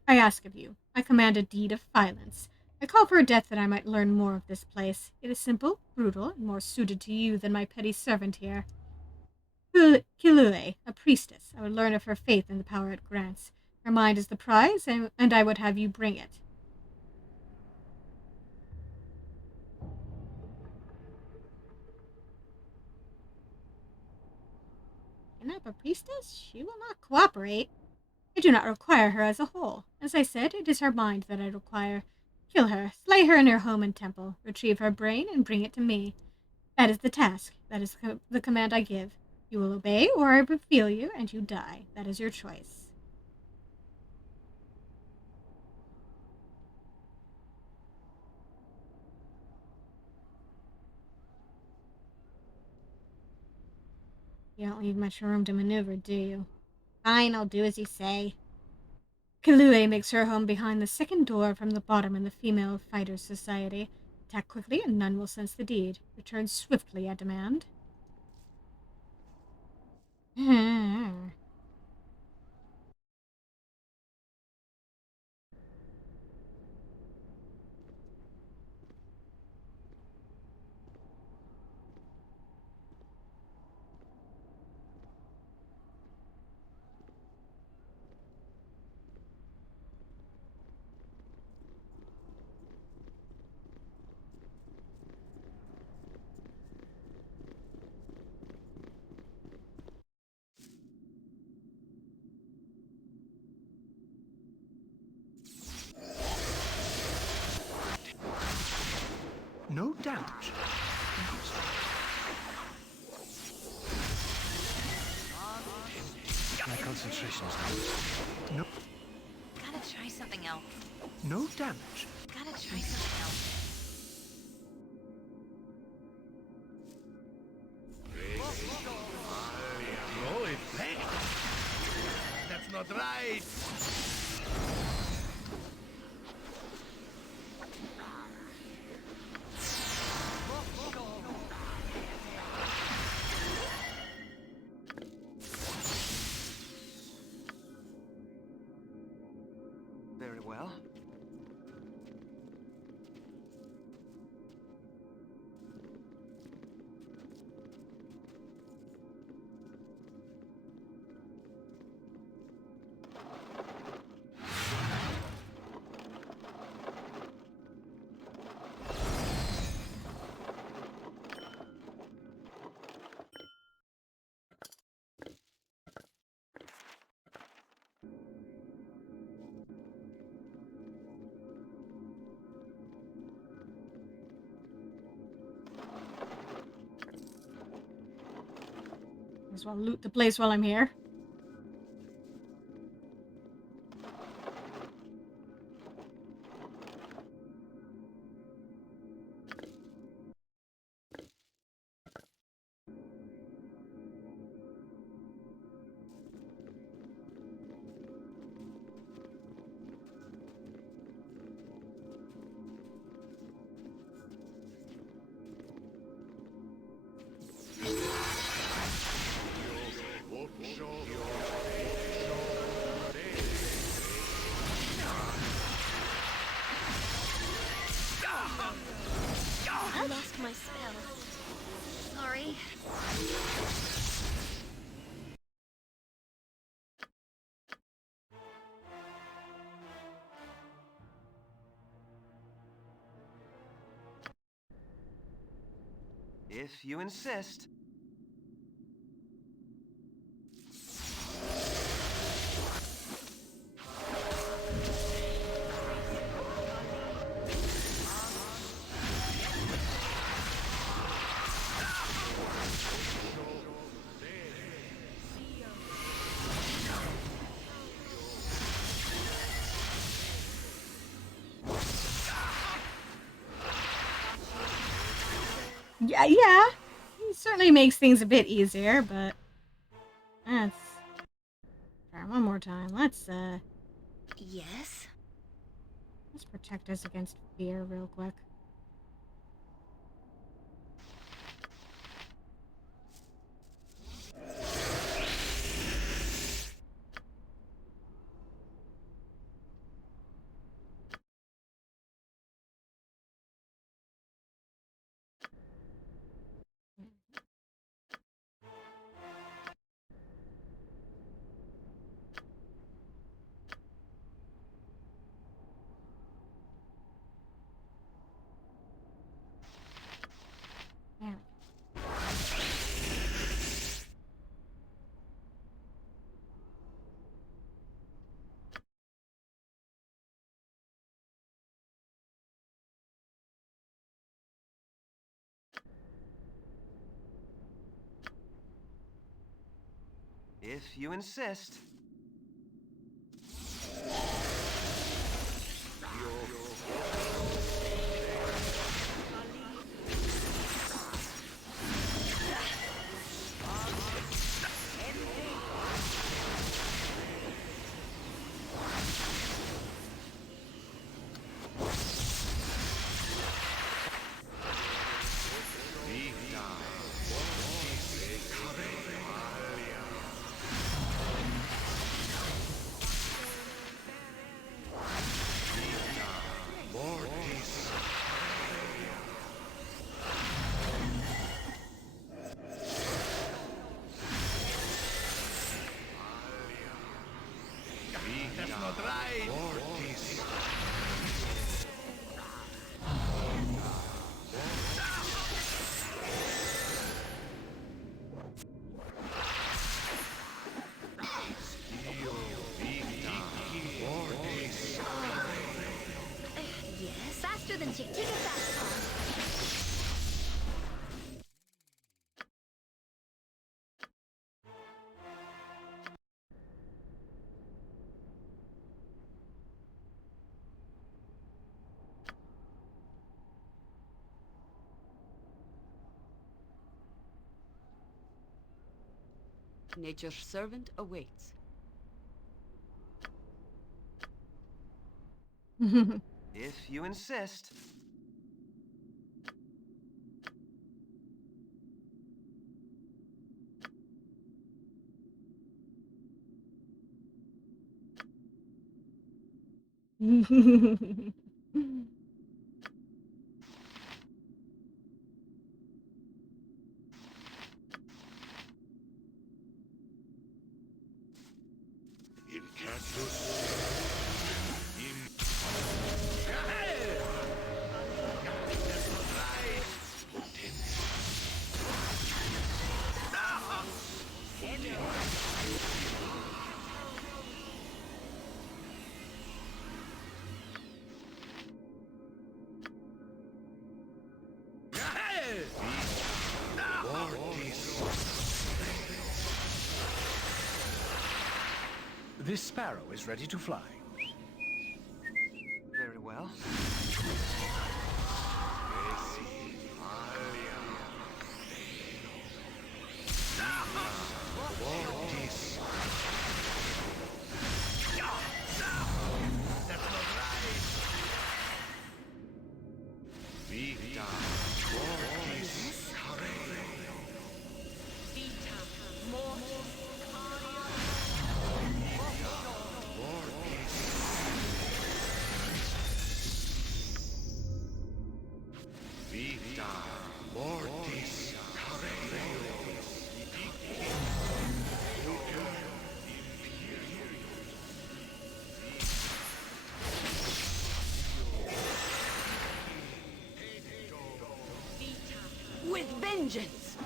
I ask of you. I command a deed of violence. I call for a death that I might learn more of this place. It is simple, brutal, and more suited to you than my petty servant here. Kilue, a priestess. I would learn of her faith in the power it grants. Her mind is the prize, and I would have you bring it. Kidnap a priestess? She will not cooperate. I do not require her as a whole. As I said, it is her mind that I require. Kill her, slay her in her home and temple, retrieve her brain, and bring it to me. That is the task. That is the command I give. You will obey, or I reveal you, and you die. That is your choice. You don't leave much room to maneuver, do you? Fine, I'll do as you say. Kilue makes her home behind the second door from the bottom in the Female Fighters Society. Attack quickly, and none will sense the deed. Return swiftly, I demand. No damage. My concentration is not. No. Gotta try something else. No damage. Gotta try something else. No effect. That's not right. Very well. Might as well loot the place while I'm here. I lost my spell. Sorry. If you insist. Yeah. It certainly makes things a bit easier, but let's try one more time. Yes? Let's protect us against fear real quick. There we go. If you insist. That's not right. Yes, faster than Chick Tick fast car. Nature's servant awaits. If you insist. This sparrow is ready to fly. Very well. With vengeance!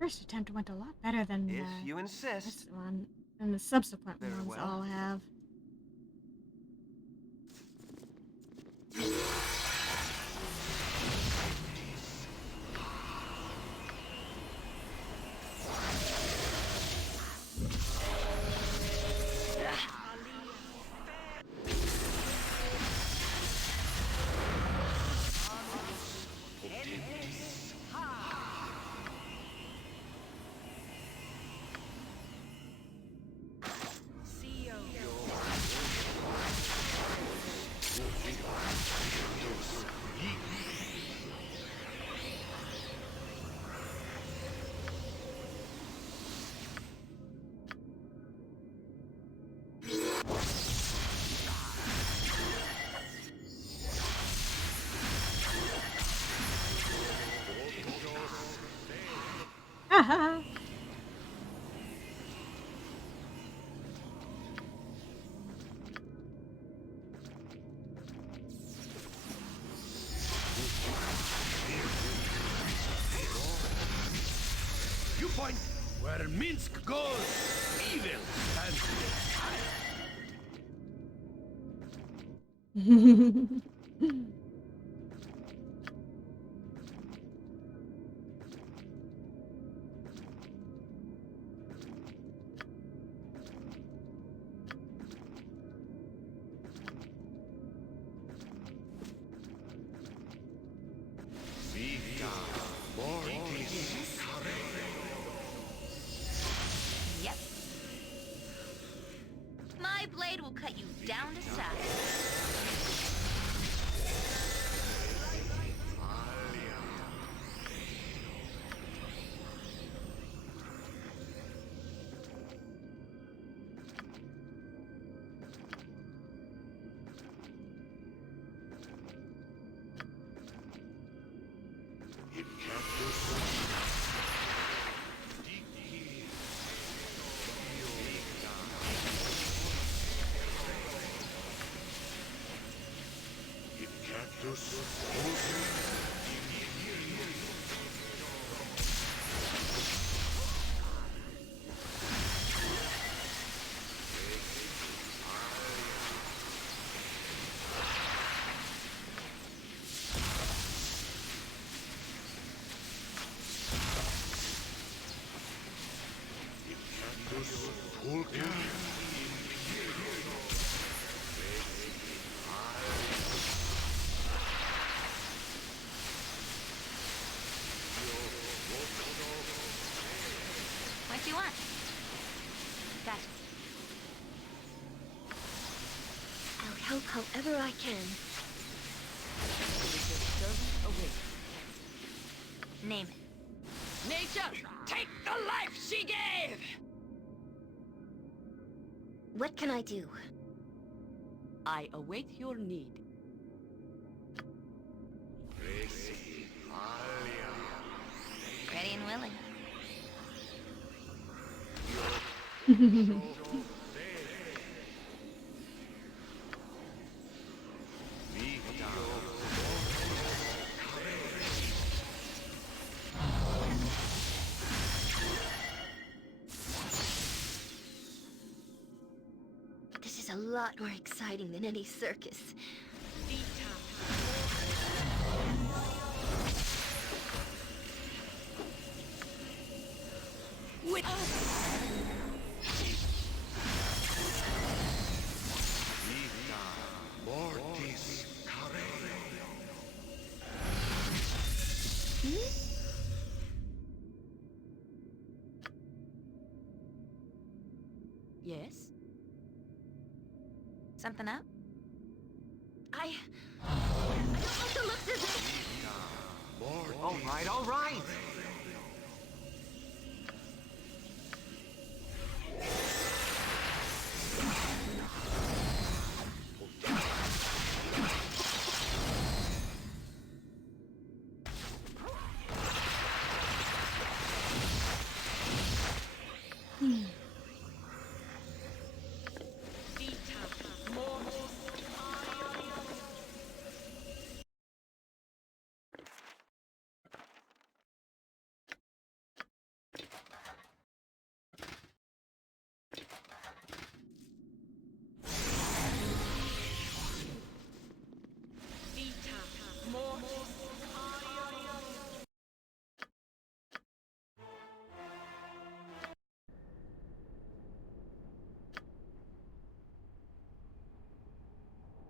First attempt went a lot better than If you insist. this one, than the subsequent Very ones well. all have. Haha! You point where Minsk goes, evil stands Yep. My blade will cut you down to size. What do you want? Gotcha. I'll help however I can. Nature's servant awaits. Name it. Nature, take the life she gave! What can I do? I await your need. Ready and willing. This is a lot more exciting than any circus. With Mortis yes? Something up? I don't like the looks of this. right, all right.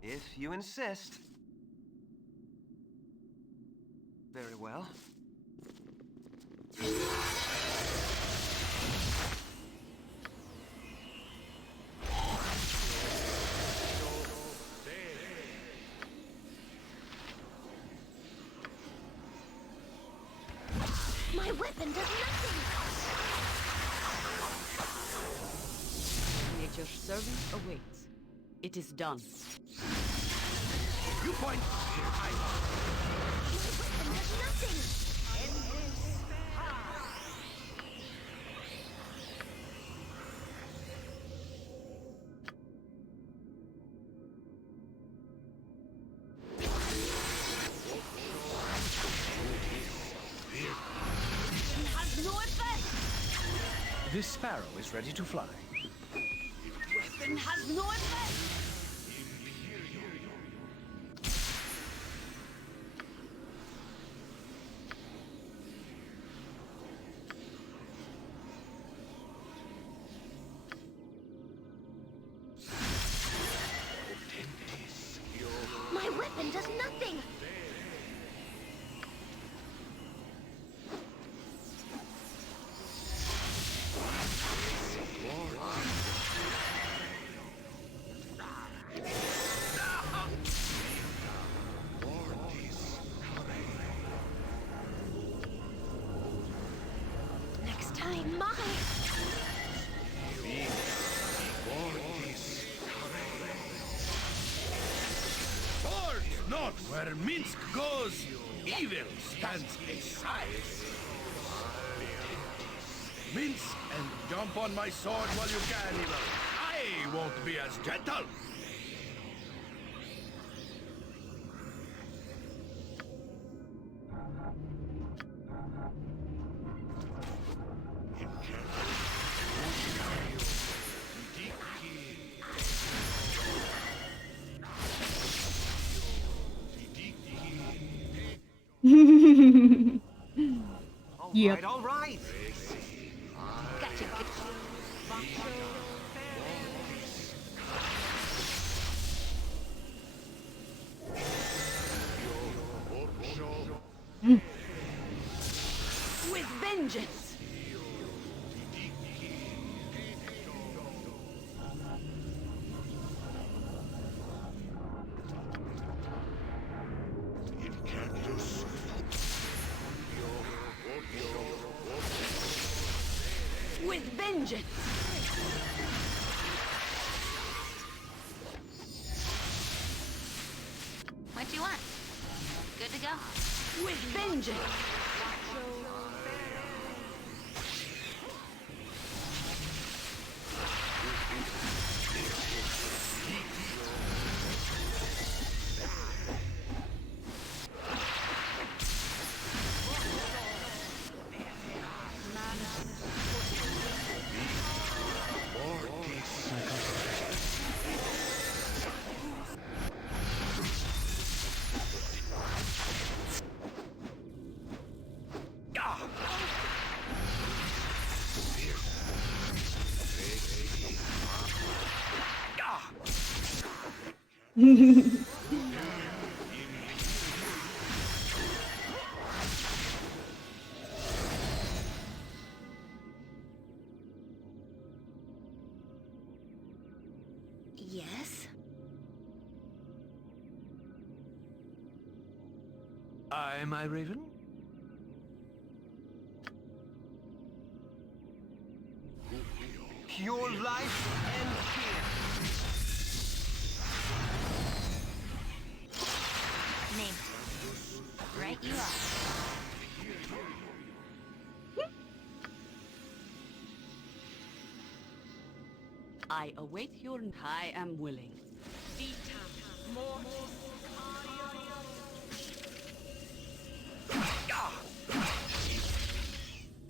If you insist. Very well. My weapon does nothing! Nature's servant awaits. It is done. You point. My weapon does nothing! Has no effect! This sparrow is ready to fly. Weapon has no effect! My weapon does nothing! Next time, mine! Forth not where Minsk goes, evil stands aside. Minsk and jump on my sword while you can, evil. I won't be as gentle. All Yep. right, all right. Gotcha, With vengeance! With vengeance! What do you want? Good to go. With vengeance! Yes? Aye, my raven? your life end here. Name. Right you are. I await your... I am willing.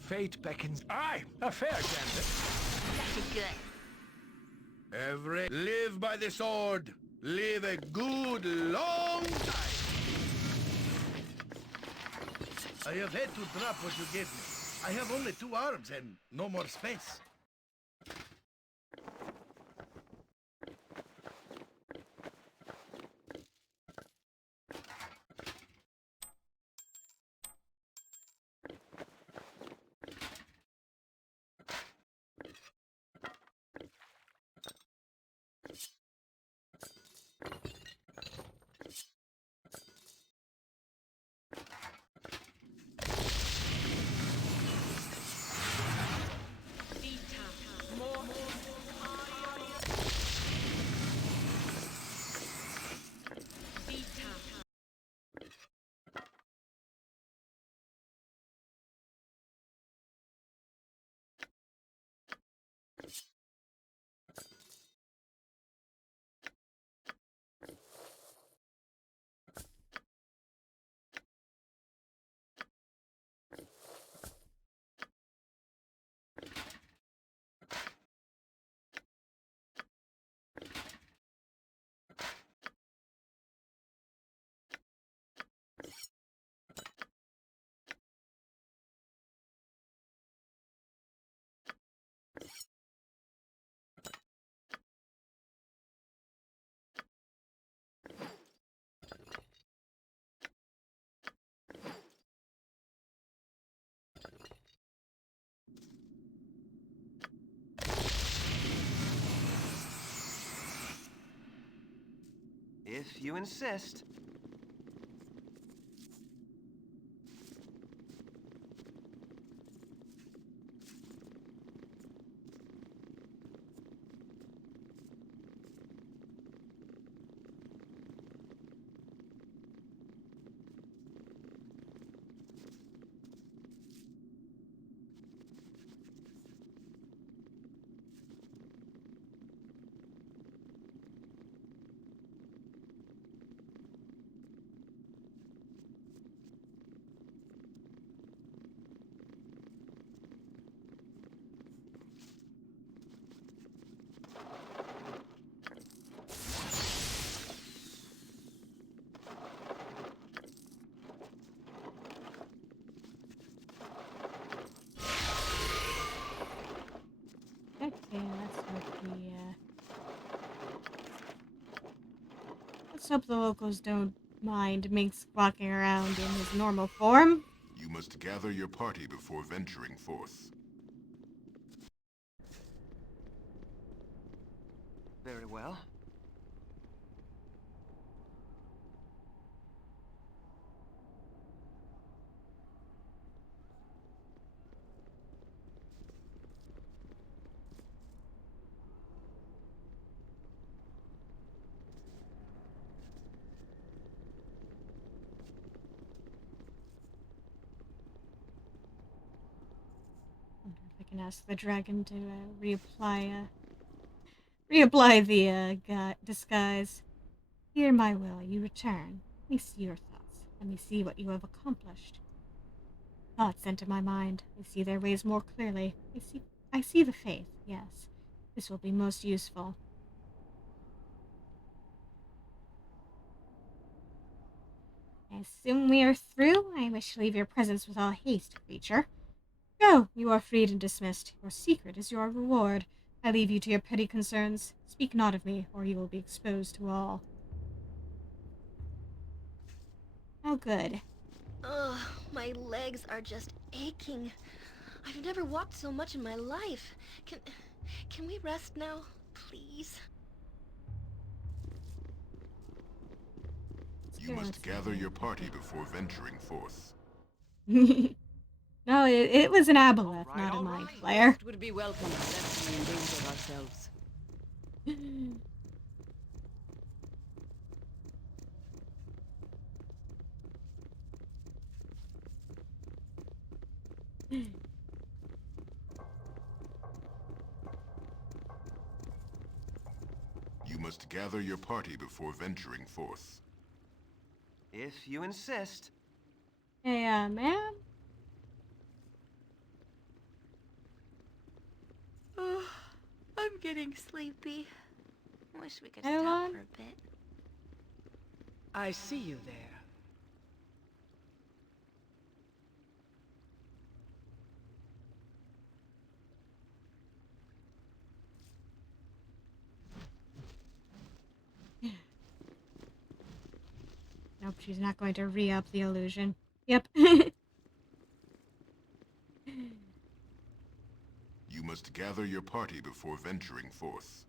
Fate beckons. Aye, a fair gambit. Such a good. Live by the sword. Live a good long time. I have had to drop what you gave me. I have only 2 arms and no more space. If you insist. Okay, let's hope the locals don't mind Minx walking around in his normal form. You must gather your party before venturing forth. Very well. I can ask the dragon to reapply the disguise. Hear my will, you return. Let me see your thoughts. Let me see what you have accomplished. Thoughts enter my mind. I see their ways more clearly. I see the faith, yes. This will be most useful. I assume we are through. I wish to leave your presence with all haste, creature. Go, you are freed and dismissed. Your secret is your reward. I leave you to your petty concerns. Speak not of me, or you will be exposed to all. How good. Ugh, my legs are just aching. I've never walked so much in my life. Can we rest now, please? You must gather your party before venturing forth. No, it was an aboleth, All not a right, mind all flayer. Rest would be welcome, lest we endanger ourselves. You must gather your party before venturing forth. If you insist. Hey, ma'am? Oh, I'm getting sleepy. Wish we could Hold stop on. for a bit. I see you there. Nope, she's not going to re-up the illusion. Yep. You must gather your party before venturing forth.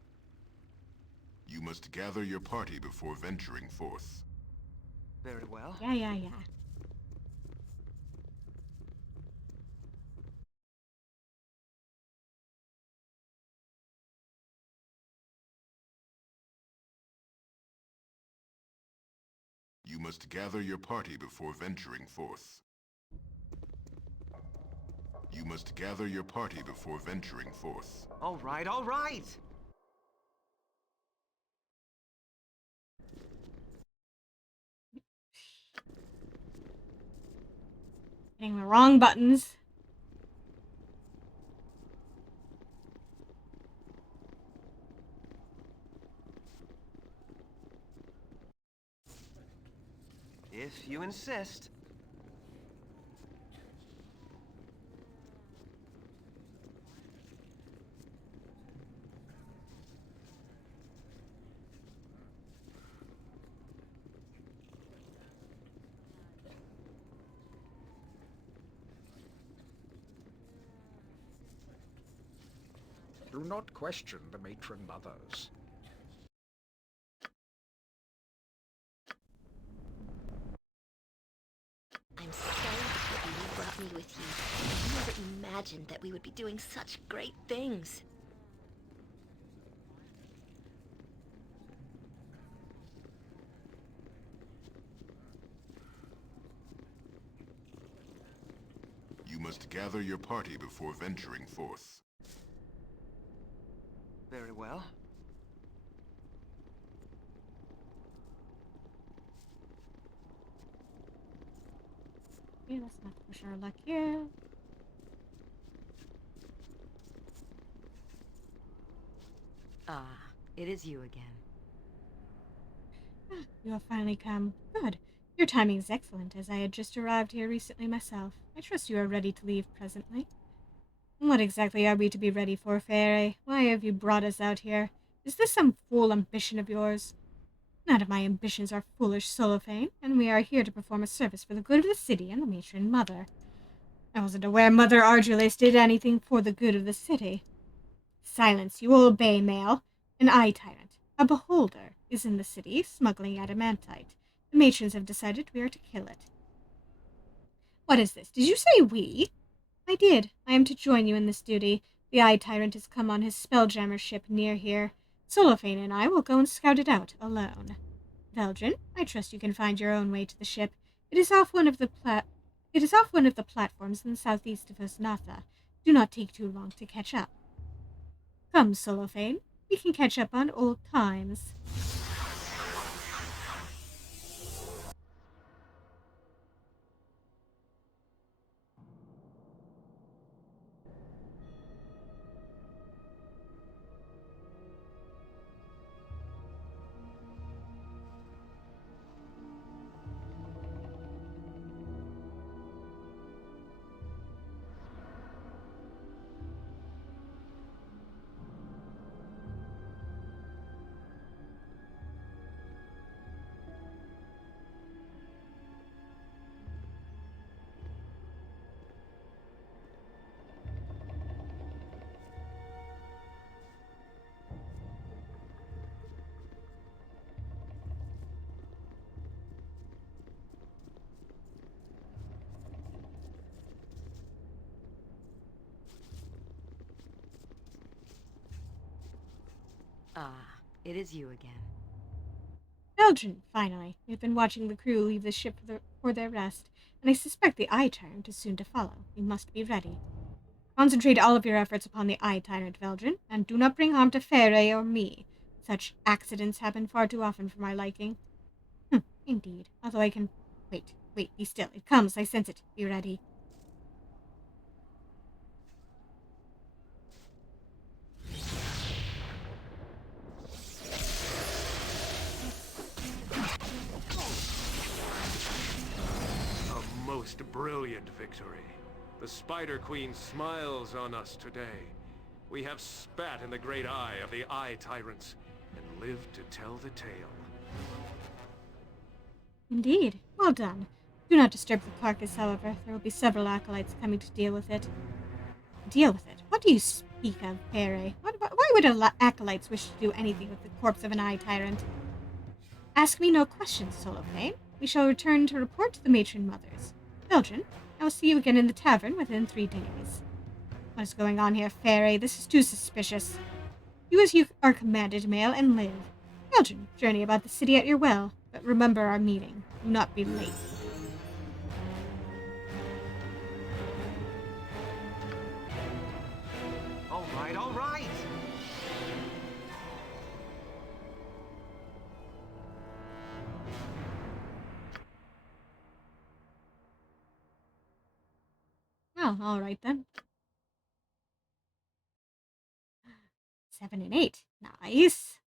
You must gather your party before venturing forth. Very well. Yeah. You must gather your party before venturing forth. You must gather your party before venturing forth. All right, all right. Hitting the wrong buttons. If you insist. Do not question the matron mothers. I'm so happy you brought me with you. I never imagined that we would be doing such great things. You must gather your party before venturing forth. Very well. Okay, let's not push our luck here. Ah, it is you again. You have finally come. Good. Your timing is excellent, as I had just arrived here recently myself. I trust you are ready to leave presently. What exactly are we to be ready for, Fairy? Why have you brought us out here? Is this some fool ambition of yours? None of my ambitions are foolish, Cellophane, and we are here to perform a service for the good of the city and the matron mother. I wasn't aware Mother Argilace did anything for the good of the city. Silence, you will obey, male. An eye-tyrant, a beholder, is in the city, smuggling adamantite. The matrons have decided we are to kill it. What is this? Did you say we? I did. I am to join you in this duty. The eye-tyrant has come on his spelljammer ship near here. Cellophane and I will go and scout it out, alone. Veldrin, I trust you can find your own way to the ship. It is off one of the platforms in the southeast of Osnatha. Do not take too long to catch up. Come, Cellophane. We can catch up on old times. Ah, it is you again. Belgian, finally. We've been watching the crew leave the ship for their rest, and I suspect the Eye Tyrant is soon to follow. We must be ready. Concentrate all of your efforts upon the Eye Tyrant, Belgian, and do not bring harm to Fairy or me. Such accidents happen far too often for my liking. Indeed. Although I can... Wait, be still. It comes, I sense it. Be ready. A most brilliant victory. The Spider Queen smiles on us today. We have spat in the great eye of the Eye Tyrants, and lived to tell the tale. Indeed. Well done. Do not disturb the carcass, however. There will be several acolytes coming to deal with it. Deal with it? What do you speak of, Pere? Why would acolytes wish to do anything with the corpse of an Eye Tyrant? Ask me no questions, Solopane. We shall return to report to the matron mothers. Belgian, I will see you again in the tavern within 3 days. What is going on here, Fairy? This is too suspicious. Do as you are commanded, male, and live. Belgian, journey about the city at your will, but remember our meeting. Do not be late. All right, all right. Oh, all right then. 7 and 8. Nice.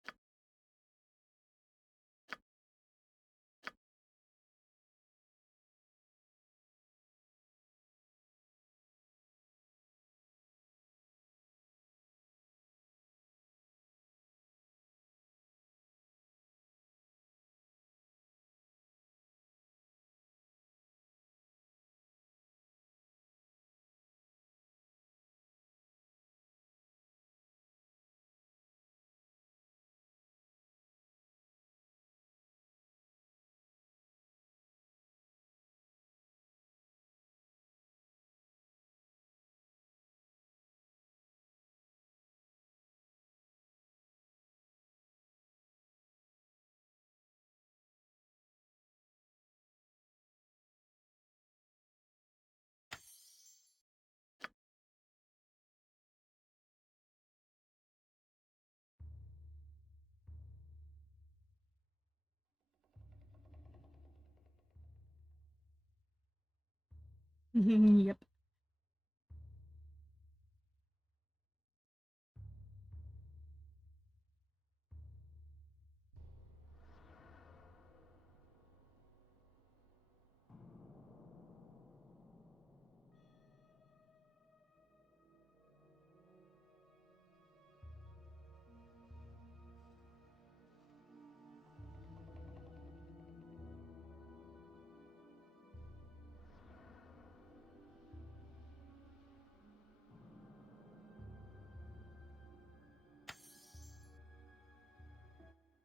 Yep.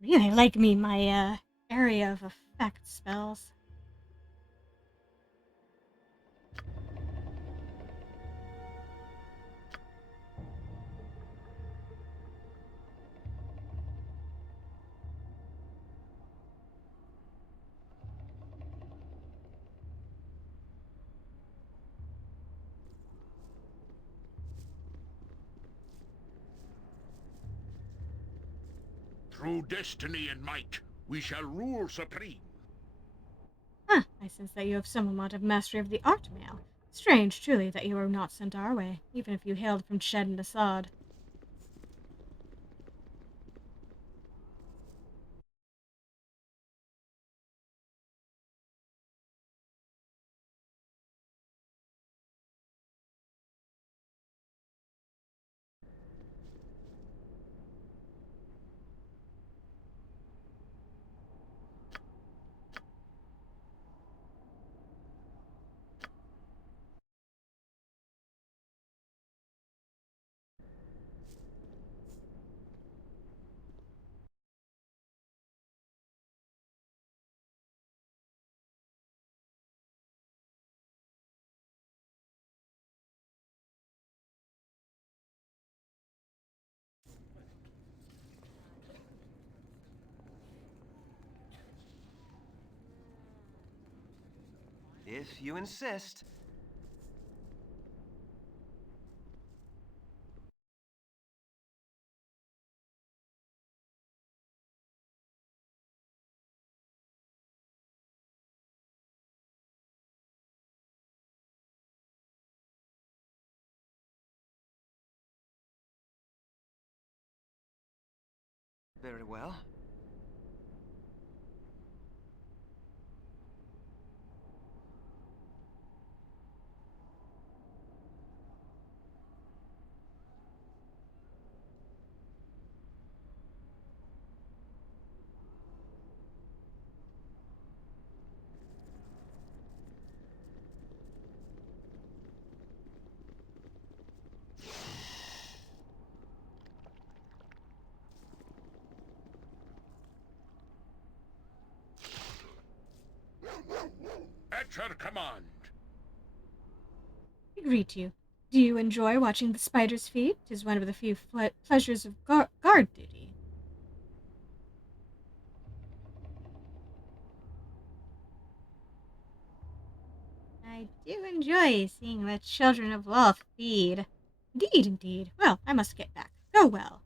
Really like me my area of effect spells. Through destiny and might, we shall rule supreme. Huh, I sense that you have some amount of mastery of the art mail. Strange, truly, that you were not sent our way, even if you hailed from Shed and Assad. If you insist. Very well. At your command. I greet you. Do you enjoy watching the spiders feed? 'Tis one of the few pleasures of guard duty. I do enjoy seeing the children of Lolth feed. Indeed, indeed. Well, I must get back. Go well.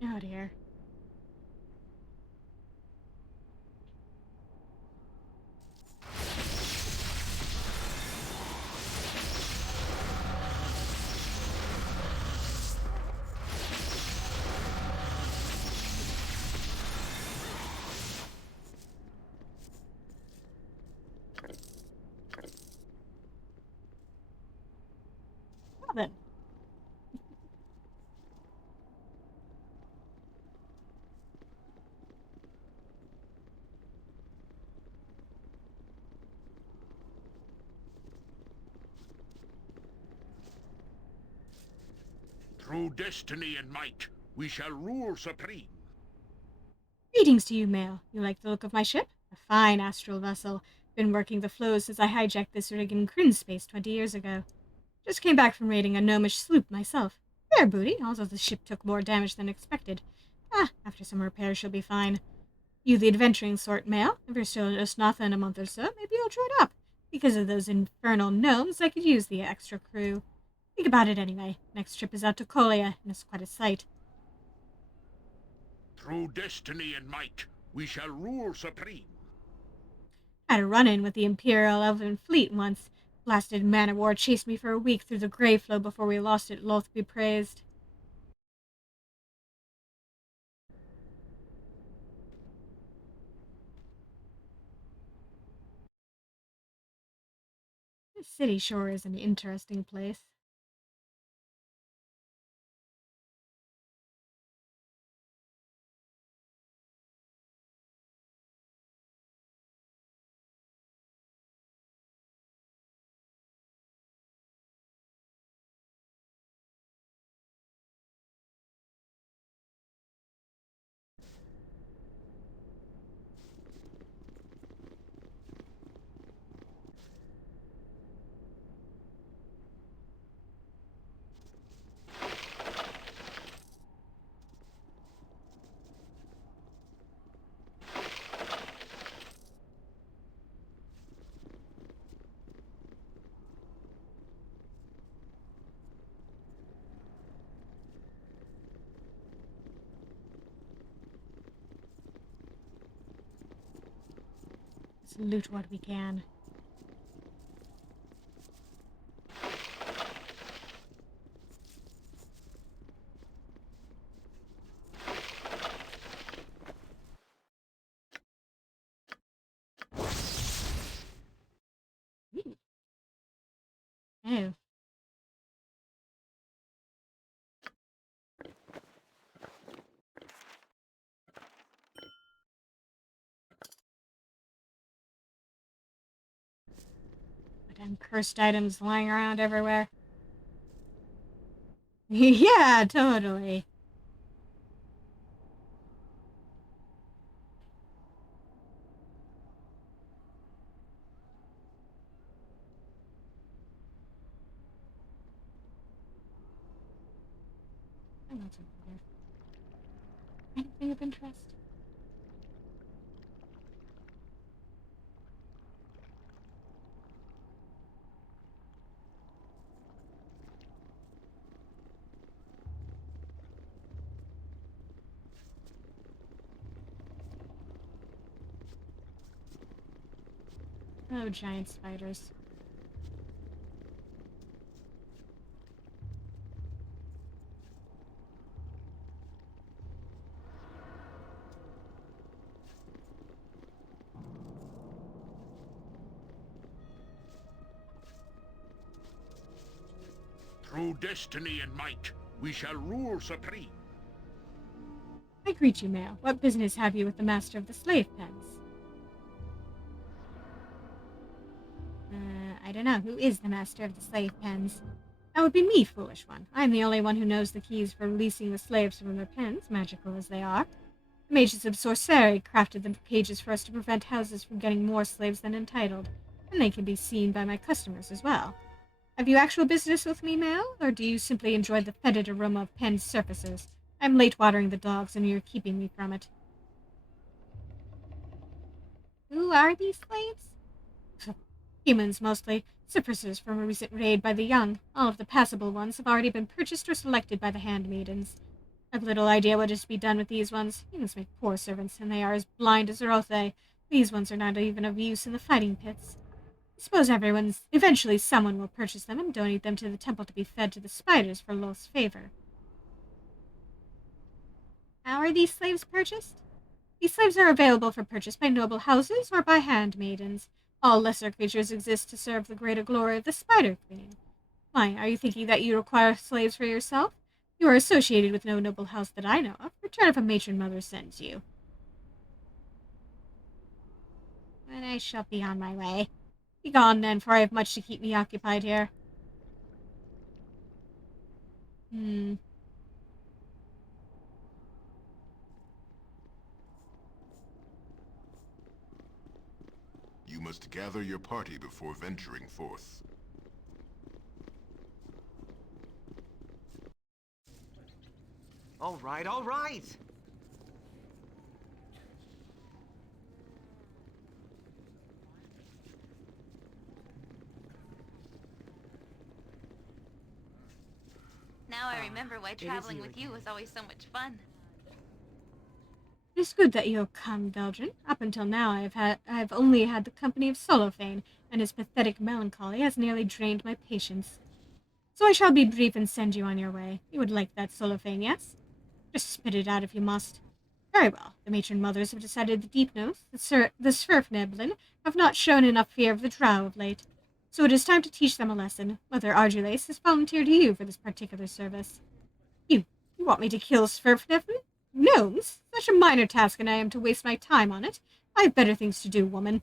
Oh dear. Well then. Through destiny and might, we shall rule supreme. Greetings to you, Mail. You like the look of my ship? A fine astral vessel. Been working the flows since I hijacked this rig in Kryn space 20 years ago. Just came back from raiding a gnomish sloop myself. Fair booty, although the ship took more damage than expected. After some repairs she'll be fine. You the adventuring sort, Male. If you're still just nothing in a month or so, maybe you'll join up. Because of those infernal gnomes, I could use the extra crew. Think about it anyway. Next trip is out to Colia, and it's quite a sight. Through destiny and might, we shall rule supreme. Had a run-in with the Imperial Elven Fleet once. Blasted man-of-war chased me for a week through the Grey Flow before we lost it, Loth be praised. The city shore is an interesting place. Let's loot what we can. Oh. Damn cursed items lying around everywhere. Yeah, totally. Anything of interest? Oh, giant spiders. Through destiny and might, we shall rule supreme. I greet you, Male. What business have you with the master of the slave pens? I don't know. Who is the master of the slave pens? That would be me, foolish one. I'm the only one who knows the keys for releasing the slaves from their pens, magical as they are. The mages of Sorcery crafted the cages for us to prevent houses from getting more slaves than entitled, and they can be seen by my customers as well. Have you actual business with me, Male, or do you simply enjoy the fetid aroma of penned surfaces? I'm late watering the dogs, and you're keeping me from it. Who are these slaves? Humans, mostly. Cypresses from a recent raid by the young. All of the passable ones have already been purchased or selected by the handmaidens. I've little idea what is to be done with these ones. Humans make poor servants, and they are as blind as Rothe. These ones are not even of use in the fighting pits. I suppose eventually someone will purchase them and donate them to the temple to be fed to the spiders for Lolth's favor. How are these slaves purchased? These slaves are available for purchase by noble houses or by handmaidens. All lesser creatures exist to serve the greater glory of the Spider Queen. Why, are you thinking that you require slaves for yourself? You are associated with no noble house that I know of. Return if a matron mother sends you. And I shall be on my way. Be gone, then, for I have much to keep me occupied here. You must gather your party before venturing forth. All right, all right. Now I remember why traveling with you was always so much fun. It is good that you have come, Belgian. Up until now, I have only had the company of Cellophane, and his pathetic melancholy has nearly drained my patience. So I shall be brief and send you on your way. You would like that Cellophane, yes? Just spit it out if you must. Very well. The matron mothers have decided the Deep Gnomes, the Sverfneblin, have not shown enough fear of the Drow of late. So it is time to teach them a lesson. Mother Argulace has volunteered you for this particular service. You want me to kill Sverfneblin? Gnomes? Such a minor task, and I am to waste my time on it. I have better things to do, woman.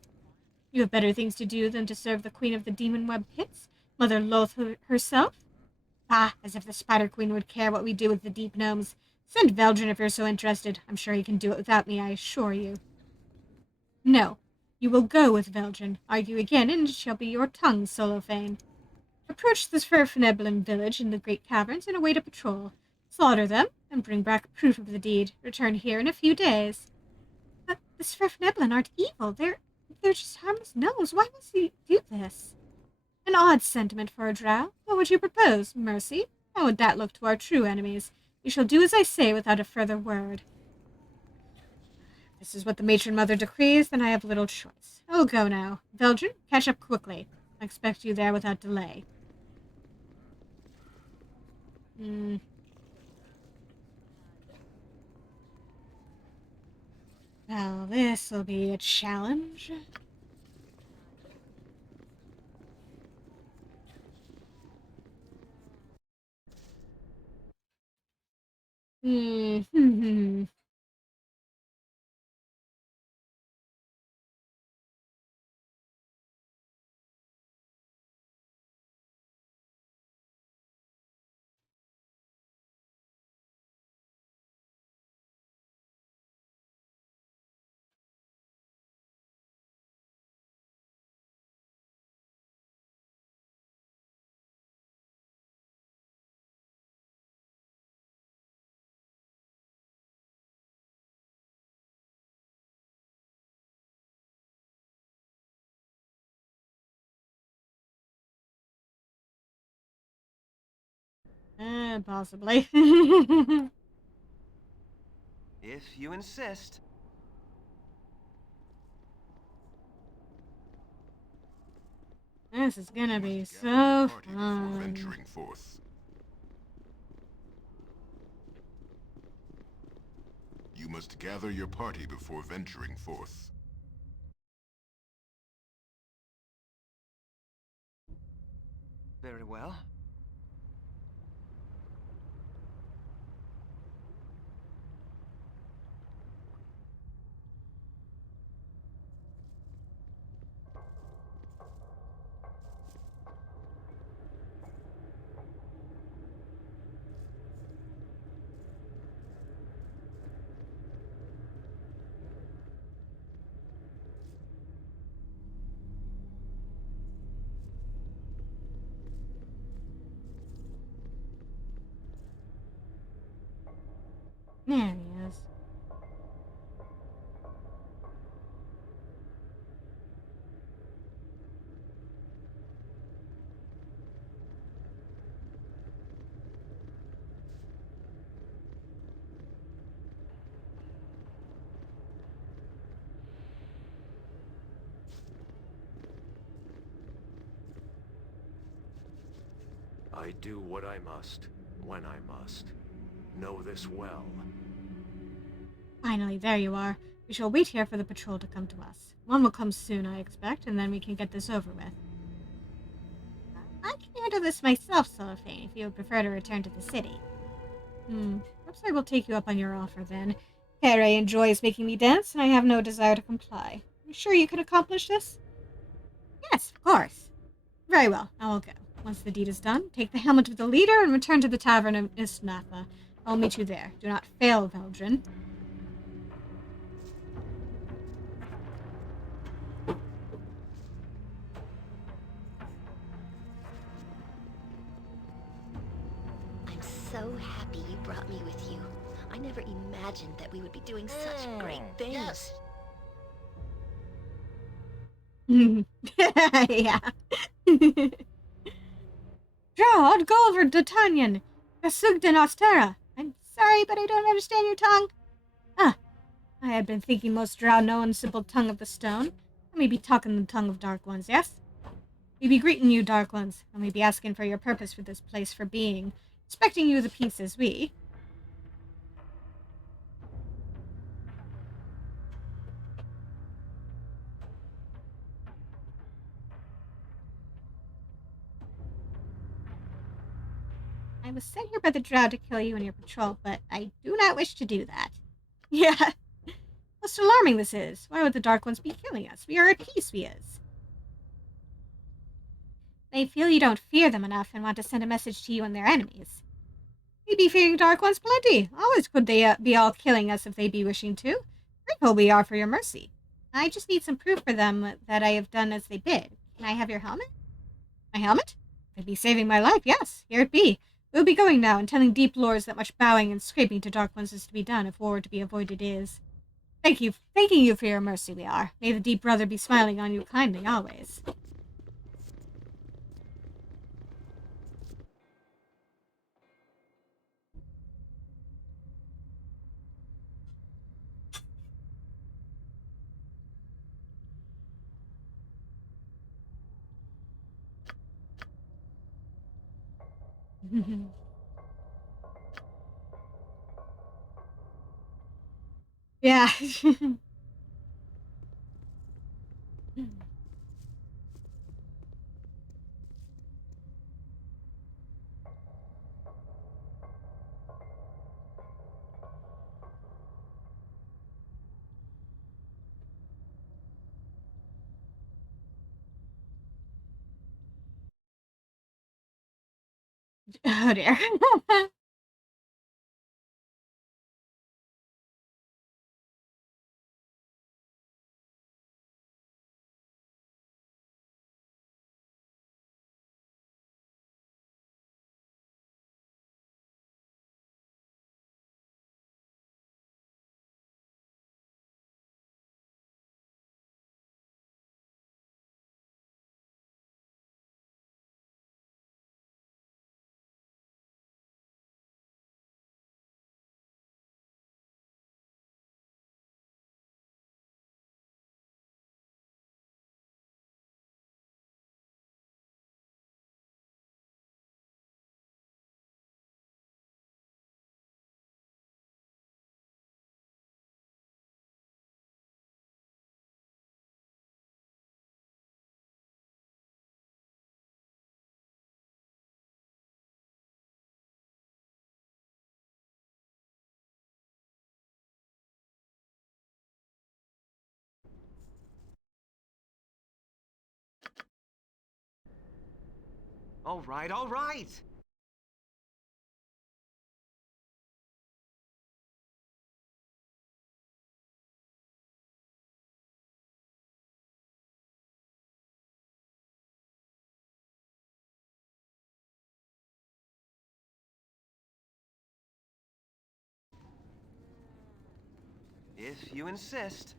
You have better things to do than to serve the Queen of the Demon Web Pits, Mother Loth herself? Ah, as if the Spider Queen would care what we do with the Deep Gnomes. Send Veldrin if you're so interested. I'm sure he can do it without me, I assure you. No, you will go with Veldrin. Argue again, and it shall be your tongue, Cellophane. Approach the Sverfneblin village in the Great Caverns and await a patrol. Slaughter them, and bring back proof of the deed. Return here in a few days. But the Sverfneblin aren't evil. They're just harmless gnomes. Why must he do this? An odd sentiment for a drow. What would you propose? Mercy? How would that look to our true enemies? You shall do as I say without a further word. If this is what the matron mother decrees, then I have little choice. I will go now. Veldrin, catch up quickly. I expect you there without delay. Well, this'll be a challenge. Possibly. If you insist. This is gonna be so fun. Venturing forth. You must gather your party before venturing forth. Very well. There he is. I do what I must, when I must. Know this well. Finally, there you are. We shall wait here for the patrol to come to us. One will come soon, I expect, and then we can get this over with. I can handle this myself, Cellophane, if you would prefer to return to the city. Perhaps I will take you up on your offer, then. Pere enjoys making me dance, and I have no desire to comply. Are you sure you can accomplish this? Yes, of course. Very well, I will go. Once the deed is done, take the helmet of the leader and return to the tavern of Istnatha. I'll meet you there. Do not fail, Veldrin. I'm so happy you brought me with you. I never imagined that we would be doing such great things. Yes. Yeah. Drod Golver D'Artagnan, Kasugden Ostera. I'm sorry, but I don't understand your tongue. Ah, I had been thinking most drow know in simple tongue of the stone. I may be talking the tongue of dark ones, yes? We be greeting you, dark ones, and we be asking for your purpose for this place for being, expecting you the peace as we. I was sent here by the drow to kill you in your patrol, but I do not wish to do that. Yeah. Most alarming this is. Why would the Dark Ones be killing us? We are at peace, we is. They feel you don't fear them enough and want to send a message to you and their enemies. We be fearing Dark Ones plenty. Always could they be all killing us if they be wishing to. Grateful we are for your mercy. I just need some proof for them that I have done as they bid. Can I have your helmet? My helmet? It'd be saving my life, yes. Here it be. We'll be going now and telling deep lords that much bowing and scraping to Dark Ones is to be done if war to be avoided is. Thanking you for your mercy we are. May the deep brother be smiling on you kindly always. Yeah. Oh dear. All right, all right. If you insist.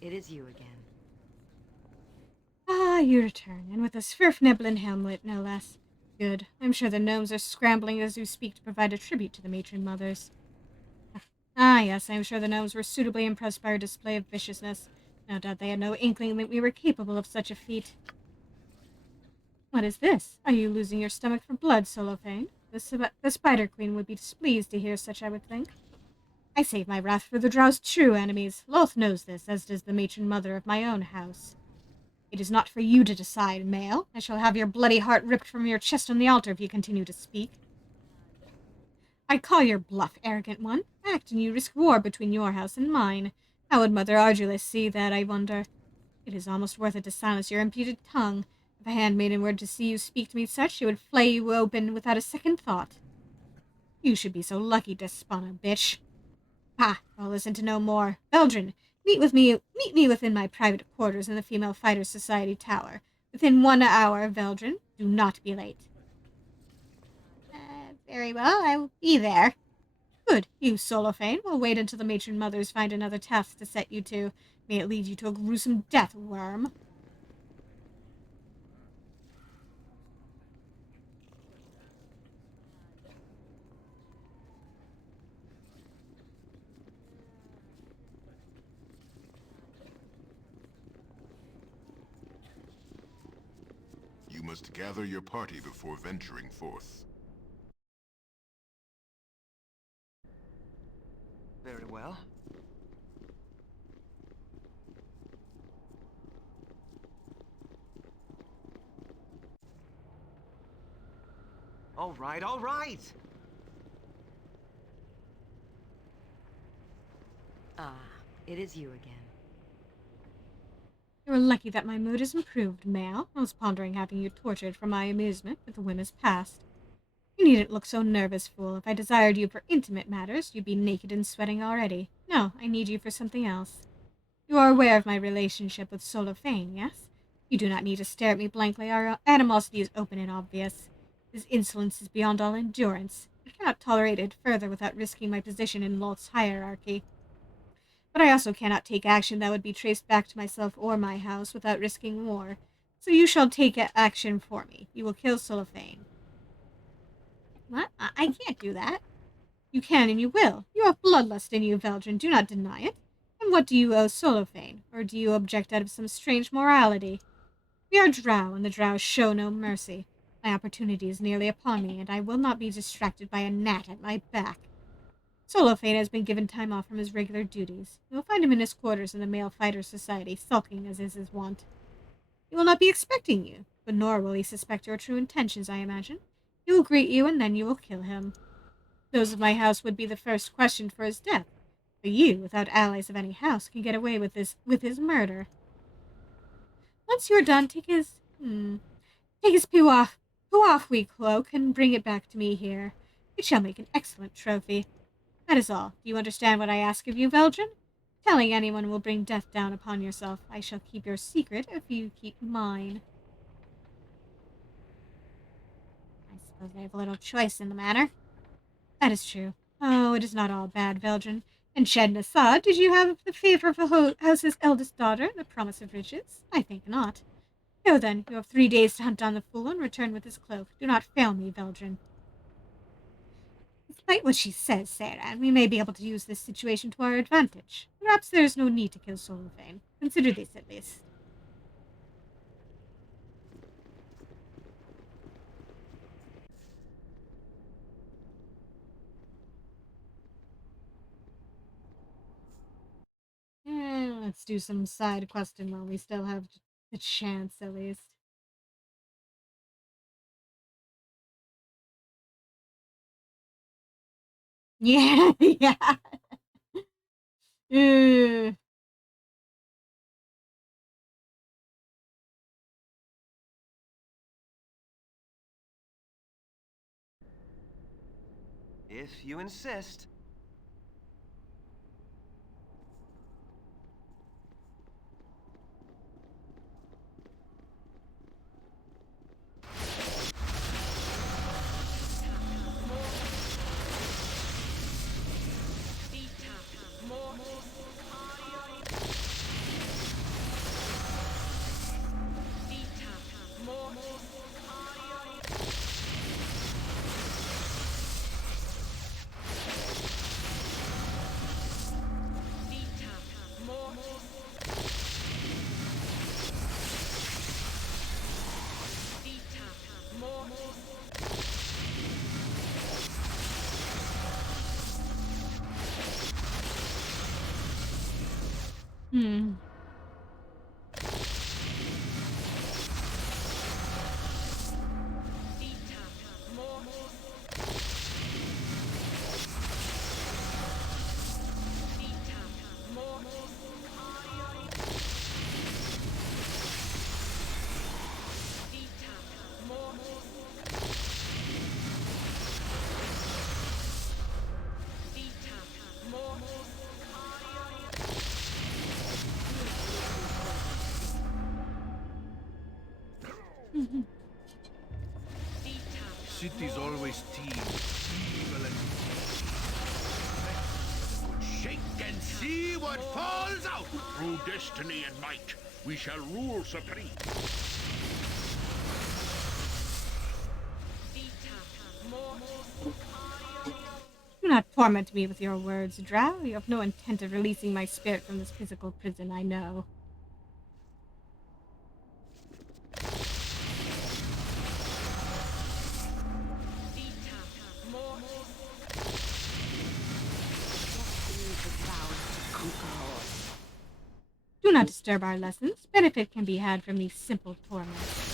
It is you again. Ah, you return, and with a Svirfneblin helmet, no less. Good. I'm sure the gnomes are scrambling as we speak to provide a tribute to the matron mothers. Ah, yes, I'm sure the gnomes were suitably impressed by our display of viciousness. No doubt they had no inkling that we were capable of such a feat. What is this? Are you losing your stomach for blood, Solophane? The Spider Queen would be displeased to hear such, I would think. I save my wrath for the Drow's true enemies. Loth knows this, as does the matron mother of my own house. It is not for you to decide, male. I shall have your bloody heart ripped from your chest on the altar if you continue to speak. I call your bluff, arrogant one. Act, and you risk war between your house and mine. How would Mother Ardulis see that, I wonder? It is almost worth it to silence your imputed tongue. If a handmaiden were to see you speak to me such, she would flay you open without a second thought. You should be so lucky, despona bitch. Ah, I'll listen to no more. Belgian, meet me within my private quarters in the Female Fighter Society Tower. Within 1 hour, Belgian. Do not be late. Very well, I will be there. Good. You, Solofane, will wait until the matron mothers find another task to set you to. May it lead you to a gruesome death, worm. You must gather your party before venturing forth. Very well. All right, all right! Ah, it is you again. You're lucky that my mood has improved, Mal. I was pondering having you tortured for my amusement, but the whim is past. You needn't look so nervous, fool. If I desired you for intimate matters, you'd be naked and sweating already. No, I need you for something else. You are aware of my relationship with Solofane, yes? You do not need to stare at me blankly. Our animosity is open and obvious. His insolence is beyond all endurance. I cannot tolerate it further without risking my position in Lolth's hierarchy. But I also cannot take action that would be traced back to myself or my house without risking war. So you shall take action for me. You will kill Solofane. What? I can't do that. You can and you will. You have bloodlust in you, Belgian. Do not deny it. And what do you owe Solofane? Or do you object out of some strange morality? We are drow, and the drow show no mercy. My opportunity is nearly upon me, and I will not be distracted by a gnat at my back. Solofane has been given time off from his regular duties. You will find him in his quarters in the Male Fighter Society, sulking as is his wont. He will not be expecting you, but nor will he suspect your true intentions, I imagine. He will greet you, and then you will kill him. Those of my house would be the first questioned for his death. But you, without allies of any house, can get away with his murder. Once you are done, take his Puafwi cloak and bring it back to me here. It shall make an excellent trophy. That is all. Do you understand what I ask of you, Belgian? Telling anyone will bring death down upon yourself. I shall keep your secret if you keep mine. I suppose I have little choice in the matter. That is true. Oh, it is not all bad, Belgian. And Shedna Assad, did you have the favor of the house's eldest daughter and the promise of riches? I think not. Go then, you have 3 days to hunt down the fool and return with his cloak. Do not fail me, Belgian. Despite what she says, Sarah, we may be able to use this situation to our advantage. Perhaps there is no need to kill Solofane. Consider this, at least. Let's do some side questing while we still have the chance, at least. Yeah, yeah. If you insist. Hmm. see what falls out. Through destiny and might, we shall rule supreme. Do not torment me with your words, Drow. You have no intent of releasing my spirit from this physical prison, I know. Do not disturb our lessons. Benefit can be had from these simple torments.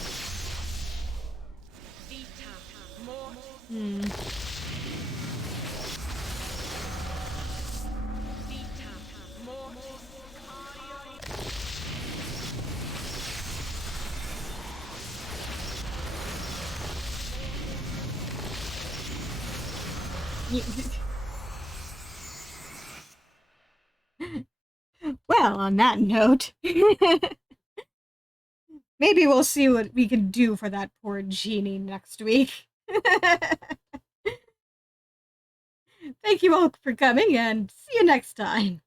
Well, on that note, maybe we'll see what we can do for that poor genie next week. Thank you all for coming, and see you next time.